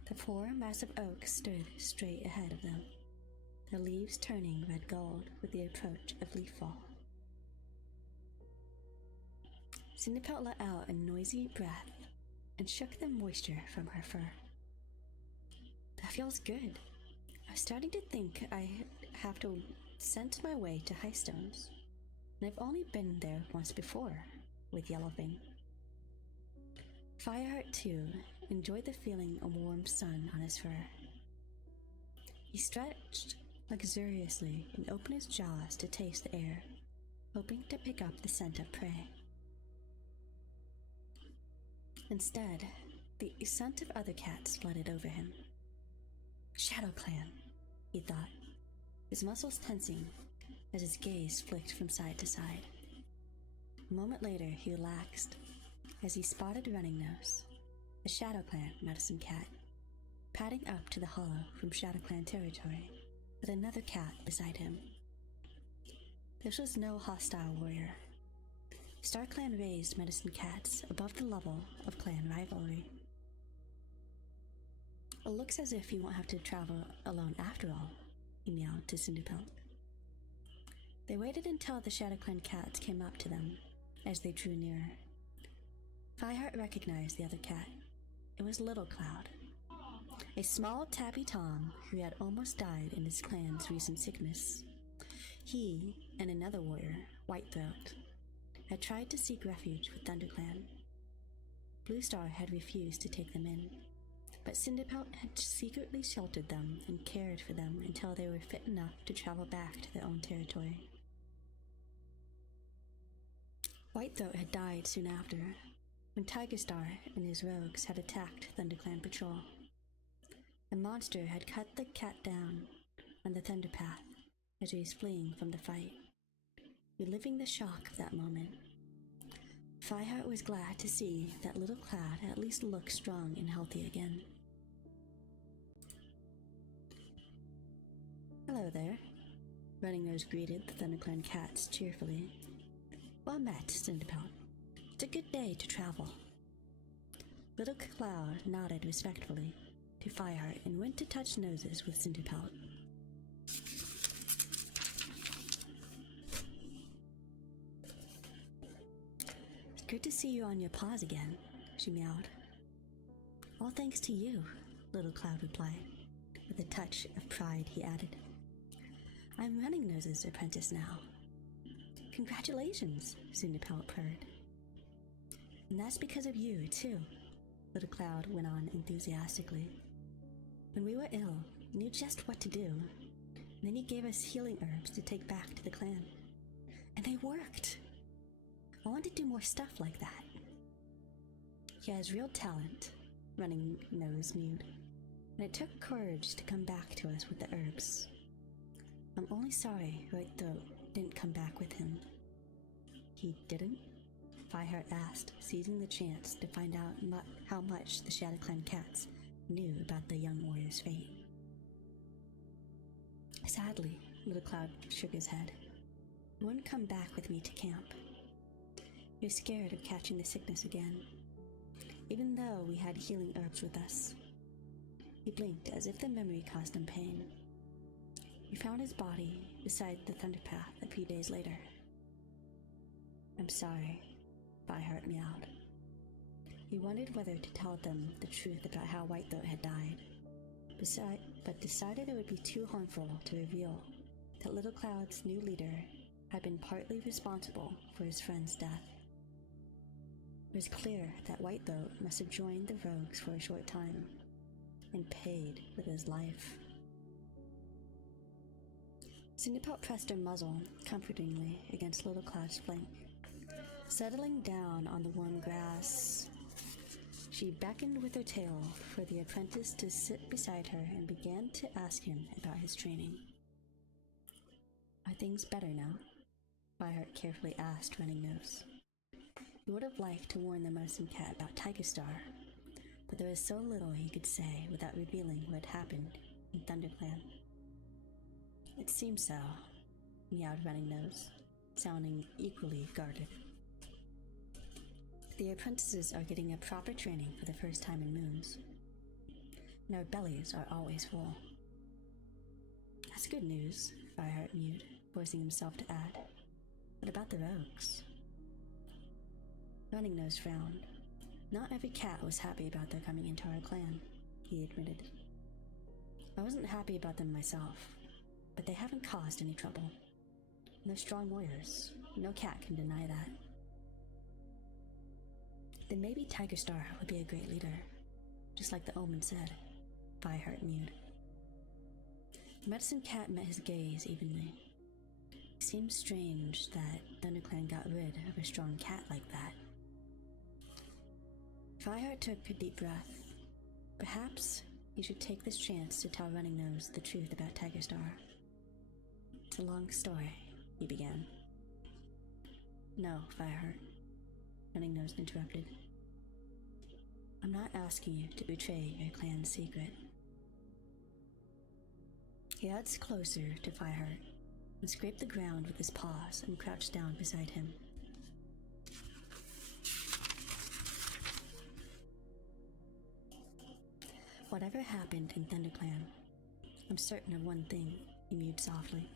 The 4 massive oaks stood straight ahead of them, their leaves turning red gold with the approach of leafall. Cinderpelt let out a noisy breath and shook the moisture from her fur. That feels good. I was starting to think I have to scent my way to Highstones, and I've only been there once before, with Yellowfang. Fireheart, too, enjoyed the feeling of warm sun on his fur. He stretched luxuriously and opened his jaws to taste the air, hoping to pick up the scent of prey. Instead, the scent of other cats flooded over him. Shadow Clan, he thought, his muscles tensing as his gaze flicked from side to side. A moment later, he relaxed as he spotted Running Nose, a Shadow Clan medicine cat, padding up to the hollow from Shadow Clan territory with another cat beside him. This was no hostile warrior. Star Clan raised medicine cats above the level of clan rivalry. It looks as if you won't have to travel alone after all, he meowed to Cinderpelt. They waited until the Shadow Clan cats came up to them as they drew nearer. Fireheart recognized the other cat. It was Little Cloud, a small tabby tom who had almost died in his clan's recent sickness. He and another warrior, Whitethroat, had tried to seek refuge with ThunderClan. Blue Star had refused to take them in, but Cinderpelt had secretly sheltered them and cared for them until they were fit enough to travel back to their own territory. Whitethroat had died soon after, when Tiger Star and his rogues had attacked ThunderClan Patrol. A monster had cut the cat down on the Thunder Path as he was fleeing from the fight. Reliving the shock of that moment, Fireheart was glad to see that Little Cloud at least looked strong and healthy again. Hello there, Running Nose greeted the ThunderClan cats cheerfully. Well met, Cinderpelt. It's a good day to travel. Little Cloud nodded respectfully to Fireheart and went to touch noses with Cinderpelt. It's good to see you on your paws again, she meowed. All thanks to you, Little Cloud replied. With a touch of pride, he added, I'm Running Nose's apprentice now. Congratulations, Cinderpelt purred. And that's because of you, too, Little Cloud went on enthusiastically. When we were ill, you knew just what to do, and then you gave us healing herbs to take back to the clan. And they worked! I want to do more stuff like that. He has real talent, Running Nose mewed, and it took courage to come back to us with the herbs. I'm only sorry Whitethroat didn't come back with him. He didn't? Fireheart asked, seizing the chance to find out how much the Shadow Clan cats knew about the young warrior's fate. Sadly, Little Cloud shook his head. He wouldn't come back with me to camp. He was scared of catching the sickness again, even though we had healing herbs with us. He blinked as if the memory caused him pain. We found his body beside the Thunder Path a few days later. I'm sorry, Fireheart meowed. He wondered whether to tell them the truth about how Whitethroat had died, but decided it would be too harmful to reveal that Little Cloud's new leader had been partly responsible for his friend's death. It was clear that Whitethroat must have joined the rogues for a short time and paid with his life. Cinderpelt pressed her muzzle comfortingly against Little Cloud's flank. Settling down on the warm grass, she beckoned with her tail for the apprentice to sit beside her and began to ask him about his training. Are things better now? Fireheart carefully asked Running Nose. He would have liked to warn the medicine cat about Tiger Star, but there was so little he could say without revealing what had happened in ThunderClan. It seems so, meowed Running Nose, sounding equally guarded. The apprentices are getting a proper training for the first time in moons, and our bellies are always full. That's good news, Fireheart mewed, forcing himself to add. What about the rogues? Running Nose frowned. Not every cat was happy about their coming into our clan, he admitted. I wasn't happy about them myself, but they haven't caused any trouble. And they're strong warriors. No cat can deny that. Then maybe Tiger Star would be a great leader, just like the omen said, Fireheart mewed. The medicine cat met his gaze evenly. It seemed strange that ThunderClan got rid of a strong cat like that. Fireheart took a deep breath. Perhaps he should take this chance to tell Running Nose the truth about Tiger Star. It's a long story, he began. No, Fireheart, Running Nose interrupted. I'm not asking you to betray your clan's secret. He edged closer to Fireheart and scraped the ground with his paws and crouched down beside him. Whatever happened in ThunderClan, I'm certain of one thing, he mewed softly.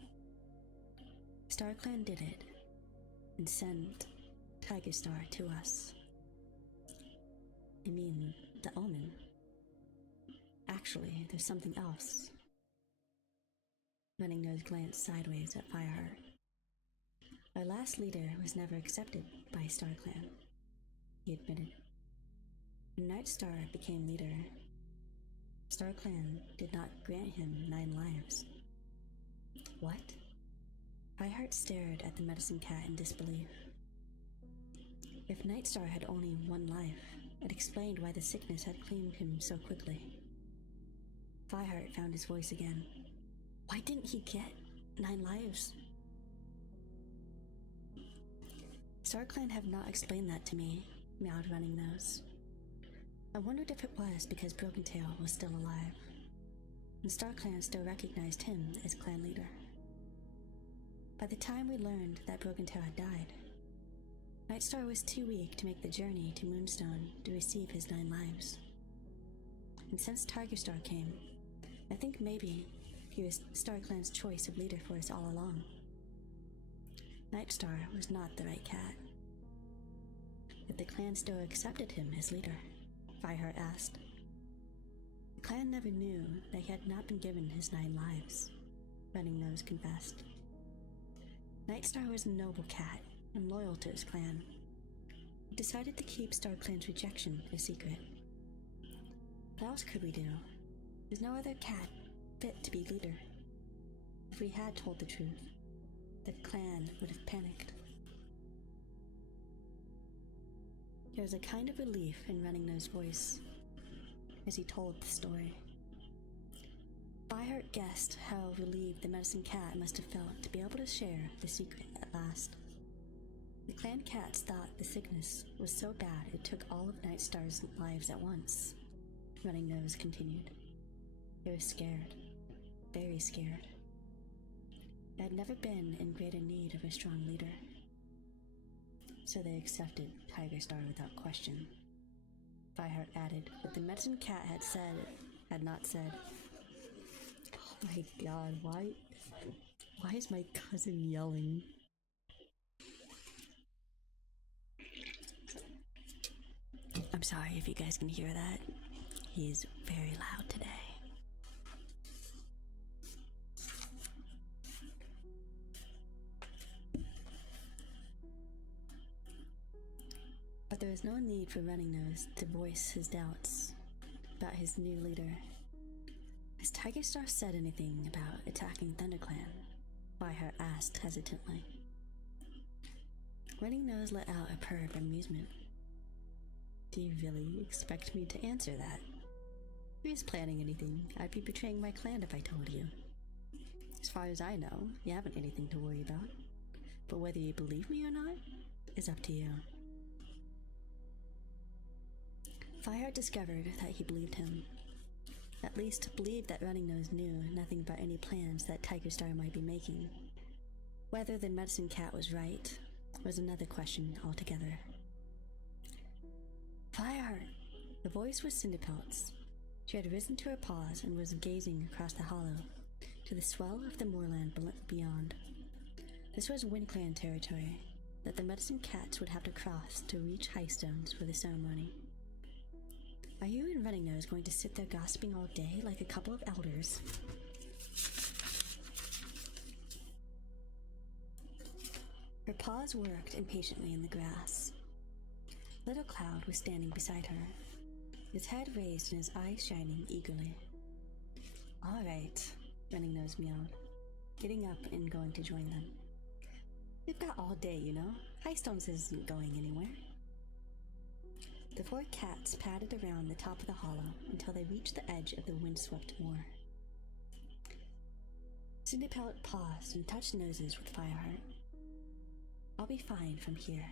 StarClan did it, and sent Tiger Star to us. I mean, the Omen. Actually, there's something else. Running Nose glanced sideways at Fireheart. Our last leader was never accepted by StarClan, he admitted. When Nightstar became leader, StarClan did not grant him 9 lives. What? Fireheart stared at the medicine cat in disbelief. If Nightstar had only 1 life, it explained why the sickness had claimed him so quickly. Fireheart found his voice again. Why didn't he get 9 lives? StarClan have not explained that to me, meowed Running Nose. I wondered if it was because Broken Tail was still alive, and StarClan still recognized him as clan leader. By the time we learned that Broken Tail had died, Nightstar was too weak to make the journey to Moonstone to receive his 9 lives. And since Tiger Star came, I think maybe he was StarClan's choice of leader for us all along. Nightstar was not the right cat. But the clan still accepted him as leader, Fireheart asked. The clan never knew that he had not been given his 9 lives, Running Nose confessed. Nightstar was a noble cat and loyal to his clan. He decided to keep StarClan's rejection a secret. What else could we do? There's no other cat fit to be leader. If we had told the truth, the clan would have panicked. There was a kind of relief in Running Nose's voice as he told the story. Fireheart guessed how relieved the medicine cat must have felt to be able to share the secret at last. The clan cats thought the sickness was so bad it took all of Nightstar's lives at once, Running Nose continued. They were scared, very scared. They had never been in greater need of a strong leader. So they accepted Tiger Star without question. Fireheart added what the medicine cat had not said. Oh my god, why is my cousin yelling? I'm sorry if you guys can hear that. He's very loud today. But there was no need for Running Nose to voice his doubts about his new leader. Has Tiger Star said anything about attacking ThunderClan? Fireheart asked hesitantly. Running Nose let out a purr of amusement. Do you really expect me to answer that? If he was planning anything, I'd be betraying my clan if I told you. As far as I know, you haven't anything to worry about. But whether you believe me or not is up to you. Fireheart discovered that he believed him. At least believed that Running Nose knew nothing about any plans that Tiger Star might be making. Whether the medicine cat was right was another question altogether. Fireheart! The voice was Cinderpelt's. She had risen to her paws and was gazing across the hollow to the swell of the moorland beyond. This was WindClan territory that the medicine cats would have to cross to reach Highstones for the ceremony. Are you and Running Nose going to sit there gossiping all day like a couple of elders? Her paws worked impatiently in the grass. Little Cloud was standing beside her, his head raised and his eyes shining eagerly. All right, Running Nose meowed, getting up and going to join them. We've got all day, you know. Highstones isn't going anywhere. The four cats padded around the top of the hollow until they reached the edge of the windswept moor. Cinderpelt paused and touched noses with Fireheart. "I'll be fine from here,"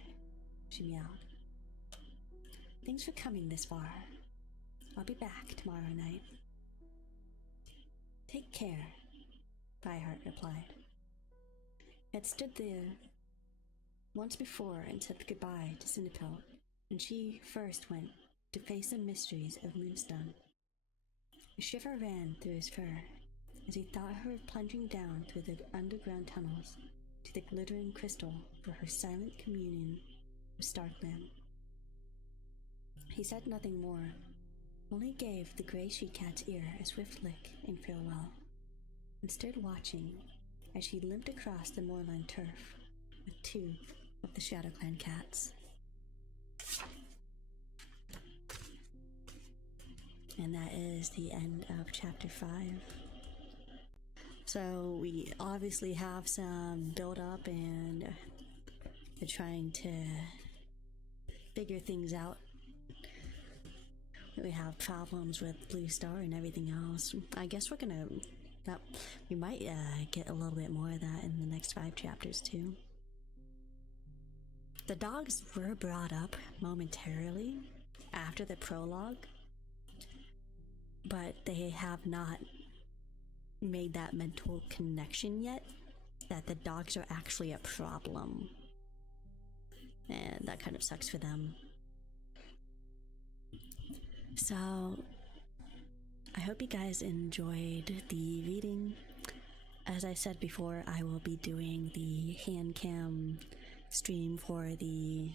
she meowed. "Thanks for coming this far. I'll be back tomorrow night." "Take care," Fireheart replied. He had stood there once before and said goodbye to Cinderpelt when she first went to face the mysteries of Moonstone. A shiver ran through his fur as he thought her plunging down through the underground tunnels to the glittering crystal for her silent communion with Starkland. He said nothing more, only gave the gray she-cat's ear a swift lick in farewell, and stood watching as she limped across the moorland turf with two of the ShadowClan cats. And that is the end of chapter 5. So we obviously have some build up and they're trying to figure things out. We have problems with Blue Star and everything else. I guess we might get a little bit more of that in the next 5 chapters too. The dogs were brought up momentarily after the prologue, but they have not made that mental connection yet that the dogs are actually a problem. And that kind of sucks for them. So I hope you guys enjoyed the reading. As I said before, I will be doing the hand cam stream for the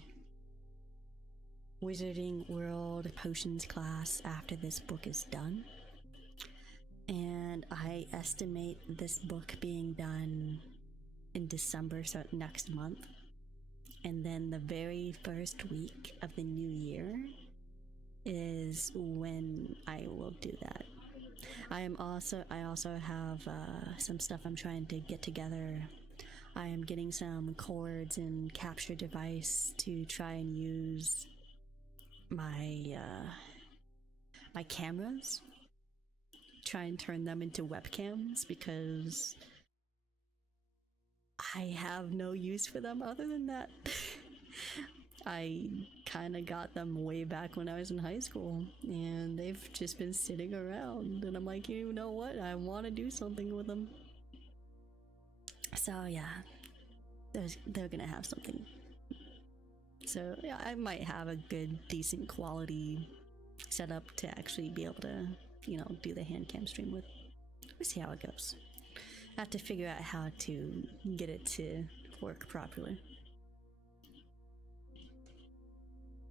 Wizarding World Potions class after this book is done. And I estimate this book being done in December, so next month. And then the very first week of the new year is when I will do that. I also have some stuff I'm trying to get together. I am getting some cords and capture device to try and use my my cameras, try and turn them into webcams, because I have no use for them other than that. I kind of got them way back when I was in high school, and they've just been sitting around, and I'm like, you know what, I want to do something with them. So yeah, they're gonna have something. So yeah, I might have a good, decent quality setup to actually be able to, do the hand cam stream with. We'll see how it goes. I have to figure out how to get it to work properly.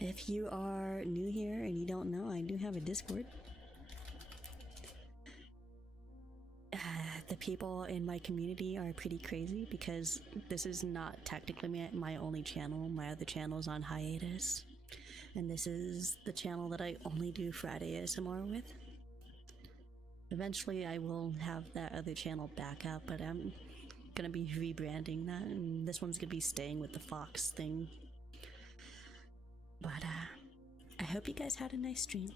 If you are new here and you don't know, I do have a Discord. The people in my community are pretty crazy because this is not technically my only channel. My other channel is on hiatus, and this is the channel that I only do Friday ASMR with. Eventually I will have that other channel back up, but I'm gonna be rebranding that, and this one's gonna be staying with the Fox thing. But I hope you guys had a nice stream.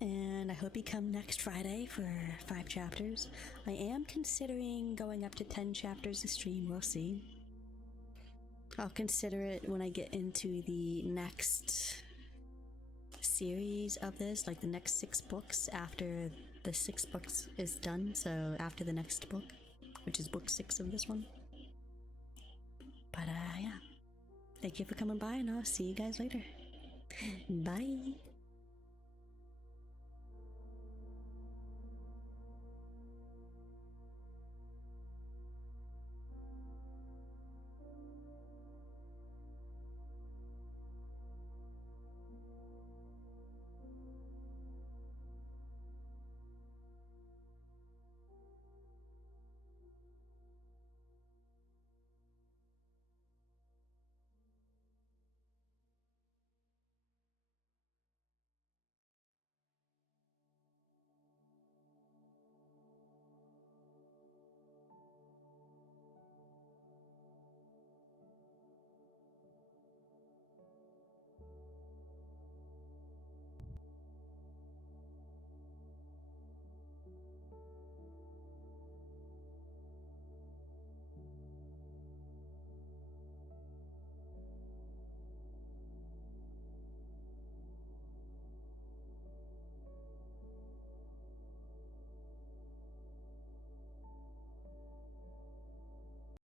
And I hope you come next Friday for 5 chapters. I am considering going up to 10 chapters a stream, we'll see. I'll consider it when I get into the next series of this, like the next 6 books after the 6 books is done, so after the next book, which is book 6 of this one. But yeah, thank you for coming by, and I'll see you guys later. Bye.